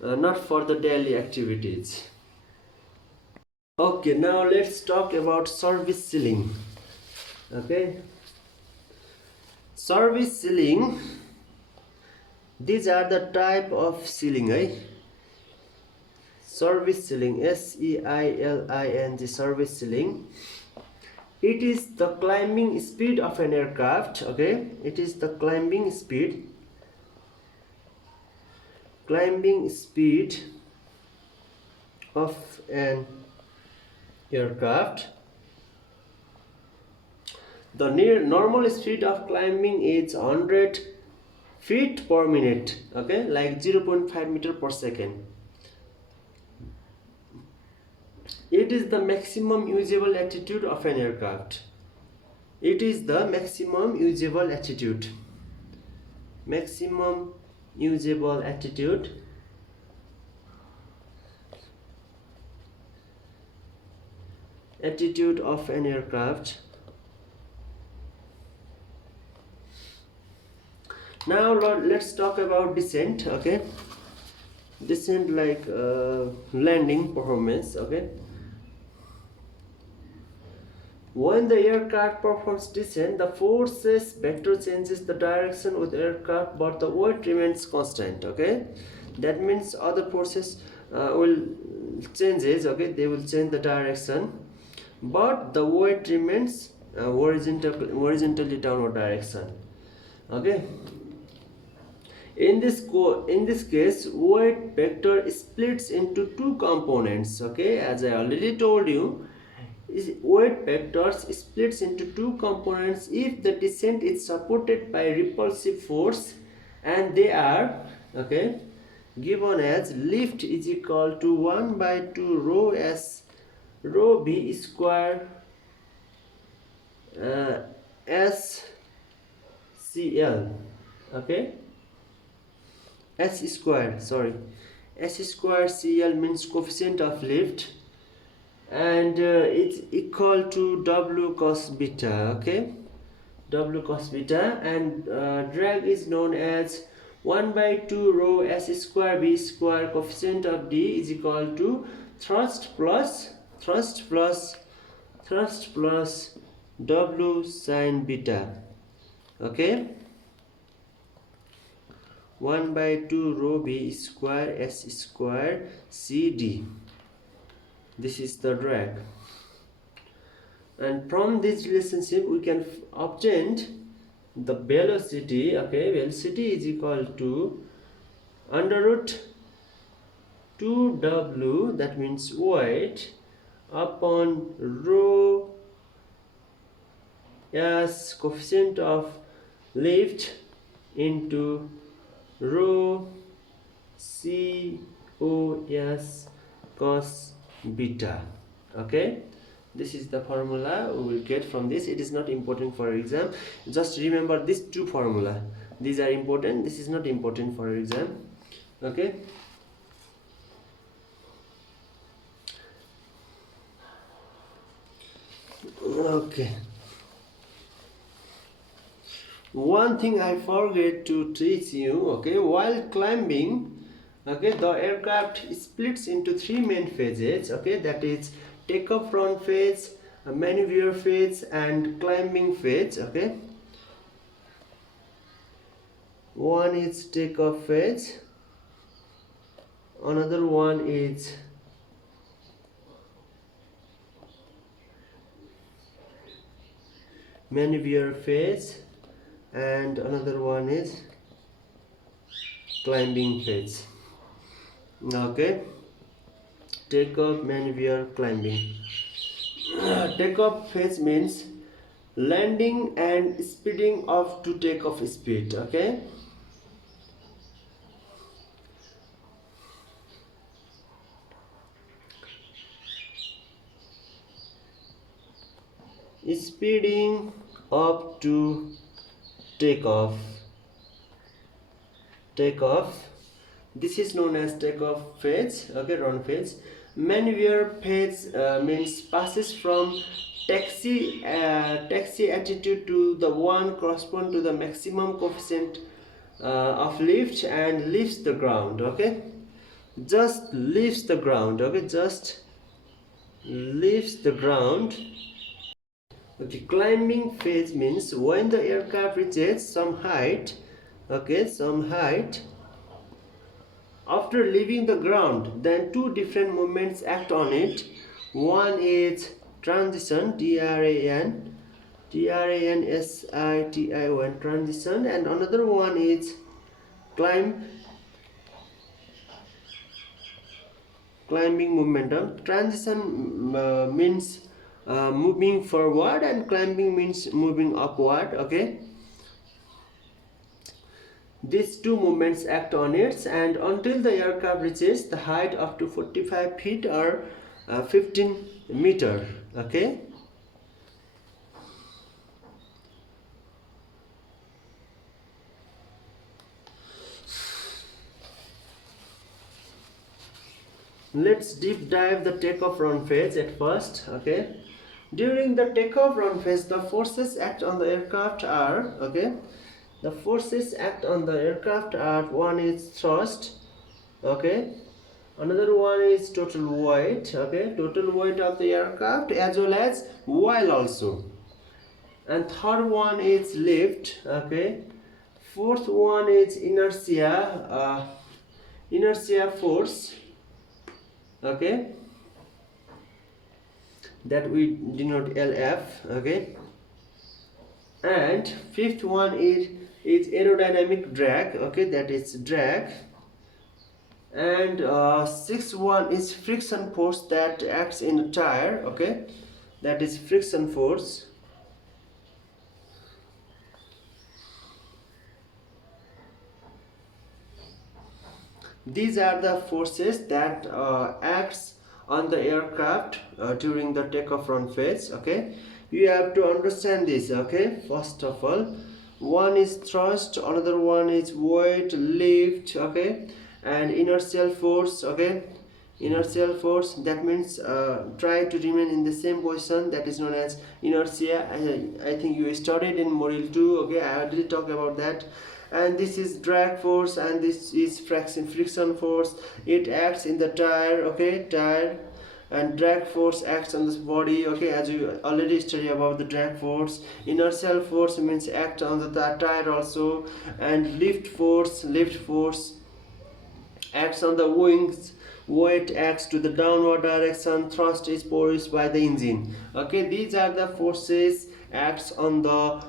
not for the daily activities. Okay, now let's talk about service ceiling. Okay, service ceiling, these are the type of ceiling. Service ceiling, SEILING, service ceiling. It is the climbing speed of an aircraft. Okay, it is the climbing speed of an aircraft. The normal speed of climbing is 100 feet per minute. Okay, like 0.5 meter per second. It is the maximum usable altitude of an aircraft. It is the maximum usable altitude. Maximum usable altitude of an aircraft. Now let's talk about descent. Okay, descent like landing performance. Okay, when the aircraft performs descent, the forces vector changes the direction with aircraft, but the weight remains constant. Okay, that means other forces will changes. Okay, they will change the direction, but the weight remains horizontally downward direction. Okay, in this case, weight vector splits into two components. Okay, as I already told you, weight vectors splits into two components if the descent is supported by repulsive force, and they are, okay, given as lift is equal to 1 by 2 rho s rho b square s cl. Okay, s square cl means coefficient of lift, and it's equal to w cos beta. Okay, W cos beta, and drag is known as 1 by 2 rho s square b square coefficient of d is equal to thrust plus W sine beta. Okay, 1 by 2 rho b square s square cd. This is the drag, and from this relationship we can obtain the velocity. Okay, velocity is equal to under root 2w, that means weight, upon rho s coefficient of lift into rho cos cos beta. Okay, this is the formula we will get from this. It is not important for exam, just remember these two formula. These are important, this is not important for exam. Okay, okay, one thing I forget to teach you. Okay, while climbing, okay, the aircraft splits into three main phases. Okay, that is takeoff run phase, maneuver phase, and climbing phase. Okay, one is takeoff phase, another one is maneuver phase, and another one is climbing phase. Okay, takeoff, maneuver, climbing. Takeoff phase means landing and speeding up to takeoff speed. Okay, speeding up to takeoff. This is known as takeoff phase. Okay, run phase. Maneuver phase means passes from taxi attitude to the one correspond to the maximum coefficient of lift and leaves the ground. Okay, just leaves the ground. Okay, just leaves the ground. Okay, climbing phase means when the aircraft reaches some height. Okay, some height. After leaving the ground, then two different movements act on it. One is transition, transition, transition, and another one is climbing momentum. Transition means moving forward, and climbing means moving upward. Okay, these two movements act on it, and until the aircraft reaches the height up to 45 feet or 15 meter. Okay, let's deep dive the takeoff run phase at first. Okay, during the takeoff run phase, the forces act on the aircraft are, okay, the forces act on the aircraft are, one is thrust. Okay, another one is total weight. Okay, total weight of the aircraft as well as while also, and third one is lift. Okay, fourth one is inertia force. Okay, that we denote LF. Okay, and fifth one is aerodynamic drag. Okay, that is drag, and sixth one is friction force that acts in a tire. Okay, that is friction force. These are the forces that acts on the aircraft during the takeoff run phase. Okay, you have to understand this. Okay, first of all, one is thrust, another one is weight, lift. Okay, and inertial force. Okay, Inertial force, that means try to remain in the same position, that is known as inertia. I think you studied in module 2, okay, I already talked about that. And this is drag force, and this is friction force. It acts in the tire, okay, tire. And drag force acts on this body, okay, as you already studied about the drag force. Inertial force means act on the tire also. And lift force acts on the wings. Weight acts to the downward direction. Thrust is produced by the engine, okay. These are the forces acts on the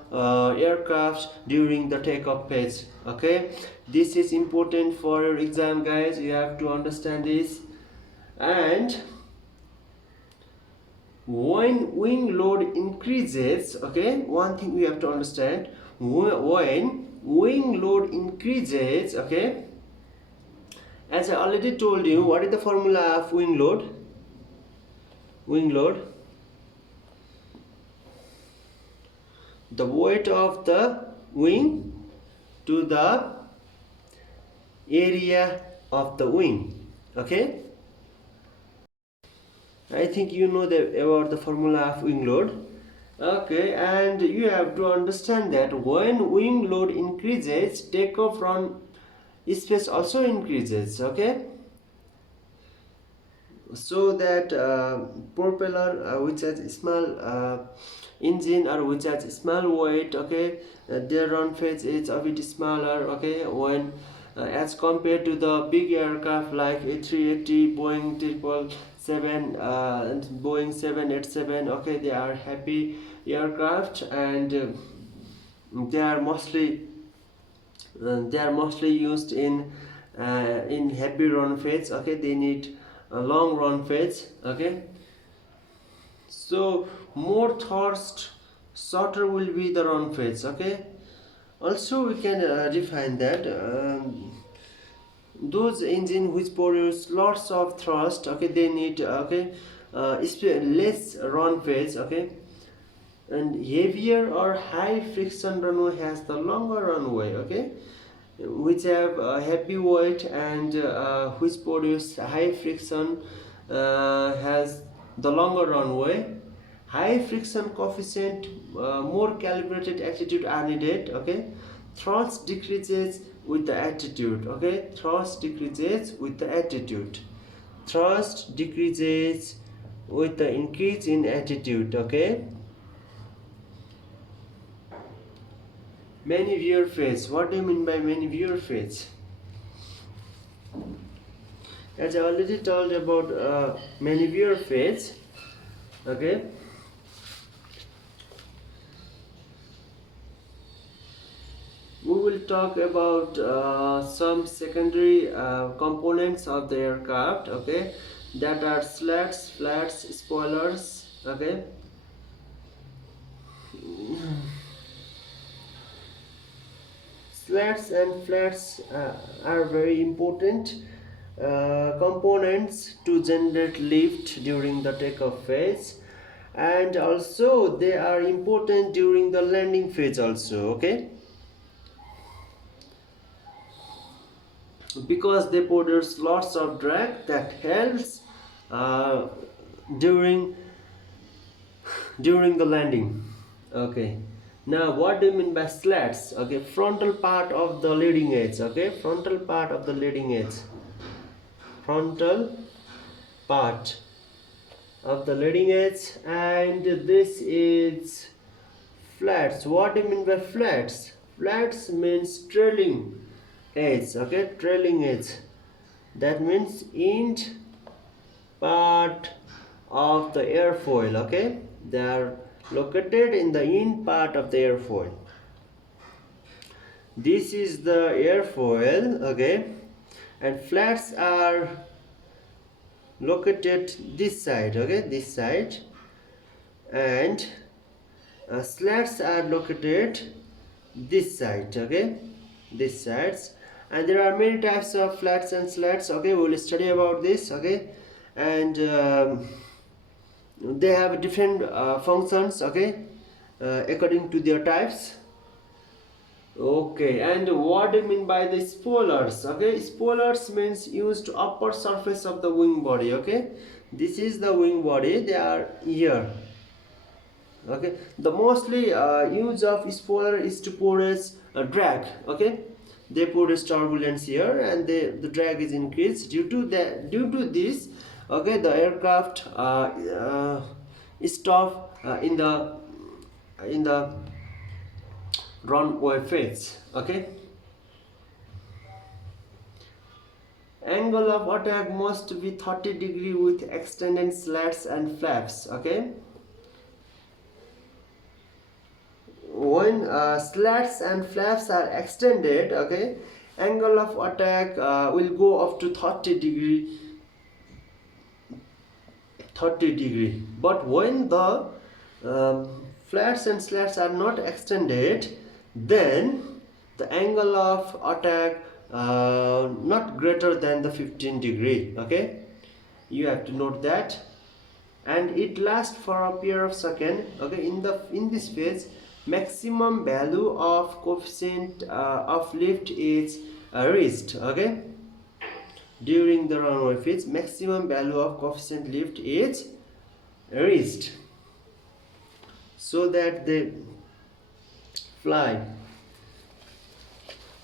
aircraft during the takeoff phase, okay. This is important for your exam, guys. You have to understand this. And when wing load increases, okay, one thing we have to understand, when wing load increases, okay, as I already told you, what is the formula of wing load? Wing load, the weight of the wing to the area of the wing, okay. I think you know about the formula of wing load, okay. And you have to understand that when wing load increases, takeoff run space also increases, okay. So that propeller which has small engine or which has small weight, okay, their run phase is a bit smaller, okay, when as compared to the big aircraft like A380, Boeing 777 and Boeing 787, okay. They are happy aircraft, and they are mostly used in heavy run phase, okay. They need a long run phase, okay. So more thrust, shorter will be the run phase, okay. Also we can define that those engine which produce lots of thrust, okay, they need, okay, less run phase, okay. And heavier or high friction runway has the longer runway, okay, which have heavy weight and which produce high friction has the longer runway. High friction coefficient, more calibrated attitude are needed, okay. Thrust decreases with the attitude, okay. Thrust decreases with the attitude. Thrust decreases with the increase in attitude, okay. Many phase. What do you mean by many phase? As I already told about many phase, okay. We will talk about some secondary components of the aircraft, okay, that are slats, flats, spoilers, okay. Slats and flats are very important components to generate lift during the takeoff phase, and also they are important during the landing phase also, okay, because they produce lots of drag that helps uh, during the landing, okay. Now what do you mean by slats? Okay, frontal part of the leading edge, okay, frontal part of the leading edge, frontal part of the leading edge. And this is flats. What do you mean by flats? Flats means trailing edge, okay, trailing edge. That means end part of the airfoil, okay. They are located in the end part of the airfoil. This is the airfoil, okay, and flats are located this side, okay, this side, and slats are located this side, okay, this sides. And there are many types of flats and slats, okay. We will study about this, okay. And they have different functions, okay, according to their types. Okay, and what do you mean by the spoilers? Okay, spoilers means used upper surface of the wing body. Okay, this is the wing body, they are here. Okay, the mostly use of spoiler is to produce drag. Okay, they produce turbulence here, and the drag is increased due to that. Due to this, okay, the aircraft stop in the runway phase. Okay, angle of attack must be 30 degree with extended slats and flaps. Okay, when slats and flaps are extended, okay, angle of attack will go up to 30 degree. But when the flats and slats are not extended, then the angle of attack not greater than the 15 degree. Okay, you have to note that. And it lasts for a period of second. Okay, in this phase, maximum value of coefficient of lift is reached. Okay, during the runway phase, maximum value of coefficient lift is reached, so that they fly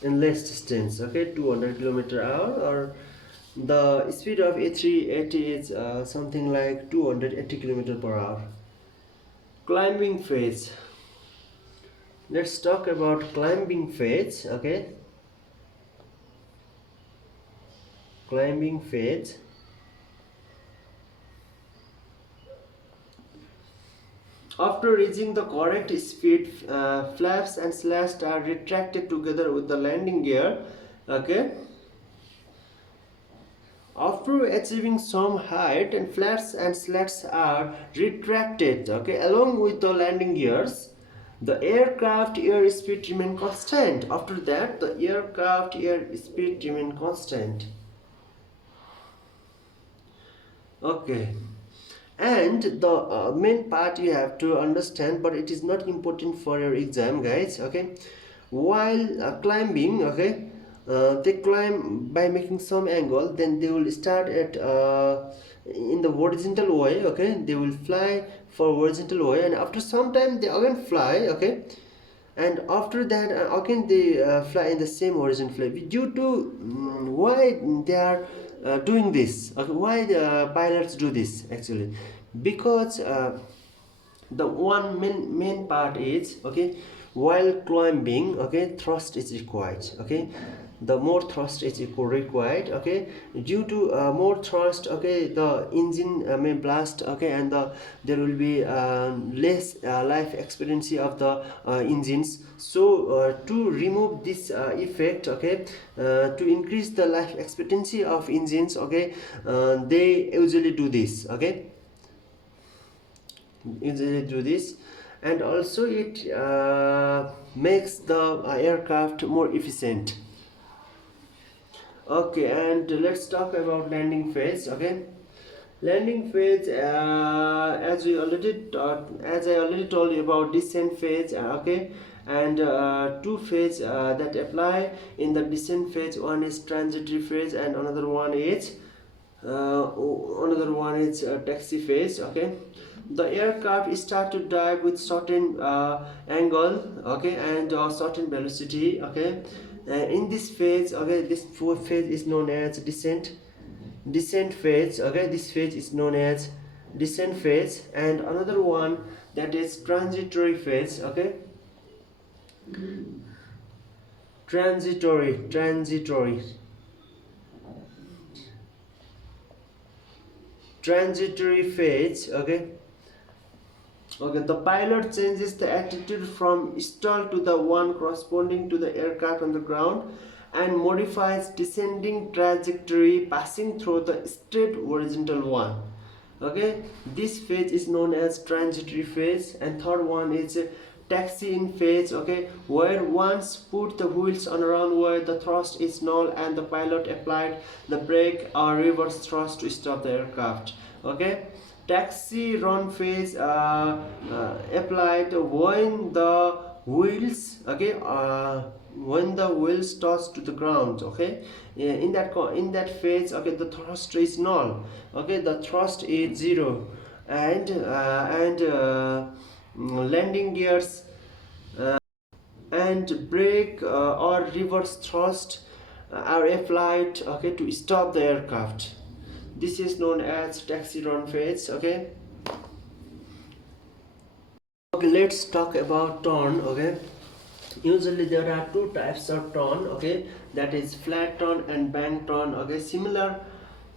in less distance. Okay, 200 km/h, or the speed of A380 is something like 280 km/h. Climbing phase. Let's talk about climbing phase. Okay, climbing phase. After reaching the correct speed, flaps and slats are retracted together with the landing gear. Okay, after achieving some height, and flaps and slats are retracted, okay, along with the landing gears, the aircraft airspeed remain constant. After that, the aircraft airspeed remain constant. Okay, and the main part you have to understand, but it is not important for your exam, guys. Okay, while climbing, okay, they climb by making some angle, then they will start at in the horizontal way. Okay, they will fly for horizontal way, and after some time they again fly. Okay, and after that again they fly in the same horizon fly. Due to why they are doing this, okay, why the pilots do this actually, because the one main part is, okay, while climbing, okay, thrust is required. Okay, the more thrust is required. Okay, due to more thrust, okay, the engine may blast. Okay, and there will be less life expectancy of the engines. So to remove this effect, okay, to increase the life expectancy of engines, okay, they usually do this. Okay, easily do this, and also it makes the aircraft more efficient. Okay, and let's talk about landing phase. Okay, landing phase, as I already told you about descent phase. Okay, and two phase that apply in the descent phase. One is transitory phase, and another one is taxi phase. Okay, the aircraft start to dive with certain angle, okay, and certain velocity. Okay, in this phase, okay, this fourth phase is known as descent phase. Okay, this phase is known as descent phase, and another one, that is transitory phase. Okay, transitory phase. Okay, okay, the pilot changes the attitude from stall to the one corresponding to the aircraft on the ground, and modifies descending trajectory passing through the straight horizontal one. Okay, this phase is known as transitory phase. And third one is taxi-in phase. Okay, where once put the wheels on a runway, the thrust is null, and the pilot applied the brake or reverse thrust to stop the aircraft. Okay, taxi run phase applied when the wheels, okay, when the wheels touch to the ground, okay, in that phase, okay, the thrust is null, okay, the thrust is 0, and landing gears and brake or reverse thrust are applied, okay, to stop the aircraft. This is known as taxi run phase, okay. Okay, let's talk about turn, okay. Usually there are two types of turn, okay, that is flat turn and bank turn, okay, similar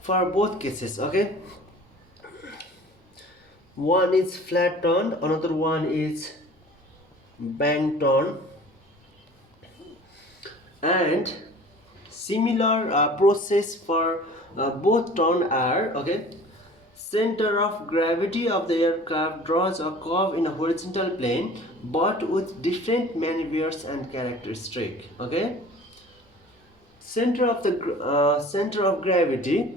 for both cases, okay. One is flat turn, another one is bank turn, and similar process for both turn are, okay. Center of gravity of the aircraft draws a curve in a horizontal plane but with different maneuvers and characteristics, okay. Center of gravity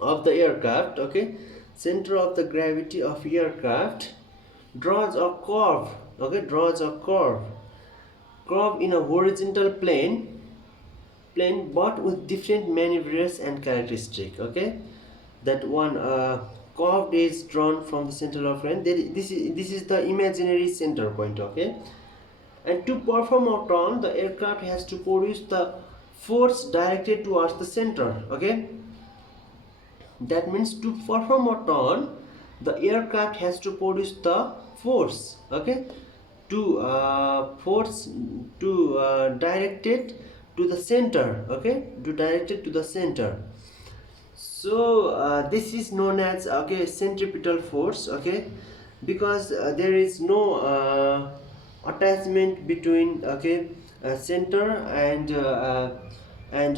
of the aircraft, okay, center of the gravity of aircraft draws a curve, okay, draws a curve in a horizontal plane but with different maneuvers and characteristics, okay. That one curve is drawn from the center of gravity. This is the imaginary center point, okay. And to perform a turn, the aircraft has to produce the force directed towards the center, okay. That means to perform a turn, the aircraft has to produce the force, okay, to force to direct it to the center, okay, to direct it to the center. So this is known as, okay, centripetal force, okay, because there is no attachment between, okay, center and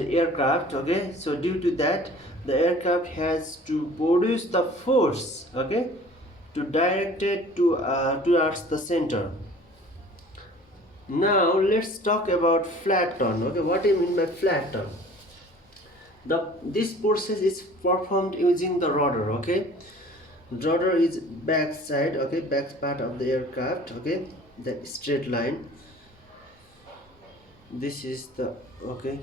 aircraft, okay. So due to that, the aircraft has to produce the force, okay, to direct it to towards the center. Now let's talk about flat turn, okay. What do you mean by flat turn? This process is performed using the rudder, okay. Rudder is back side, okay, back part of the aircraft, okay, the straight line. This is the, okay,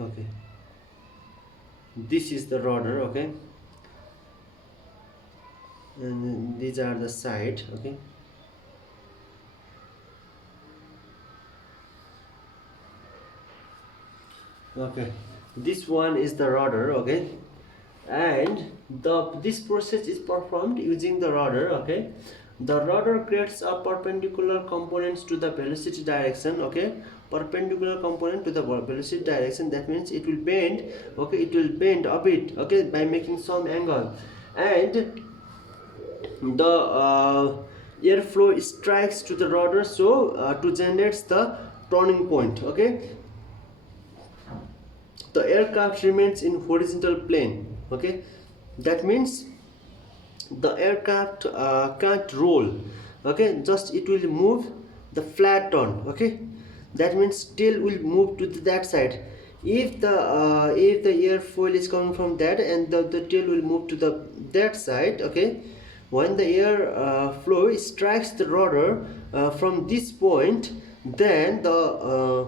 okay, this is the rudder, okay, and these are the side, okay. Okay, this one is the rudder, okay, and this process is performed using the rudder, okay. The rudder creates a perpendicular components to the velocity direction, okay, perpendicular component to the velocity direction. That means it will bend, okay, it will bend a bit, okay, by making some angle, and the airflow strikes to the rudder, so to generate the turning point, okay. The aircraft remains in horizontal plane, okay. That means the aircraft can't roll, okay, just it will move the flat turn, okay. That means tail will move to that side. If the airfoil is coming from that, and the tail will move to the that side, okay. When the air flow strikes the rudder from this point, then the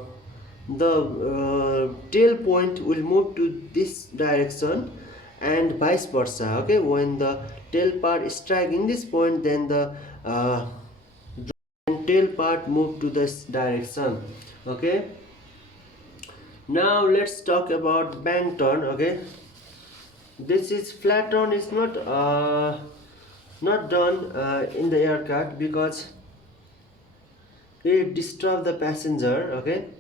tail point will move to this direction, and vice versa, okay. When the tail part strike in this point, then the tail part move to this direction, okay. Now let's talk about bank turn, okay. This is flat turn is not done in the aircraft because it disturb the passenger, okay.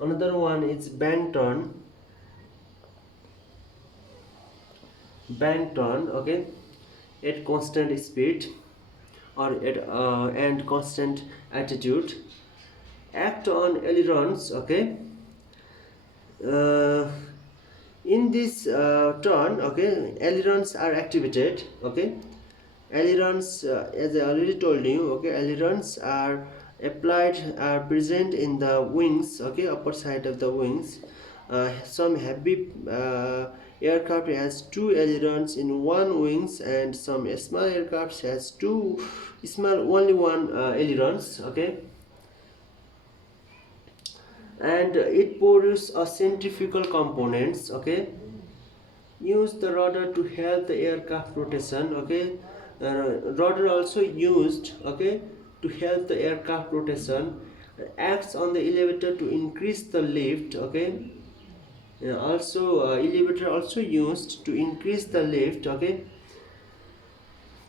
Another one is bank turn, okay, at constant speed or at and constant altitude. Act on ailerons, okay. uh, in this turn, okay, ailerons are activated, okay. Ailerons, as I already told you, okay, ailerons are present in the wings, okay, upper side of the wings. Some heavy aircraft has two ailerons in one wings, and some small aircraft has two small only one ailerons. Okay, and it produces a centrifugal components. Okay, use the rudder to help the aircraft rotation. Okay, rudder also used, okay, to help the aircraft rotation, acts on the elevator to increase the lift. Okay, also elevator also used to increase the lift. Okay,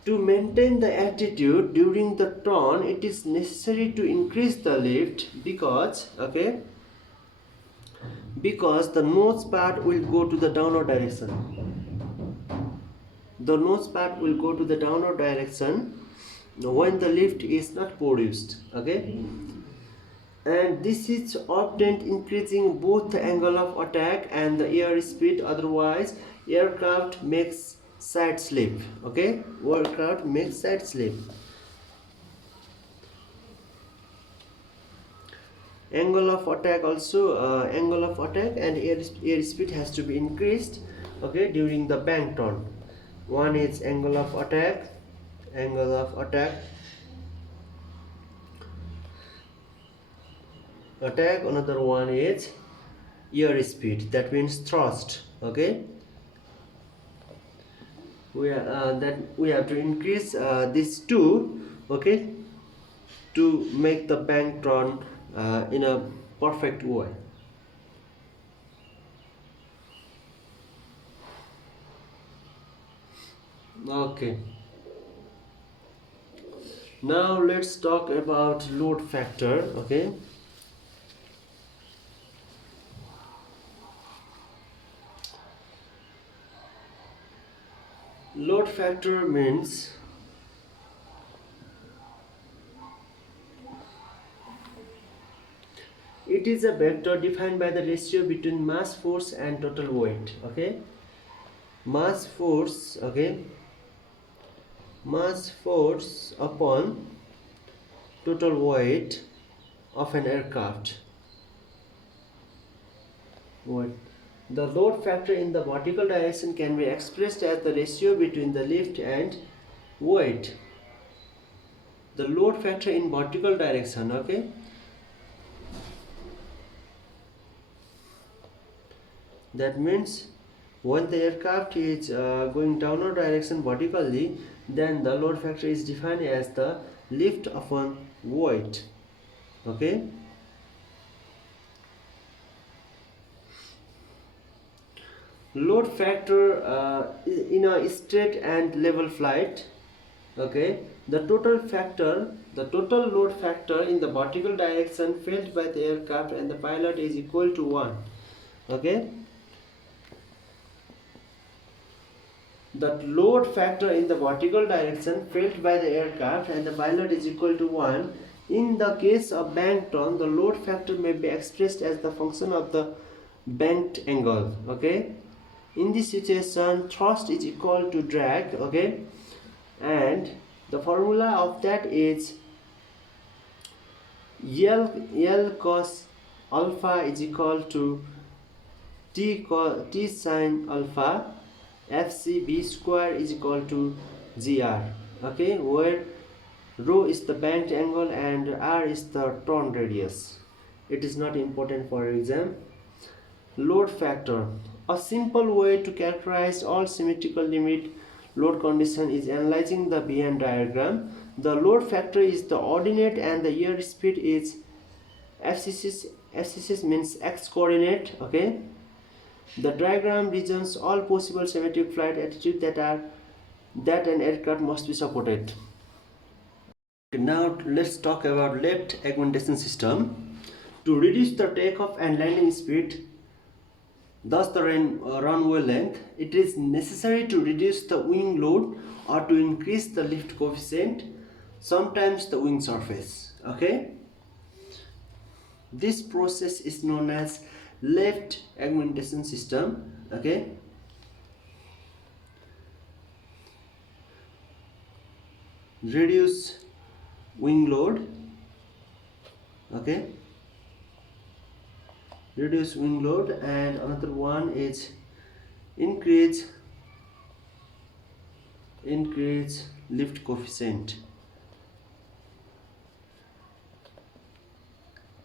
to maintain the altitude during the turn it is necessary to increase the lift, because okay, because the nose part will go to the downward direction. The nose part will go to the downward direction when the lift is not produced. Okay, and this is obtained increasing both the angle of attack and the airspeed, otherwise aircraft makes side slip. Okay, aircraft makes side slip. Angle of attack also, angle of attack and airspeed has to be increased, okay, during the bank turn. One is angle of attack, angle of attack, another one is airspeed, that means thrust. Okay, we have to increase these two, okay, to make the bank turn in a perfect way. Okay, now let's talk about load factor. Okay, load factor means it is a vector defined by the ratio between mass force and total weight. Okay, mass force, okay, mass force upon total weight of an aircraft. Weight. The load factor in the vertical direction can be expressed as the ratio between the lift and weight. The load factor in vertical direction, okay, that means when the aircraft is going downward direction vertically, then the load factor is defined as the lift upon weight. Okay, load factor in a straight and level flight. Okay, the total load factor in the vertical direction felt by the aircraft and the pilot is equal to 1. Okay, the load factor in the vertical direction felt by the aircraft and the pilot is equal to 1. In the case of bank turn, the load factor may be expressed as the function of the banked angle. Okay, in this situation thrust is equal to drag. Okay, and the formula of that is L cos alpha is equal to T sin alpha FCB square is equal to GR. Okay, where rho is the banked angle and R is the turn radius. It is not important for exam. Load factor. A simple way to characterize all symmetrical limit load condition is analyzing the Venn diagram. The load factor is the ordinate and the airspeed is FCC means x coordinate. Okay, the diagram represents all possible symmetric flight attitude that an aircraft must be supported. Now let's talk about left augmentation system. To reduce the takeoff and landing speed, thus the runway length, it is necessary to reduce the wing load or to increase the lift coefficient, sometimes the wing surface. Okay, this process is known as left augmentation system. Okay, reduce wing load. Okay, reduce wing load, and another one is increase lift coefficient.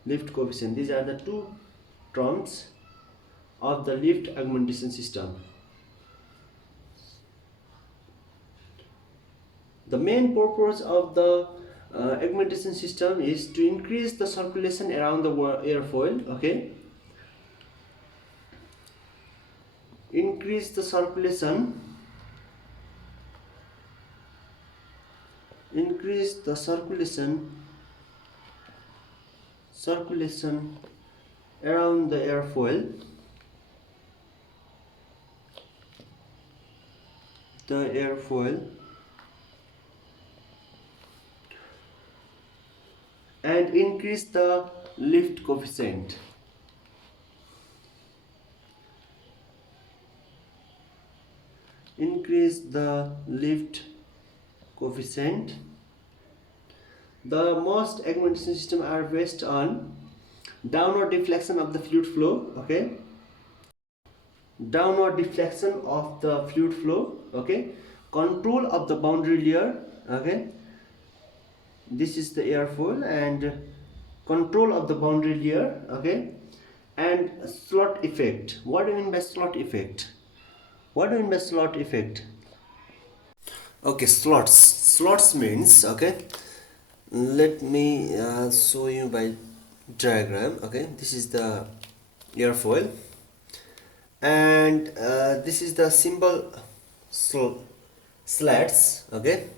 These are the two terms of the lift augmentation system. The main purpose of the augmentation system is to increase the circulation around the airfoil. Okay, increase the circulation around the airfoil, and increase the lift coefficient. The most augmentation systems are based on downward deflection of the fluid flow. Okay, downward deflection of the fluid flow. Okay, control of the boundary layer. Okay, this is the airfoil, and control of the boundary layer. Okay, and slot effect. What do you mean by slot effect? Okay, slots means, okay, let me show you by diagram. Okay, this is the airfoil, and this is the simple slats. Okay,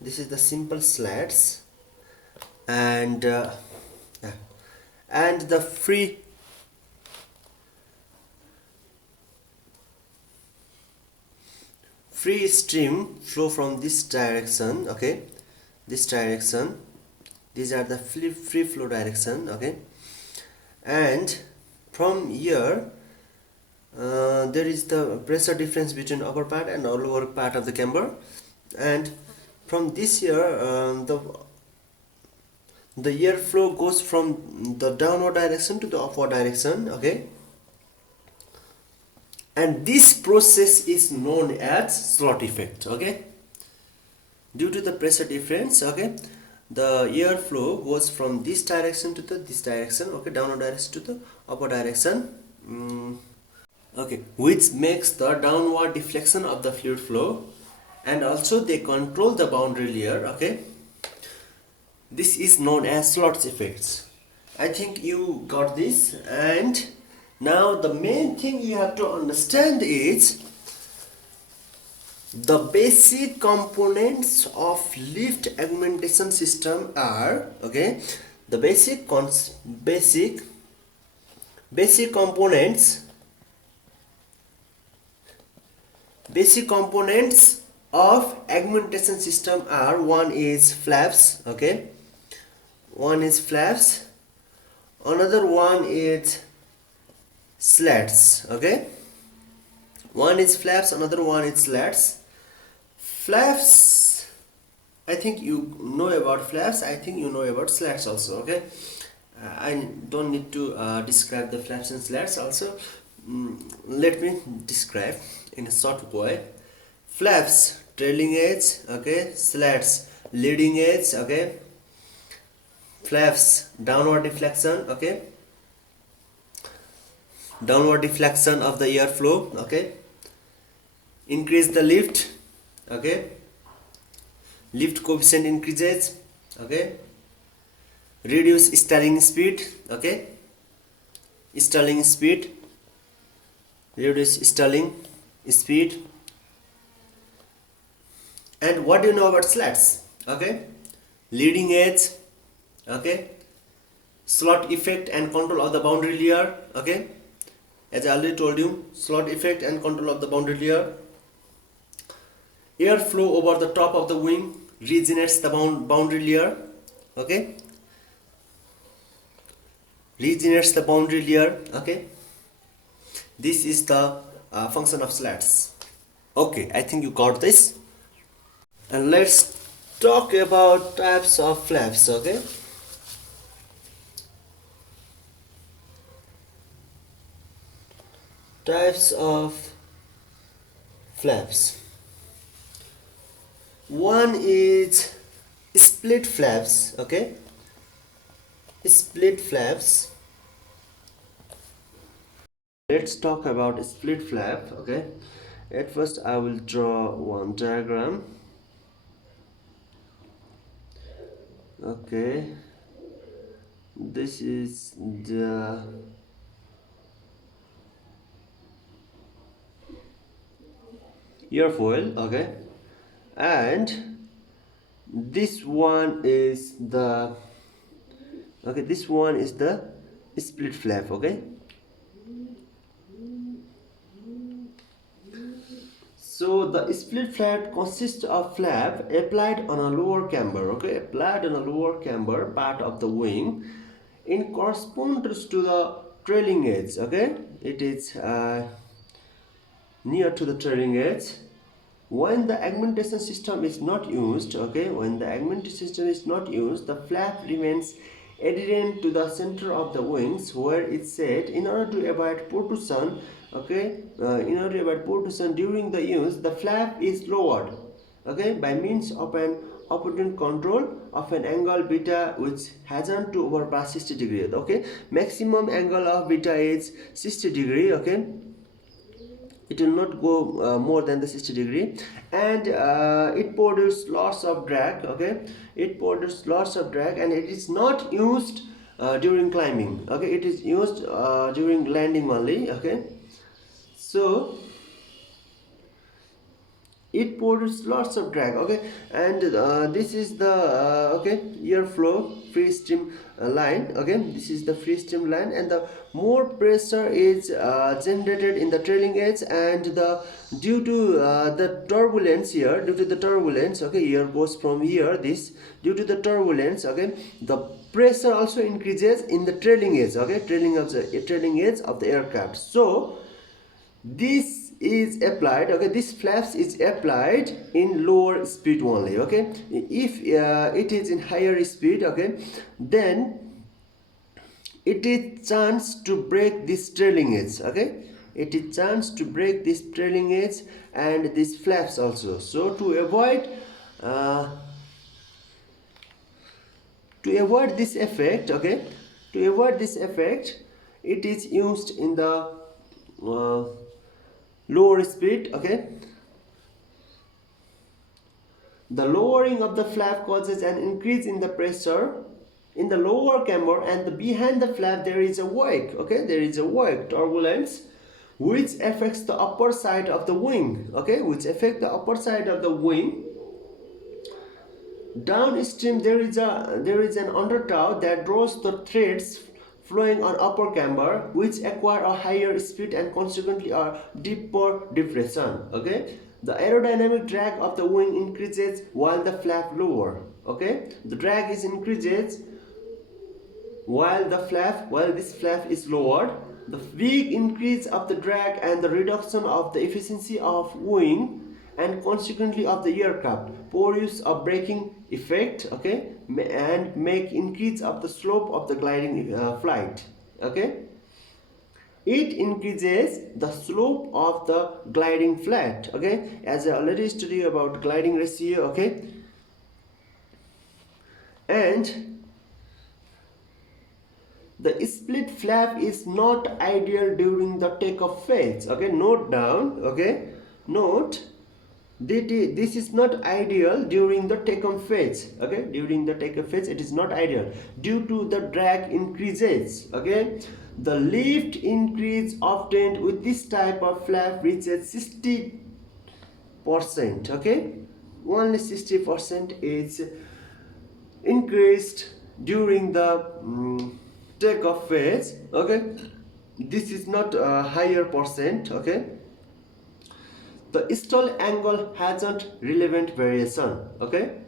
this is the simple slats, and yeah, and the free stream flow from this direction. Okay, this direction, these are the free flow direction. Okay, and from here there is the pressure difference between upper part and lower part of the camber, and from this here the airflow goes from the downward direction to the upward direction. Okay, and this process is known as slot effect. Okay, due to the pressure difference, okay, the airflow goes from this direction to this direction. Okay, downward direction to the upper direction. Okay, which makes the downward deflection of the fluid flow, and also they control the boundary layer. Okay, this is known as slot effects. I think you got this. And now the main thing you have to understand is the basic components of lift augmentation system are, okay, the basic components of augmentation system are: one is flaps. Okay, another one is slats. Okay, one is flaps, another one is slats. Flaps, I think you know about flaps. I think you know about slats also. Okay, I don't need to describe the flaps and slats also. Let me describe in a short way. Flaps, trailing edge. Okay, slats, leading edge. Okay, flaps, downward deflection. Okay, downward deflection of the airflow. Okay, increase the lift. Okay, lift coefficient increases. Okay, reduce stalling speed. Okay, stalling speed, reduce stalling speed. And what do you know about slats? Okay, leading edge. Okay, slot effect and control of the boundary layer. Okay, as I already told you, slot effect and control of the boundary layer. Airflow over the top of the wing regenerates the boundary layer. Okay, regenerates the boundary layer. Okay, this is the function of slats. Okay, I think you got this. And let's talk about types of flaps. Okay, Types of flaps. One is split flaps, okay? Split flaps. Let's talk about split flap, okay? At first I will draw one diagram. Okay, this is the airfoil, okay, and this one is the this one is the split flap, okay. So the split flap consists of flap applied on a lower camber, okay, applied on a lower camber part of the wing in corresponds to the trailing edge, okay. It is near to the trailing edge. When the augmentation system is not used, okay, when the augmentation system is not used, the flap remains adherent to the center of the wings where it's set. In order to avoid protrusion, okay, in order to avoid protrusion during the use, the flap is lowered, okay, by means of an opportune control of an angle beta which hasn't to overpass 60 degrees, okay. Maximum angle of beta is 60 degree, okay. It will not go more than the 60 degree, and it produces lots of drag, okay. It produces lots of drag, and it is not used during climbing, okay. It is used during landing only, okay. So it produces lots of drag, okay. And this is the okay, airflow free stream line, okay. This is the free stream line, and the more pressure is generated in the trailing edge, and the due to the turbulence here, due to the turbulence, okay, air goes from here, this, due to the turbulence, okay, the pressure also increases in the trailing edge, okay, trailing edge of the aircraft. So this is applied, okay, this flaps is applied in lower speed only, okay. If it is in higher speed, okay, then it is chance to break this trailing edge, okay. It is chance to break this trailing edge and these flaps also. So to avoid this effect, okay, to avoid this effect, it is used in the lower speed, okay. The lowering of the flap causes an increase in the pressure in the lower camber, and behind the flap there is a wake, okay, there is a wake, turbulence, which affects the upper side of the wing, okay, which affect the upper side of the wing. Downstream there is an undertow that draws the threads flowing on upper camber, which acquire a higher speed and consequently a deeper depression, okay. The aerodynamic drag of the wing increases while the flap lower, okay. The drag is increases while this flap is lowered. The big increase of the drag and the reduction of the efficiency of wing and consequently of the aircraft produce a braking effect, okay, and make increase of the slope of the gliding flight, okay. It increases the slope of the gliding flight, okay, as I already studied about gliding ratio, okay. And the split flap is not ideal during the takeoff phase, okay. Note down, okay, note this is not ideal during the takeoff phase, okay. During the takeoff phase it is not ideal due to the drag increases, okay. The lift increase obtained with this type of flap reaches 60%, okay. Only 60% is increased during the takeoff phase, okay. This is not a higher percent, okay. The stall angle hasn't relevant variation, okay.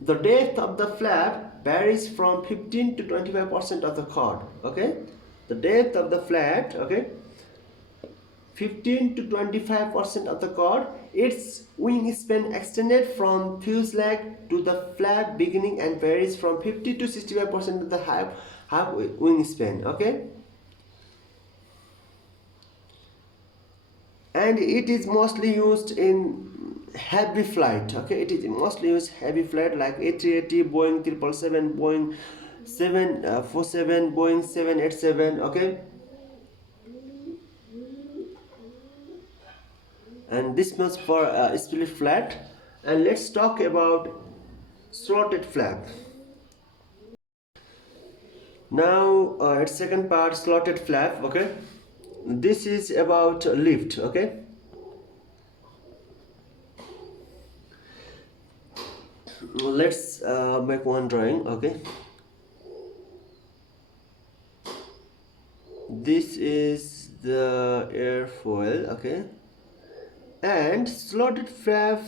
The depth of the flap varies from 15 to 25% of the chord, okay. The depth of the flap, okay, 15 to 25% of the chord. Its wingspan extended from fuselage to the flap beginning and varies from 50 to 65% of the half wingspan, okay. and it is mostly used in heavy flight. Okay, it is mostly used heavy flight like A380, Boeing 777, Boeing 747, Boeing 787. Okay, and this much for split flat. And let's talk about slotted flap. Now its second part, slotted flap. Okay, this is about lift. Okay, let's make one drawing. Okay, this is the airfoil. Okay, and slotted flap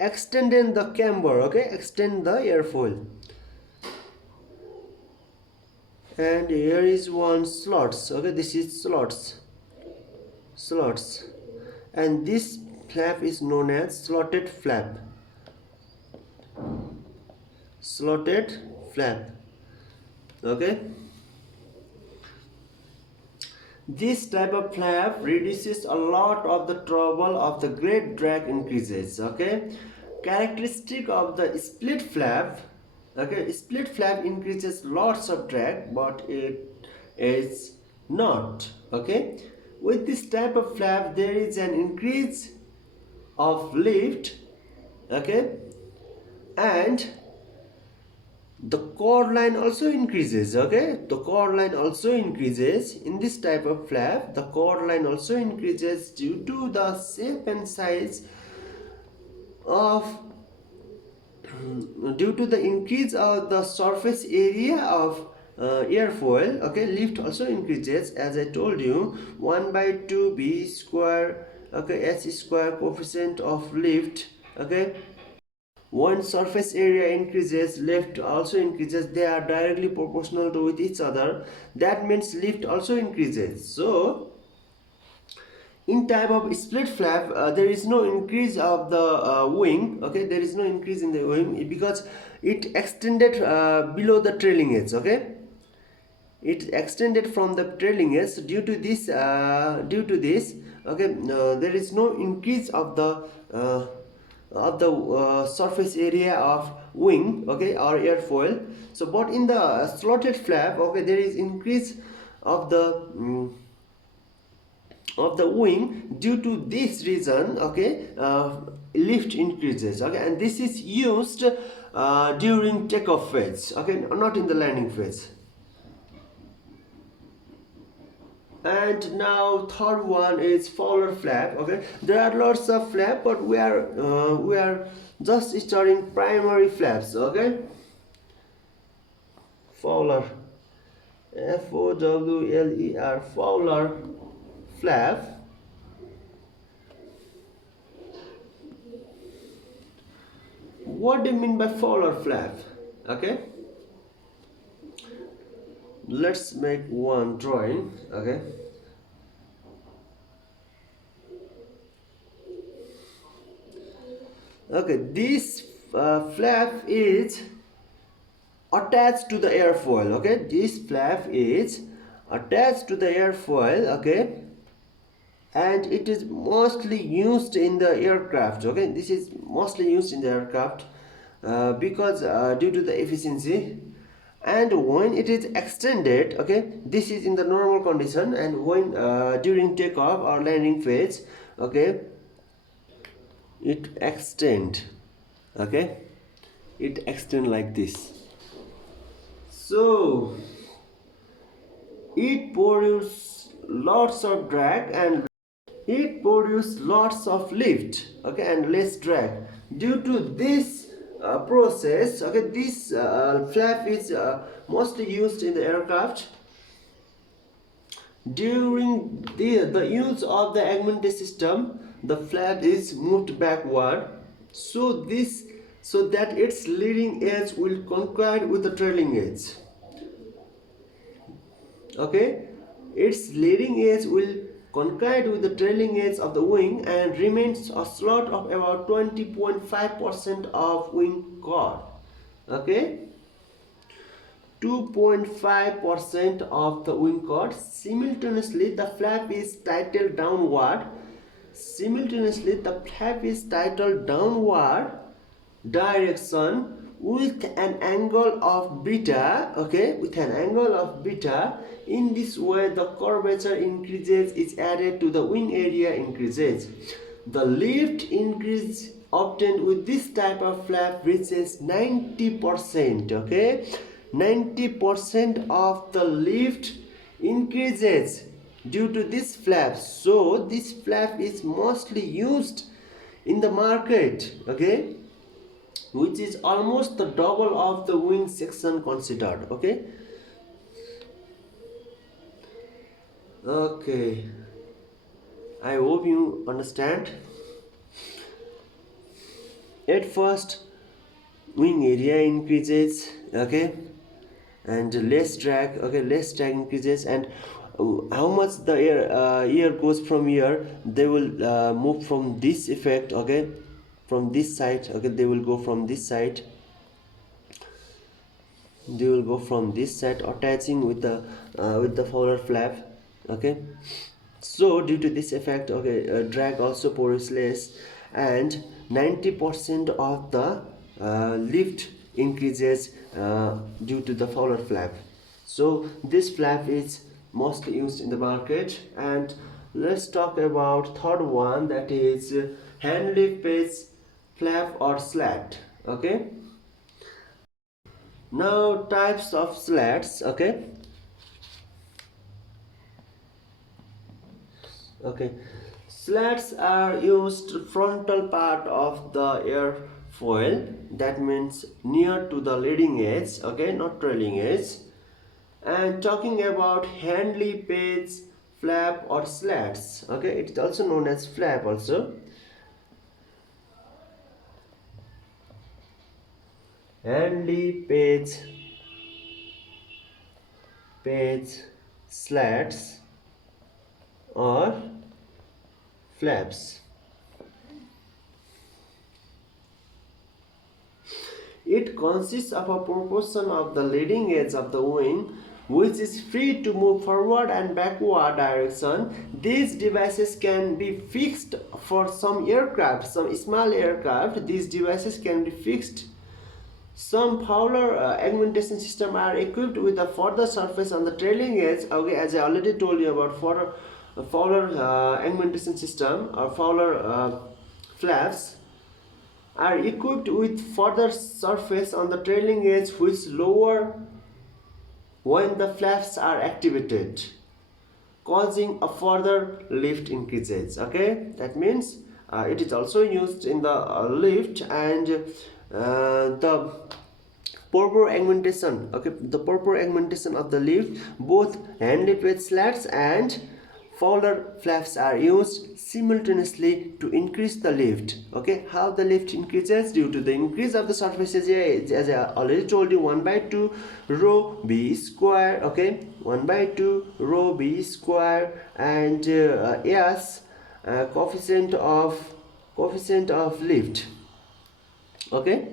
extending the camber. Okay, extend the airfoil. And here is one slots. Okay, this is slots, and this flap is known as slotted flap. Slotted flap. Okay, this type of flap reduces a lot of the trouble of the great drag increases. Okay, characteristic of the split flap. Okay, split flap increases lots of drag, but it is not. Okay, with this type of flap there is an increase of lift. Okay, and the chord line also increases. Okay, the chord line also increases in this type of flap. The chord line also increases due to the shape and size of due to the increase of the surface area of airfoil. Okay, lift also increases, as I told you, 1 by 2 b square. Okay, s square coefficient of lift. Okay, when surface area increases, lift also increases. They are directly proportional to with each other. That means lift also increases. So in type of split flap, there is no increase of the wing. Okay, there is no increase in the wing because it extended below the trailing edge. Okay, it extended from the trailing edge. Due to this, okay, there is no increase of the surface area of wing. Okay, or airfoil. So but in the slotted flap, okay, there is increase of the wing. Due to this reason, okay, lift increases. Okay, and this is used during takeoff phase. Okay, not in the landing phase. And now third one is Fowler flap. Okay, there are lots of flap, but we are just studying primary flaps. Okay, Fowler, Fowler, Fowler flap. What do you mean by Fowler flap? Okay, let's make one drawing. Okay, this flap is attached to the airfoil. Okay, this flap is attached to the airfoil. Okay, and it is mostly used in the aircraft. Okay, this is mostly used in the aircraft because due to the efficiency. And when it is extended, okay, this is in the normal condition, and when during takeoff or landing phase, okay, it extend. Okay, it extend like this. So it produces lots of drag and it produces lots of lift. Okay, and less drag. Due to this process, okay, this flap is mostly used in the aircraft. During the use of the augmented system, the flap is moved backward, so that its leading edge will coincide with the trailing edge. Okay, its leading edge will coincide with the trailing edge of the wing and remains a slot of about 20.5% of wing chord. Okay, 2.5% of the wing chord. Simultaneously, the flap is titled downward simultaneously the flap is titled downward direction with an angle of beta, okay, with an angle of beta. In this way the curvature increases is added to the wing area increases. The lift increase obtained with this type of flap reaches 90%, okay. 90% of the lift increases due to this flap. So this flap is mostly used in the market, okay, which is almost the double of the wing section considered, okay. Okay, I hope you understand. At first wing area increases, okay, and less drag, okay, less drag increases, and how much the air goes from here, they will move from this effect, okay, from this side, okay, they will go from this side, they will go from this side attaching with the Fowler flap, okay. So due to this effect, okay, drag also produces less, and 90% of the lift increases due to the Fowler flap. So this flap is mostly used in the market. And let's talk about third one, that is hand lift page flap or slat, okay. Now types of slats, okay. Okay, slats are used frontal part of the airfoil, that means near to the leading edge, okay, not trailing edge. And talking about handley page flap or slats, okay, it's also known as flap also. Handley page slats or flaps. It consists of a proportion of the leading edge of the wing which is free to move forward and backward direction. These devices can be fixed for some aircraft, some small aircraft. These devices can be fixed. Some Fowler augmentation system are equipped with a further surface on the trailing edge. Okay, as I already told you about Fowler augmentation system or Fowler flaps are equipped with further surface on the trailing edge which lower when the flaps are activated, causing a further lift increases, okay. That means it is also used in the lift. And the proper augmentation, okay, the proper augmentation of the lift, both hand lift slats and Fowler flaps are used simultaneously to increase the lift, okay. How the lift increases? Due to the increase of the surface area, as I already told you, 1 by 2 rho b square, okay, 1 by 2 rho b square, and s coefficient of lift, okay.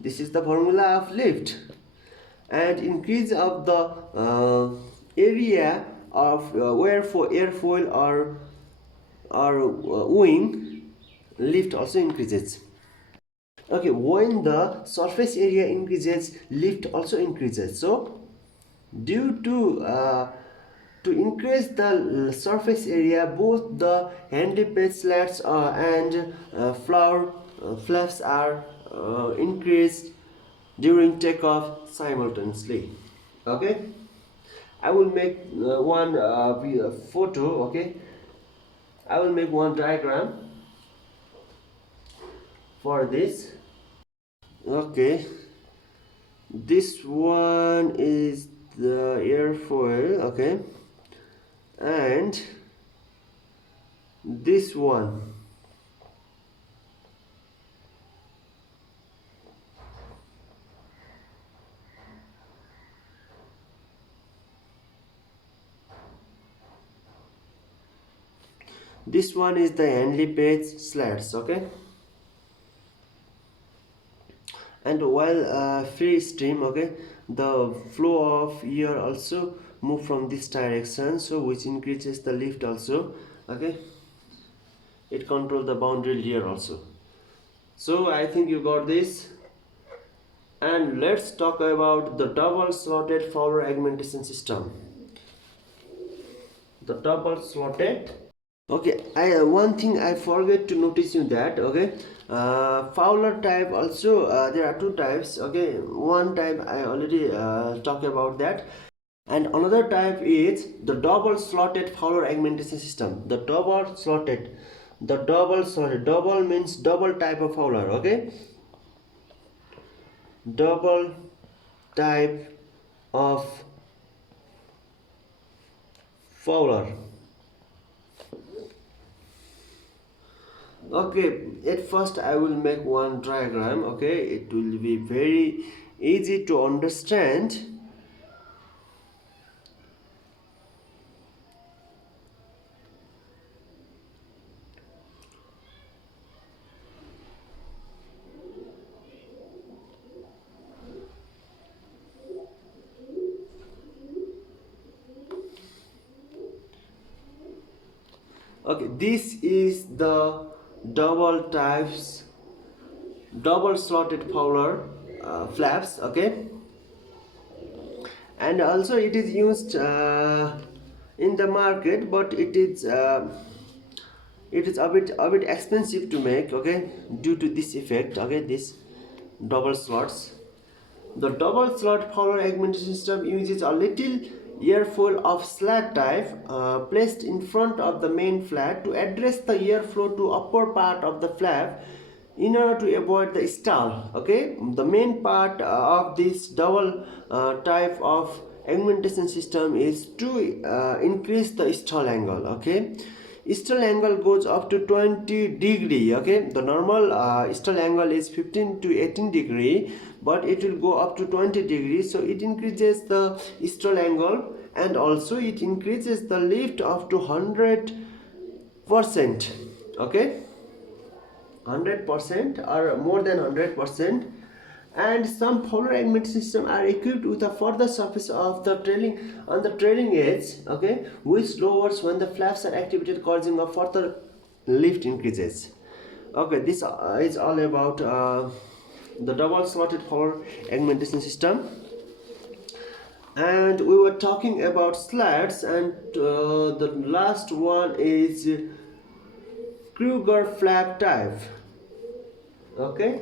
This is the formula of lift. And increase of the area of where for airfoil or wing, lift also increases, okay. When the surface area increases, lift also increases. So due to increase the surface area, both the handy page slats and flaps are increased during takeoff simultaneously, okay. I will make one photo, okay. I will make one diagram for this, okay. This one is the airfoil, okay, and this one, this one is the handley page slats, okay. And while free stream, okay, the flow of air also move from this direction, so which increases the lift also, okay. it controls the boundary layer also. So I think you got this. And let's talk about the double slotted Fowler augmentation system. The double slotted. Okay, I one thing I forget to notice you that, okay, Fowler type also, there are two types. Okay, one type I already talked about that, and another type is the double slotted Fowler augmentation system. The double slotted, double means double type of Fowler. Okay, double type of Fowler. Okay, at first I will make one diagram. Okay, it will be very easy to understand. Okay, this is the double slotted Fowler flaps. Okay, and also it is used in the market, but it is a bit expensive to make. Okay, due to this effect. Okay, this double slots. The double slot Fowler augmentation system uses a little airfoil of slat type placed in front of the main flap to address the airflow to upper part of the flap in order to avoid the stall. Okay, the main part of this double type of augmentation system is to increase the stall angle. Okay, stall angle goes up to 20 degree. Okay, the normal stall angle is 15 to 18 degree, but it will go up to 20 degrees, so it increases the stall angle, and also it increases the lift up to 100%. Okay, 100% or more than 100%. And some polar augmentation systems are equipped with a further surface of the trailing on the trailing edge. Okay, which lowers when the flaps are activated, causing a further lift increases. Okay, this is all about the double slotted power augmentation system. And we were talking about slats, and the last one is Kruger flap type. Okay, Krueger flap type. Okay,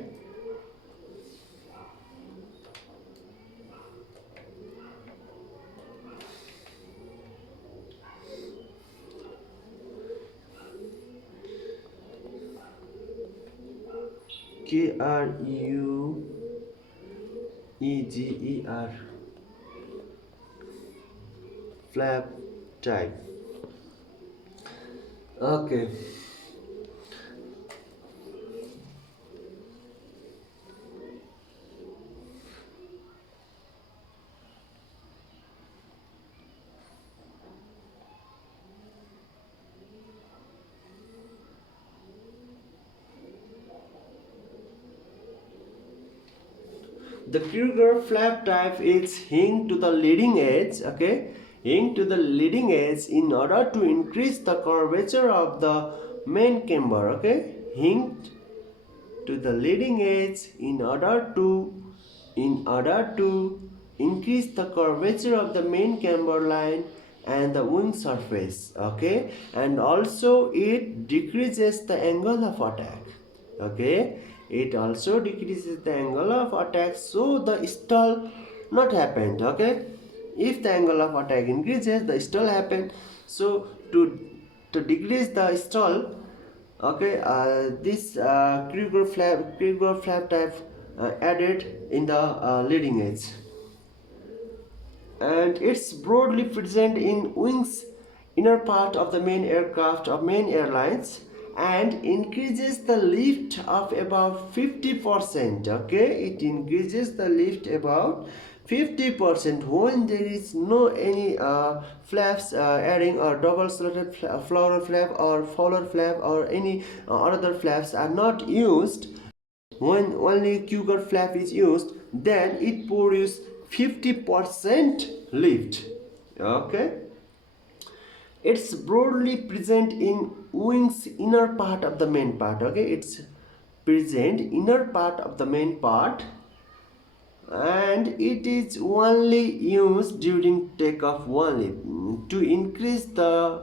the Kruger flap type is hinged to the leading edge. Okay, hinged to the leading edge in order to increase the curvature of the main camber. Okay, hinged to the leading edge in order to increase the curvature of the main camber line and the wing surface. Okay, and also it decreases the angle of attack. Okay, it also decreases the angle of attack, so the stall not happened. Okay, if the angle of attack increases, the stall happen. So to decrease the stall, okay, this Kruger flap type added in the leading edge, and it's broadly present in wings inner part of the main aircraft of main airlines, and increases the lift of about 50%. Okay, it increases the lift about 50% when there is no any flaps adding, or double slotted flower flap or Fowler flap or any other flaps are not used. When only Kruger flap is used, then it produces 50% lift. Okay, It's broadly present in wings inner part of the main part. Okay, it's present inner part of the main part, and it is only used during takeoff only to increase the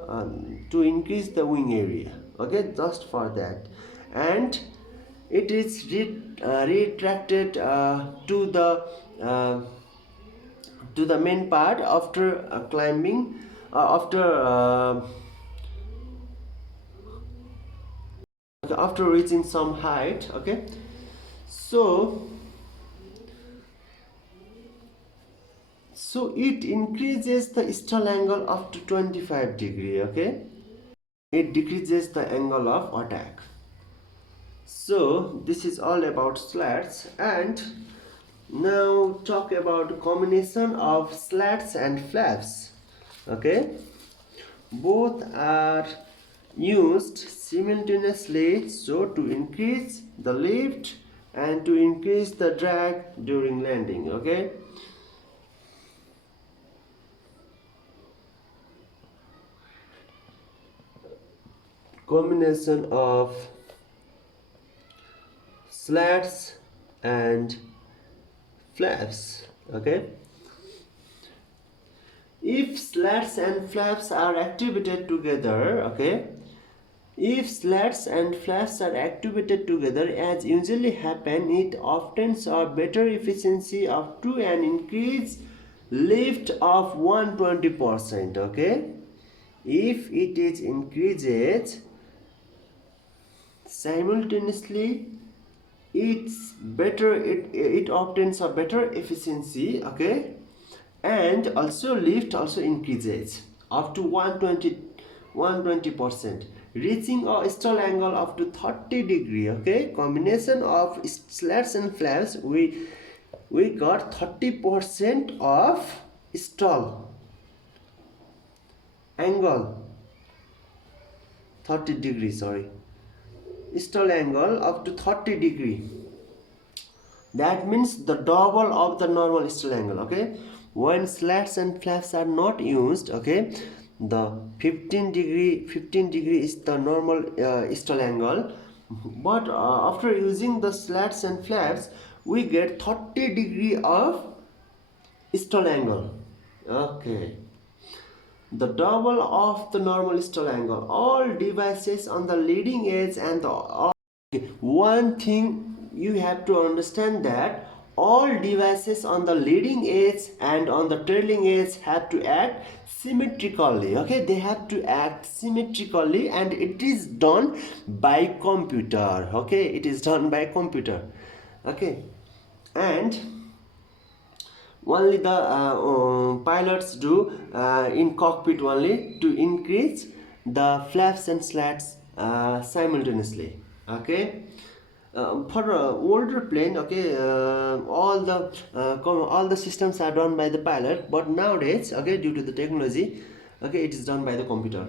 wing area. Okay, just for that. And it is retracted uh, to the main part after climbing after reaching some height. Okay, so it increases the stall angle up to 25 degree. Okay, it decreases the angle of attack. So this is all about slats. And now talk about combination of slats and flaps. Okay, both are used simultaneously, so to increase the lift and to increase the drag during landing. Okay, combination of slats and flaps. Okay, if slats and flaps are activated together, okay, if slats and flaps are activated together, as usually happen, it obtains a better efficiency up to an increased lift of 120%. Okay, if it is increases simultaneously, it's better, it obtains a better efficiency. Okay, and also lift also increases up to 120%, reaching a stall angle up to 30 degree. Okay, combination of slats and flaps, we got 30% of stall angle, 30 degree, sorry, stall angle up to 30 degree. That means the double of the normal stall angle. Okay, when slats and flaps are not used, okay, the 15 degree is the normal stall angle, but after using the slats and flaps, we get 30 degree of stall angle. Okay, the double of the normal stall angle. All devices on the leading edge and the one thing you have to understand, that all devices on the leading edge and on the trailing edge have to act symmetrically. Okay, they have to act symmetrically, and it is done by computer. Okay, it is done by computer. Okay, and only the pilots do in cockpit only to increase the flaps and slats simultaneously. Okay, for older plane, okay, all the systems are done by the pilot, but nowadays, okay, due to the technology, okay, it is done by the computer.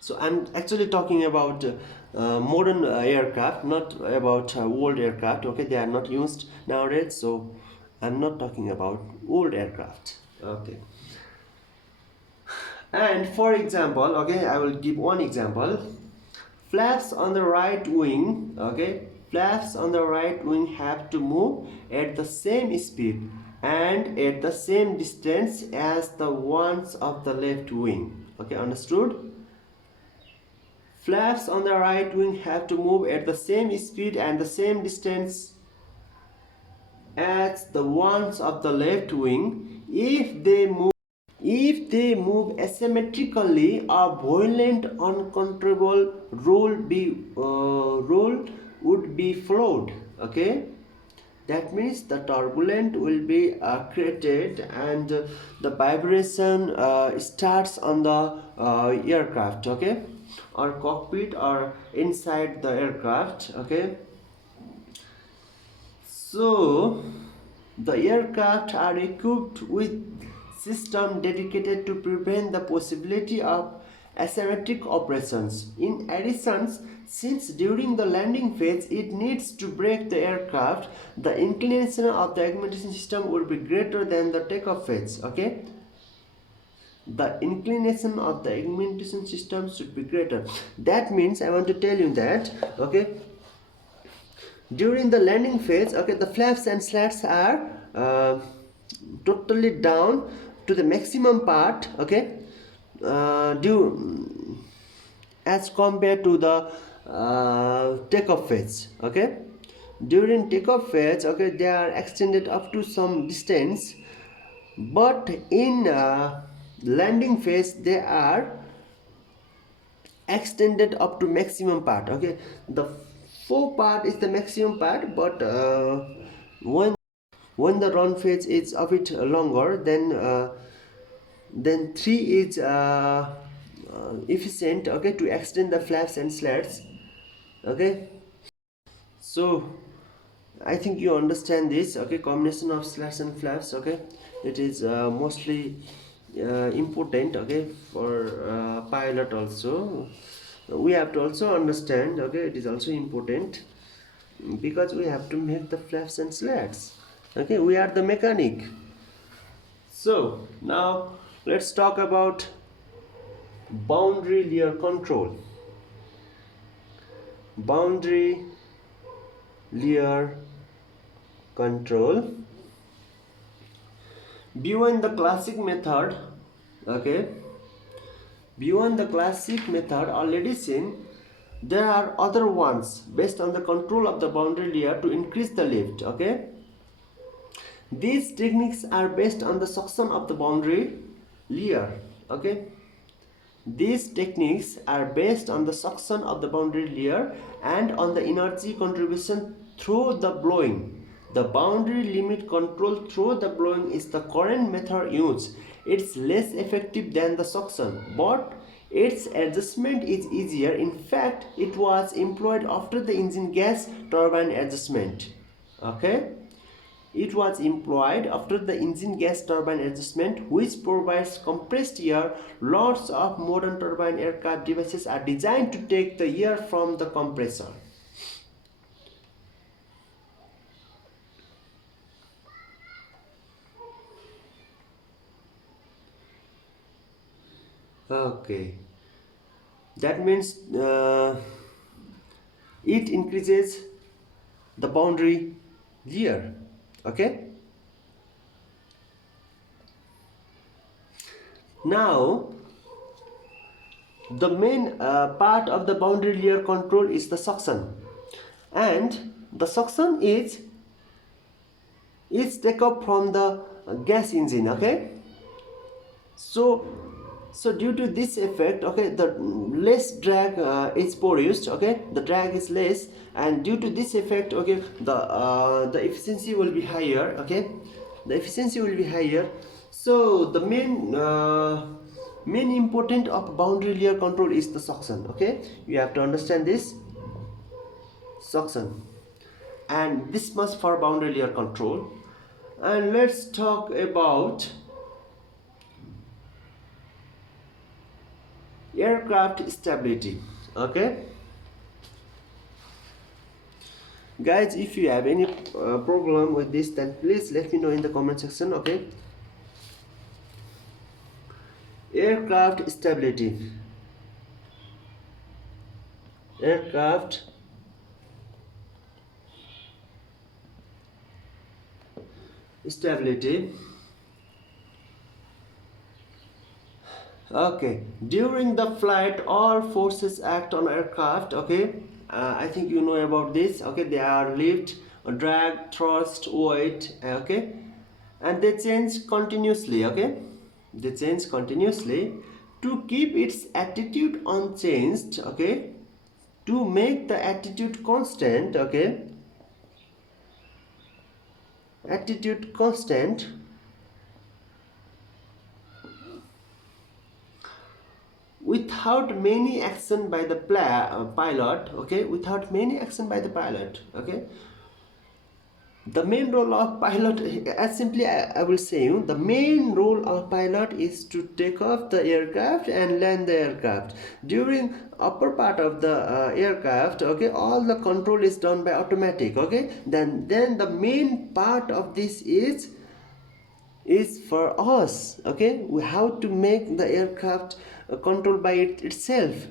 So I'm actually talking about modern aircraft, not about old aircraft. Okay, they are not used nowadays, so I'm not talking about old aircraft. Okay, and for example, okay, I will give one example. Flaps on the right wing, okay, flaps on the right wing have to move at the same speed and at the same distance as the ones of the left wing. Okay, understood? Flaps on the right wing have to move at the same speed and the same distance as the ones of the left wing. If they move asymmetrically, a violent, uncontrollable roll would be flowed. Okay, that means the turbulence will be created, and the vibration starts on the aircraft. Okay, or cockpit or inside the aircraft. Okay, so the aircraft are equipped with system dedicated to prevent the possibility of asymmetric operations. In addition, since during the landing phase it needs to brake the aircraft, the inclination of the augmentation system would be greater than the takeoff phase. Okay, the inclination of the augmentation system should be greater. That means I want to tell you that, okay, during the landing phase, okay, the flaps and slats are totally down to the maximum part, okay, due as compared to the takeoff phase, okay. During takeoff phase, okay, they are extended up to some distance, but in landing phase they are extended up to maximum part, okay. The fore part is the maximum part, but when the run phase is a bit longer, then 3 is efficient, okay, to extend the flaps and slats, okay. So I think you understand this, okay. Combination of slats and flaps, okay, it is mostly important, okay, for pilot also. We have to also understand, okay, it is also important because we have to make the flaps and slats, okay. We are the mechanic. So now let's talk about boundary layer control. Boundary layer control. Beyond the classic method, okay, beyond the classic method already seen, there are other ones based on the control of the boundary layer to increase the lift, okay. These techniques are based on the suction of the boundary layer, okay. These techniques are based on the suction of the boundary layer and on the energy contribution through the blowing. The boundary limit control through the blowing is the current method used. It's less effective than the suction, but its adjustment is easier. In fact, it was employed after the engine gas turbine adjustment. Okay? It was employed after the engine gas turbine adjustment, which provides compressed air. Lots of modern turbine aircraft devices are designed to take the air from the compressor. Okay, that means it increases the boundary layer. Okay. Now, the main part of the boundary layer control is the suction, and the suction is taken from the gas engine, okay. So due to this effect, okay, the less drag is produced, okay, the drag is less, and due to this effect, okay, the efficiency will be higher, okay, the efficiency will be higher. So the main important of boundary layer control is the suction, okay. You have to understand this suction, and this much for boundary layer control. And let's talk about aircraft stability, okay. Guys, if you have any problem with this, then please let me know in the comment section, okay. Aircraft stability. Aircraft stability. Okay, during the flight all forces act on aircraft, okay. I think you know about this, okay. They are lift, drag, thrust, weight, okay, and they change continuously, okay. They change continuously to keep its attitude unchanged, okay, to make the attitude constant, okay, attitude constant. Without many action by the pilot, okay, without many action by the pilot, okay. The main role of pilot, as simply I will say you, the main role of pilot is to take off the aircraft and land the aircraft. During upper part of the aircraft, okay, all the control is done by automatic, okay. Then the main part of this is is for us. Okay, we have to make the aircraft controlled by itself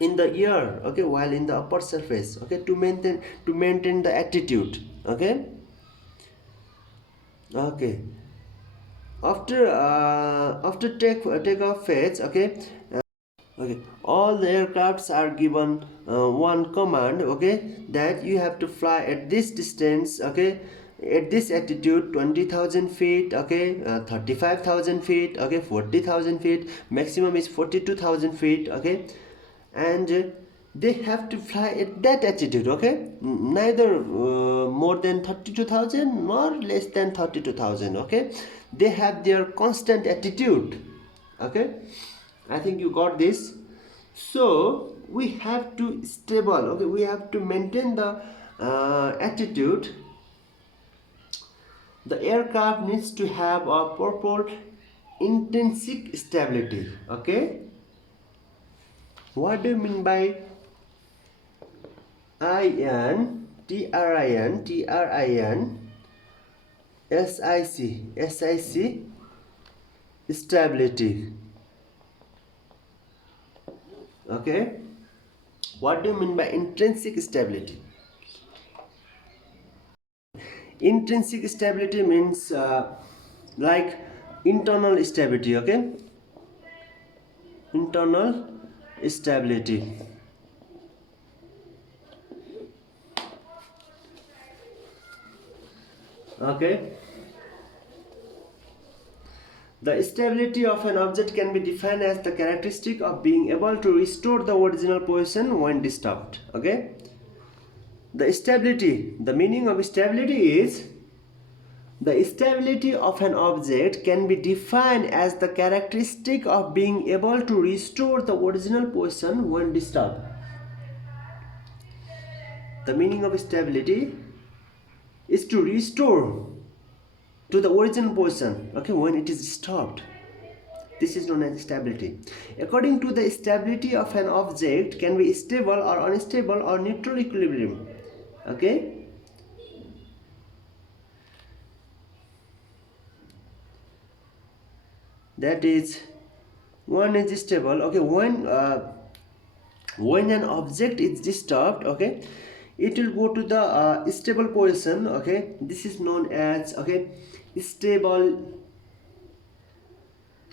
in the air, okay, while in the upper surface, okay, to maintain the attitude. Okay. Okay, after takeoff phase, okay, okay, all the aircrafts are given one command, okay, that you have to fly at this distance, okay, at this altitude, 20,000 feet, okay, 35,000 feet, okay, 40,000 feet, maximum is 42,000 feet, okay, and they have to fly at that altitude, okay, neither more than 32,000 nor less than 32,000, okay, they have their constant attitude. Okay, I think you got this. So we have to stable, okay, we have to maintain the attitude. The aircraft needs to have a proper intrinsic stability. Okay, what do you mean by SIC stability? Okay, what do you mean by intrinsic stability? Intrinsic stability means like internal stability. Okay, internal stability. Okay, the stability of an object can be defined as the characteristic of being able to restore the original position when disturbed. Okay, the meaning of stability is the stability of an object can be defined as the characteristic of being able to restore the original position when disturbed. The meaning of stability is to restore to the original position, okay, when it is disturbed. This is known as stability. According to the stability of an object can be stable or unstable or neutral equilibrium. Okay, that is, one is stable, okay, when an object is disturbed, okay, it will go to the stable position. Okay, this is known as, okay,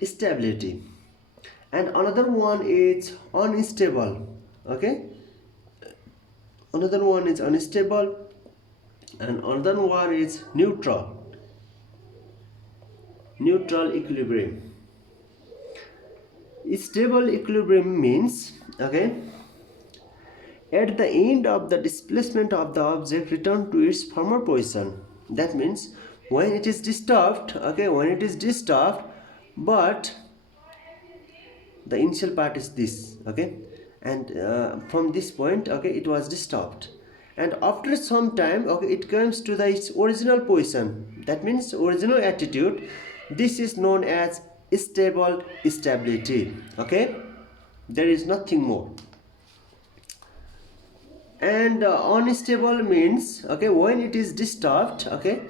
stability, and another one is unstable. Okay, another one is unstable and another one is neutral equilibrium. Stable equilibrium means, okay, at the end of the displacement of the object return to its former position. That means when it is disturbed, okay, when it is disturbed, but the initial part is this, okay, and from this point, okay, it was disturbed, and after some time, okay, it comes to its original position, that means original attitude. This is known as stability. Okay, there is nothing more. And unstable means, okay, when it is disturbed, okay,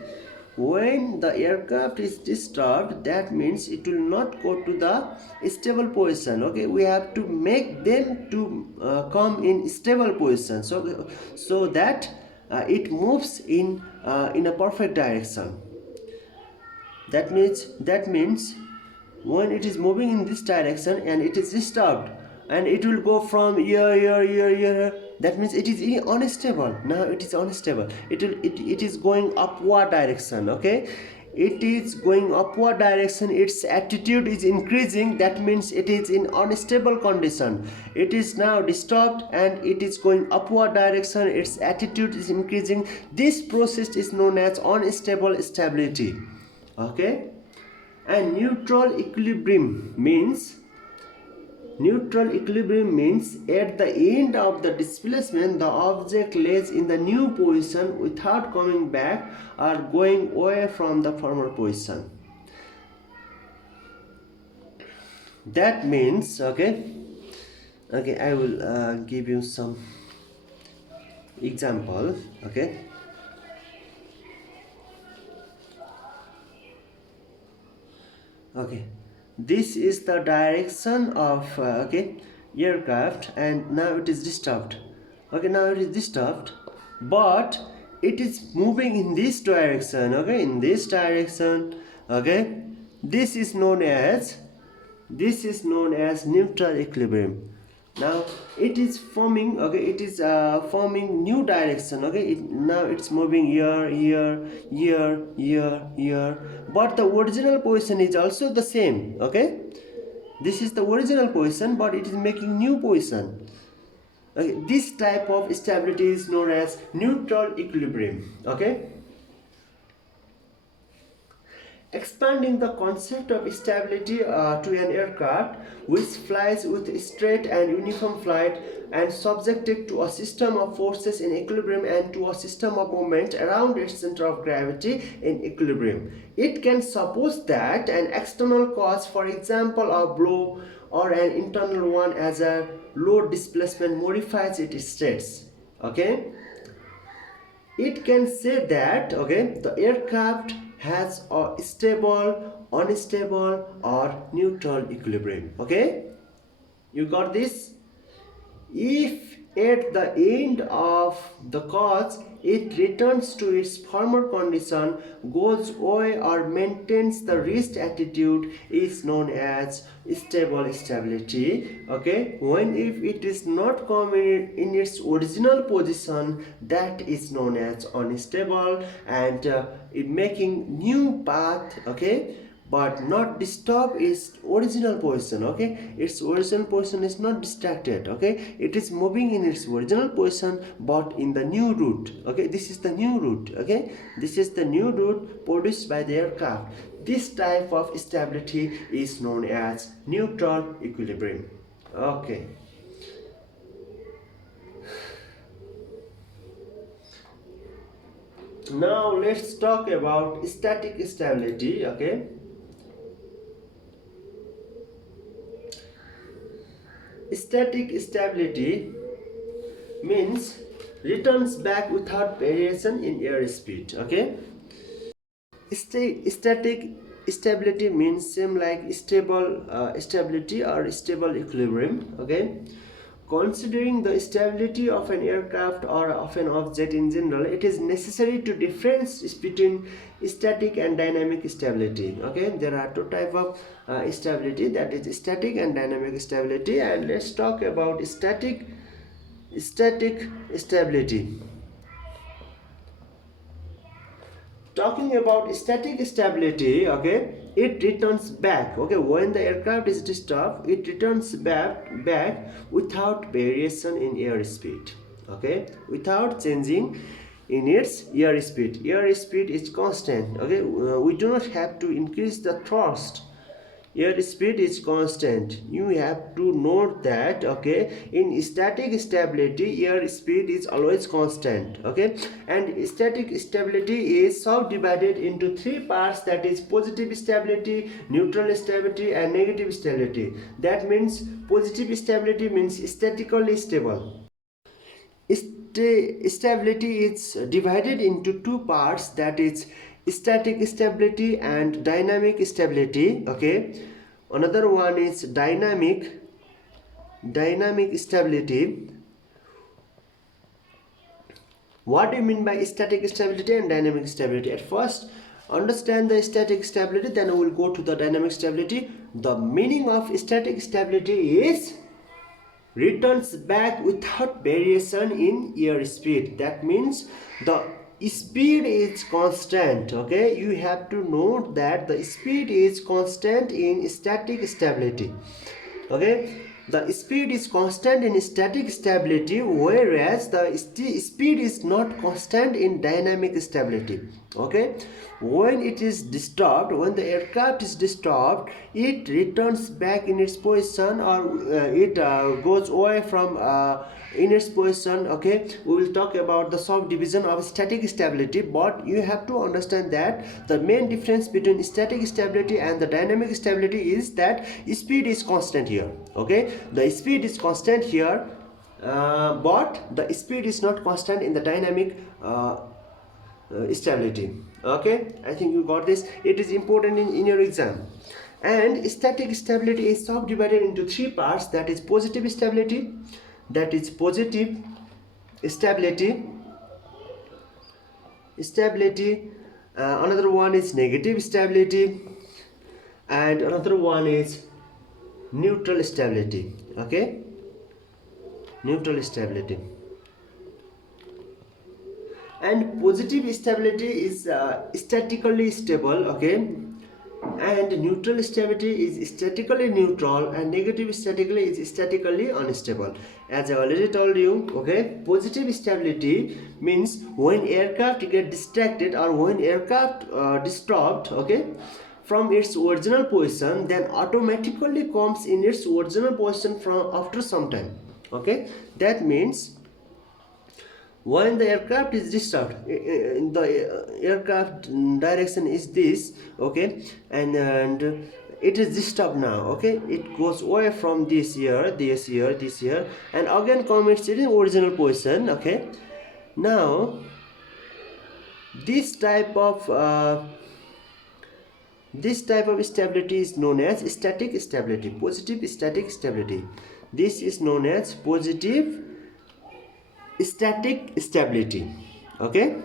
when the aircraft is disturbed, that means it will not go to the stable position. Okay, we have to make them to come in stable position, so that it moves in a perfect direction. That means when it is moving in this direction and it is disturbed, and it will go from here, that means it is unstable. Now it is unstable, it is going upward direction. Okay, it is going upward direction, its attitude is increasing, that means it is in unstable condition. It is now disturbed and it is going upward direction, its attitude is increasing. This process is known as unstable stability. Okay, and neutral equilibrium means at the end of the displacement the object lays in the new position without coming back or going away from the former position. That means, okay, I will give you some example. Okay, Okay, this is the direction of aircraft, and now it is disturbed. Okay, now it is disturbed, but it is moving in this direction. Okay, in this direction. Okay, this is known as neutral equilibrium. Now it is forming, okay, it is forming new direction. Okay, now it's moving here, but the original position is also the same. Okay, this is the original position, but it is making new position. Okay, this type of stability is known as neutral equilibrium. Okay, expanding the concept of stability to an aircraft which flies with straight and uniform flight and subjected to a system of forces in equilibrium and to a system of movement around its center of gravity in equilibrium. It can suppose that an external cause, for example a blow, or an internal one as a low displacement, modifies its states. Okay, it can say that, okay, the aircraft has a stable, unstable, or neutral equilibrium. Okay, you got this? If at the end of the course it returns to its former condition, goes away, or maintains the rest attitude, is known as stable stability. Okay, when if it is not coming in its original position, that is known as unstable, and it making new path. Okay, but not disturb its original position. Okay, its original position is not distracted. Okay, it is moving in its original position but in the new route. Okay, this is the new route. Okay, this is the new route produced by the aircraft. This type of stability is known as neutral equilibrium. Okay, now let's talk about static stability. Okay, static stability means returns back without variation in airspeed. Okay, static stability means same like stable stability or stable equilibrium. Okay, considering the stability of an aircraft or of an object in general, it is necessary to difference between static and dynamic stability. Okay, there are two type of stability, that is static and dynamic stability, and let's talk about static stability. Talking about static stability, okay, it returns back. Okay, when the aircraft is disturbed, it returns back without variation in airspeed. Okay, without changing in its airspeed. Airspeed is constant. Okay, we do not have to increase the thrust. Airspeed is constant. You have to note that. Okay, in static stability airspeed is always constant. Okay, and static stability is subdivided into three parts, that is positive stability, neutral stability, and negative stability. That means positive stability means statically stable. Stability is divided into two parts, that is static stability and dynamic stability. Okay, another one is dynamic stability. What do you mean by static stability and dynamic stability? At first understand the static stability, then we will go to the dynamic stability. The meaning of static stability is returns back without variation in airspeed. That means the speed is constant. Okay, you have to note that the speed is constant in static stability. Okay, the speed is constant in static stability, whereas the speed is not constant in dynamic stability. Okay, when it is disturbed, when the aircraft is disturbed, it returns back in its position, or it goes away from in its position. Okay, we will talk about the subdivision of static stability, but you have to understand that the main difference between static stability and the dynamic stability is that speed is constant here. Okay, the speed is constant here, but the speed is not constant in the dynamic stability. Okay, I think you got this. It is important in your exam. And static stability is subdivided into three parts, that is positive stability, stability, another one is negative stability, and another one is neutral stability. Okay, neutral stability. And positive stability is statically stable, okay, and neutral stability is statically neutral, and negative statically is statically unstable. As I already told you, okay, positive stability means when aircraft get distracted or when aircraft disturbed, okay, from its original position, then automatically comes in its original position from after some time. Okay, that means when the aircraft is disturbed, the aircraft direction is this, okay, and it is disturbed now, okay, it goes away from this here, this here, and again comes in original position. Okay, now this type of stability is known as static stability, positive static stability. This is known as positive static stability. Okay,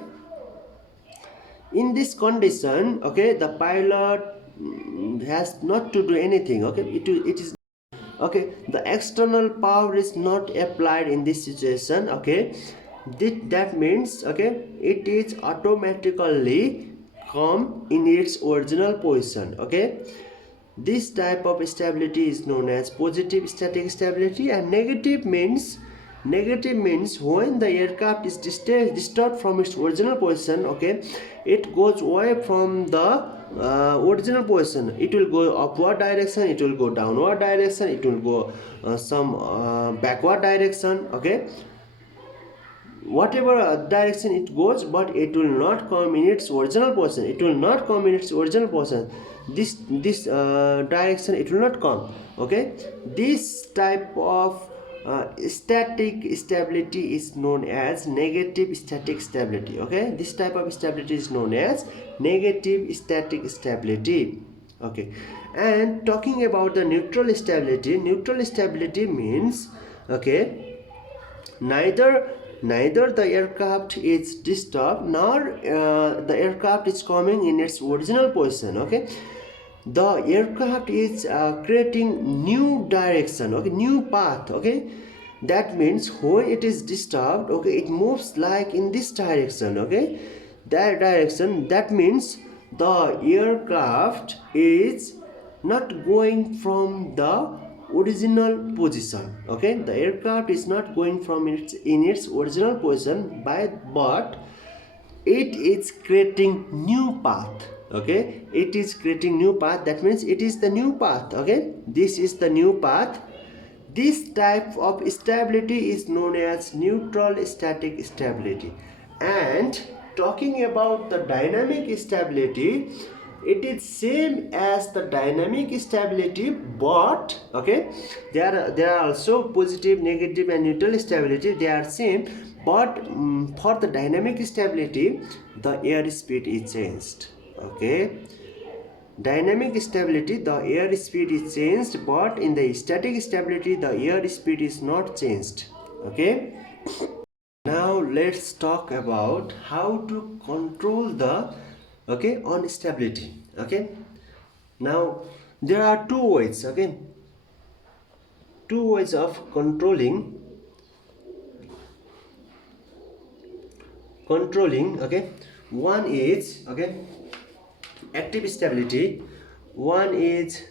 in this condition, okay, the pilot has not to do anything. Okay, it is okay, the external power is not applied in this situation. Okay, that means, okay, it is automatically come in its original position. Okay, this type of stability is known as positive static stability. And negative means when the aircraft is disturbed from its original position, okay, it goes away from the original position. It will go upward direction, it will go downward direction, it will go some backward direction. Okay, whatever direction it goes, but it will not come in its original position. This direction it will not come. Okay, this type of static stability is known as negative static stability. Okay, this type of stability is known as negative static stability. Okay, and talking about the neutral stability means, okay, neither the aircraft is disturbed nor the aircraft is coming in its original position. Okay, the aircraft is creating new direction, okay, new path. Okay, that means when it is disturbed, okay, it moves like in this direction. Okay, that direction, that means the aircraft is not going from the original position. Okay, the aircraft is not going from its original position, but it is creating new path. Okay, it is creating new path, that means it is the new path. Okay, this is the new path. This type of stability is known as neutral static stability. And talking about the dynamic stability, it is same as the dynamic stability, but okay, there are also positive, negative, and neutral stability. They are same, but for the dynamic stability, the airspeed is changed. Okay, dynamic stability, the airspeed is changed, but in the static stability, the airspeed is not changed. Okay, now let's talk about how to control the, okay, instability. Okay, now there are two ways. Okay, two ways of controlling. Okay, one is, okay, active stability, one is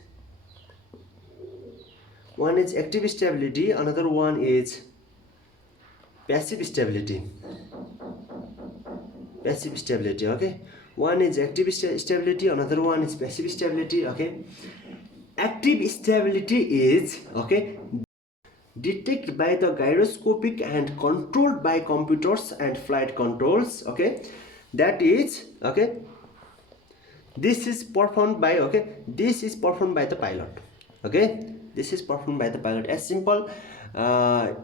active stability, another one is passive stability. Okay, one is active stability, another one is passive stability. Okay, active stability is, okay, detected by the gyroscopic and controlled by computers and flight controls. Okay, that is, okay, this is performed by, okay, this is performed by the pilot. Okay, this is performed by the pilot. As simple,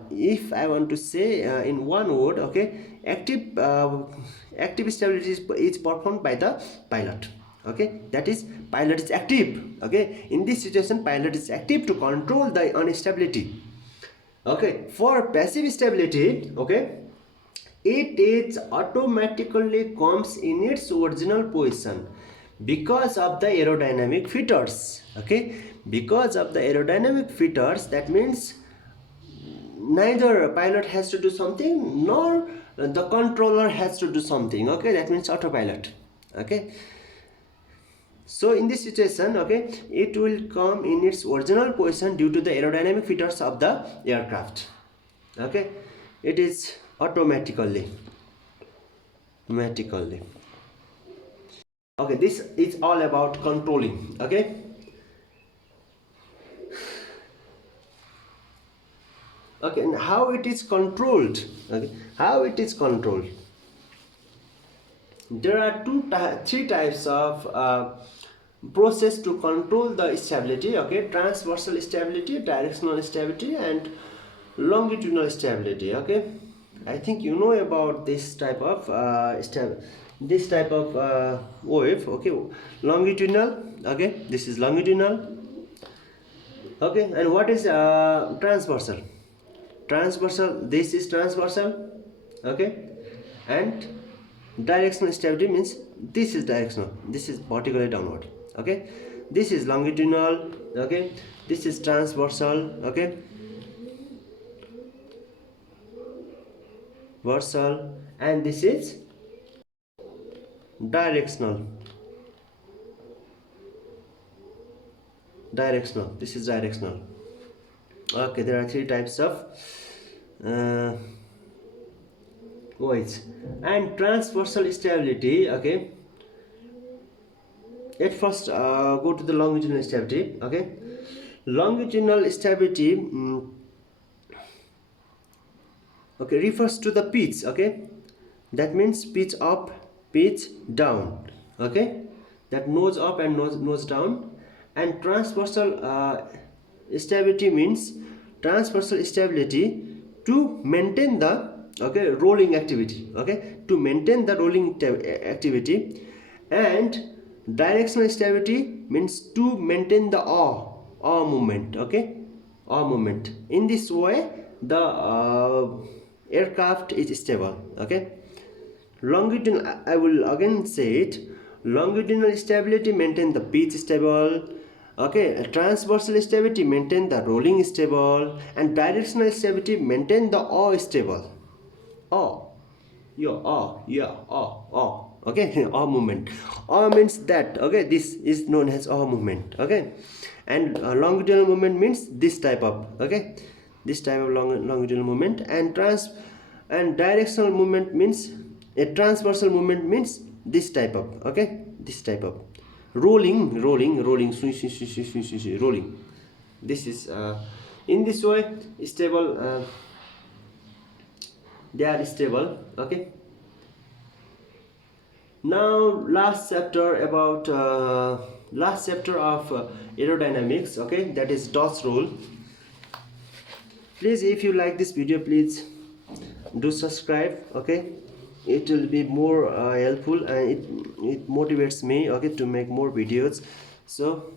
if I want to say in one word, okay, active stability is performed by the pilot. Okay, that is pilot is active. Okay, in this situation pilot is active to control the instability. Okay, for passive stability, okay, it is automatically comes in its original position because of the aerodynamic features. Okay, because of the aerodynamic features, that means neither pilot has to do something nor the controller has to do something. Okay, that means autopilot. Okay, so in this situation, okay, it will come in its original position due to the aerodynamic features of the aircraft. Okay, it is automatically. Okay, this is all about controlling. Okay, okay, and how it is controlled. Okay, how it is controlled. There are three types of process to control the stability. Okay, transversal stability, directional stability, and longitudinal stability. Okay, I think you know about this type of wave. Okay, longitudinal. Okay, this is longitudinal. Okay, and what is transversal? Transversal, this is transversal. Okay, and directional stability means this is directional, this is vertically downward. Okay, this is longitudinal. Okay, this is transversal. Okay, versal, and this is directional. This is directional. Okay, there are three types of uh, waves. And transversal stability. Okay, at first go to the longitudinal stability. Okay, longitudinal stability okay, refers to the pitch. Okay, that means pitch up, pitch down. Okay, that nose up and nose down. And transversal stability means transversal stability to maintain the okay rolling activity. Okay, to maintain the rolling activity. And directional stability means to maintain the yaw movement. Okay, yaw movement. In this way the aircraft is stable. Okay, longitudinal, I will again say it, longitudinal stability maintain the pitch stable. Okay, transversal stability maintain the rolling stable, and directional stability maintain the yaw stable. Yaw, yaw. Okay, yaw movement. Yaw means that. Okay, this is known as yaw movement. Okay, and longitudinal movement means this type of. Okay, this type of longitudinal movement. And directional movement means a transversal movement means this type of. Okay, this type of rolling, rolling. This is in this way stable. They are stable. Okay, now last chapter about last chapter of aerodynamics. Okay, that is Dodds rule. Please, if you like this video, please do subscribe. Okay, it will be more helpful, and it motivates me, okay, to make more videos. So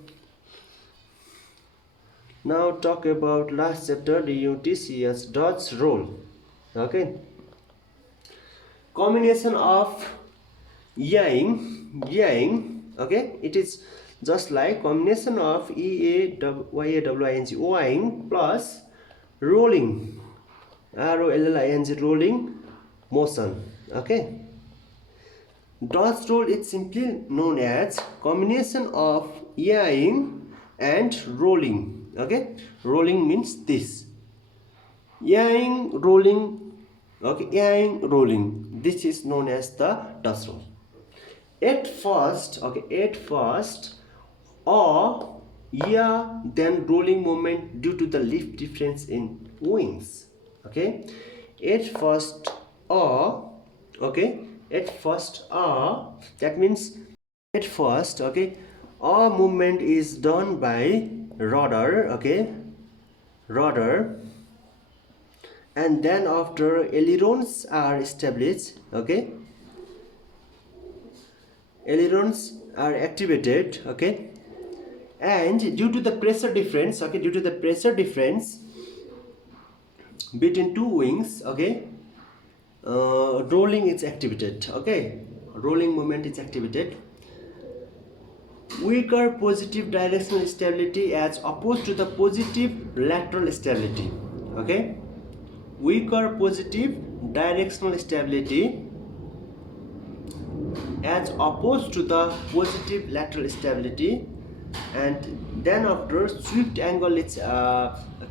now talk about last chapter, the UTCS Dodds rule. Okay, combination of yang. Okay, it is just like combination of yawing plus rolling, rolling, rolling motion. Okay, Dodds rule is simply known as combination of yawing and rolling. Okay, rolling means this, yawing, rolling. Okay, yawing, rolling, this is known as the Dodds rule. At first, or yeah, then rolling moment due to the lift difference in wings. Okay, at first or, okay, at first or, that means at first, okay, or movement is done by rudder. Okay, rudder, and then after ailerons are established. Okay, ailerons are activated, okay, and due to the pressure difference, okay, due to the pressure difference between two wings, okay, rolling is activated, okay, rolling moment is activated. Weaker positive directional stability as opposed to the positive lateral stability, okay, weaker positive directional stability as opposed to the positive lateral stability, and then after swift angle is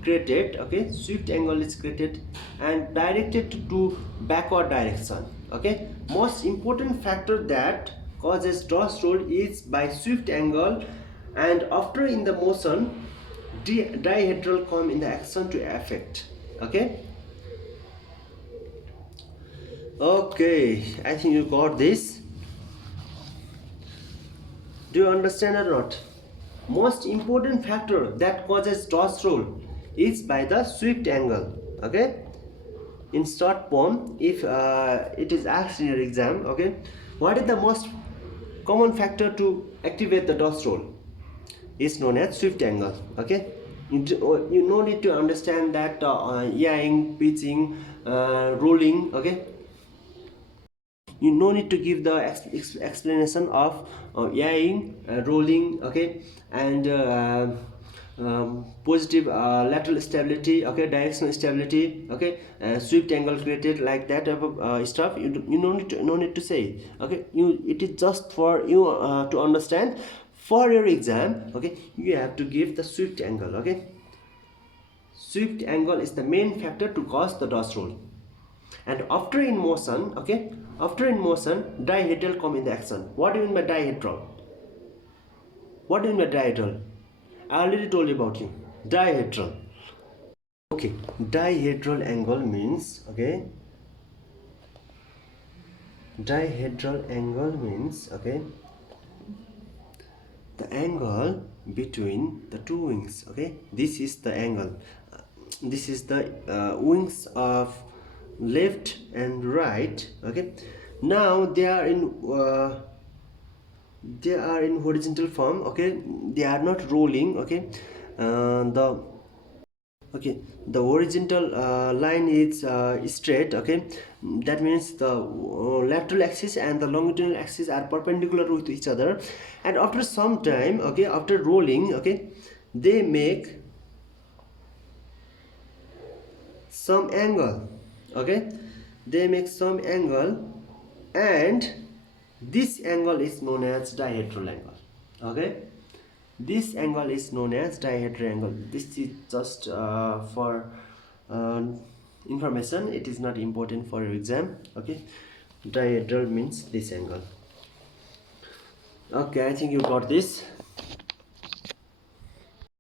created, okay, swift angle is created and directed to backward direction, okay. Most important factor that causes dross roll is by swift angle, and after in the motion dihedral come in the action to affect, okay. Okay, I think you got this. Do you understand or not? Most important factor that causes toss roll is by the swift angle, okay. In short form, if it is asked in your exam, okay, what is the most common factor to activate the toss roll is known as swift angle, okay. You no need to understand that yawing, pitching, rolling, okay. You no need to give the explanation of yawing, rolling, okay, and positive lateral stability, okay, directional stability, okay, swift angle created, like that type of stuff. You no need to say, okay. It is just for you to understand. For your exam, okay, you have to give the swift angle, okay. Swift angle is the main factor to cause the toss roll. And after in motion, okay, after in motion dihedral come in the action. What do you mean by dihedral? What do you mean by dihedral? I already told you about you. Dihedral. Okay, dihedral angle means, okay, dihedral angle means, okay, the angle between the two wings, okay. This is the angle. This is the wings of left and right, okay. Now they are in horizontal form, okay. They are not rolling, okay. The okay, the horizontal line is straight, okay. That means the lateral axis and the longitudinal axis are perpendicular with each other, and after some time, okay, after rolling, okay, they make some angle, okay, they make some angle, and this angle is known as dihedral angle, okay. This angle is known as dihedral angle. This is just for uh, information. It is not important for your exam, okay. Dihedral means this angle. Okay, I think you got this.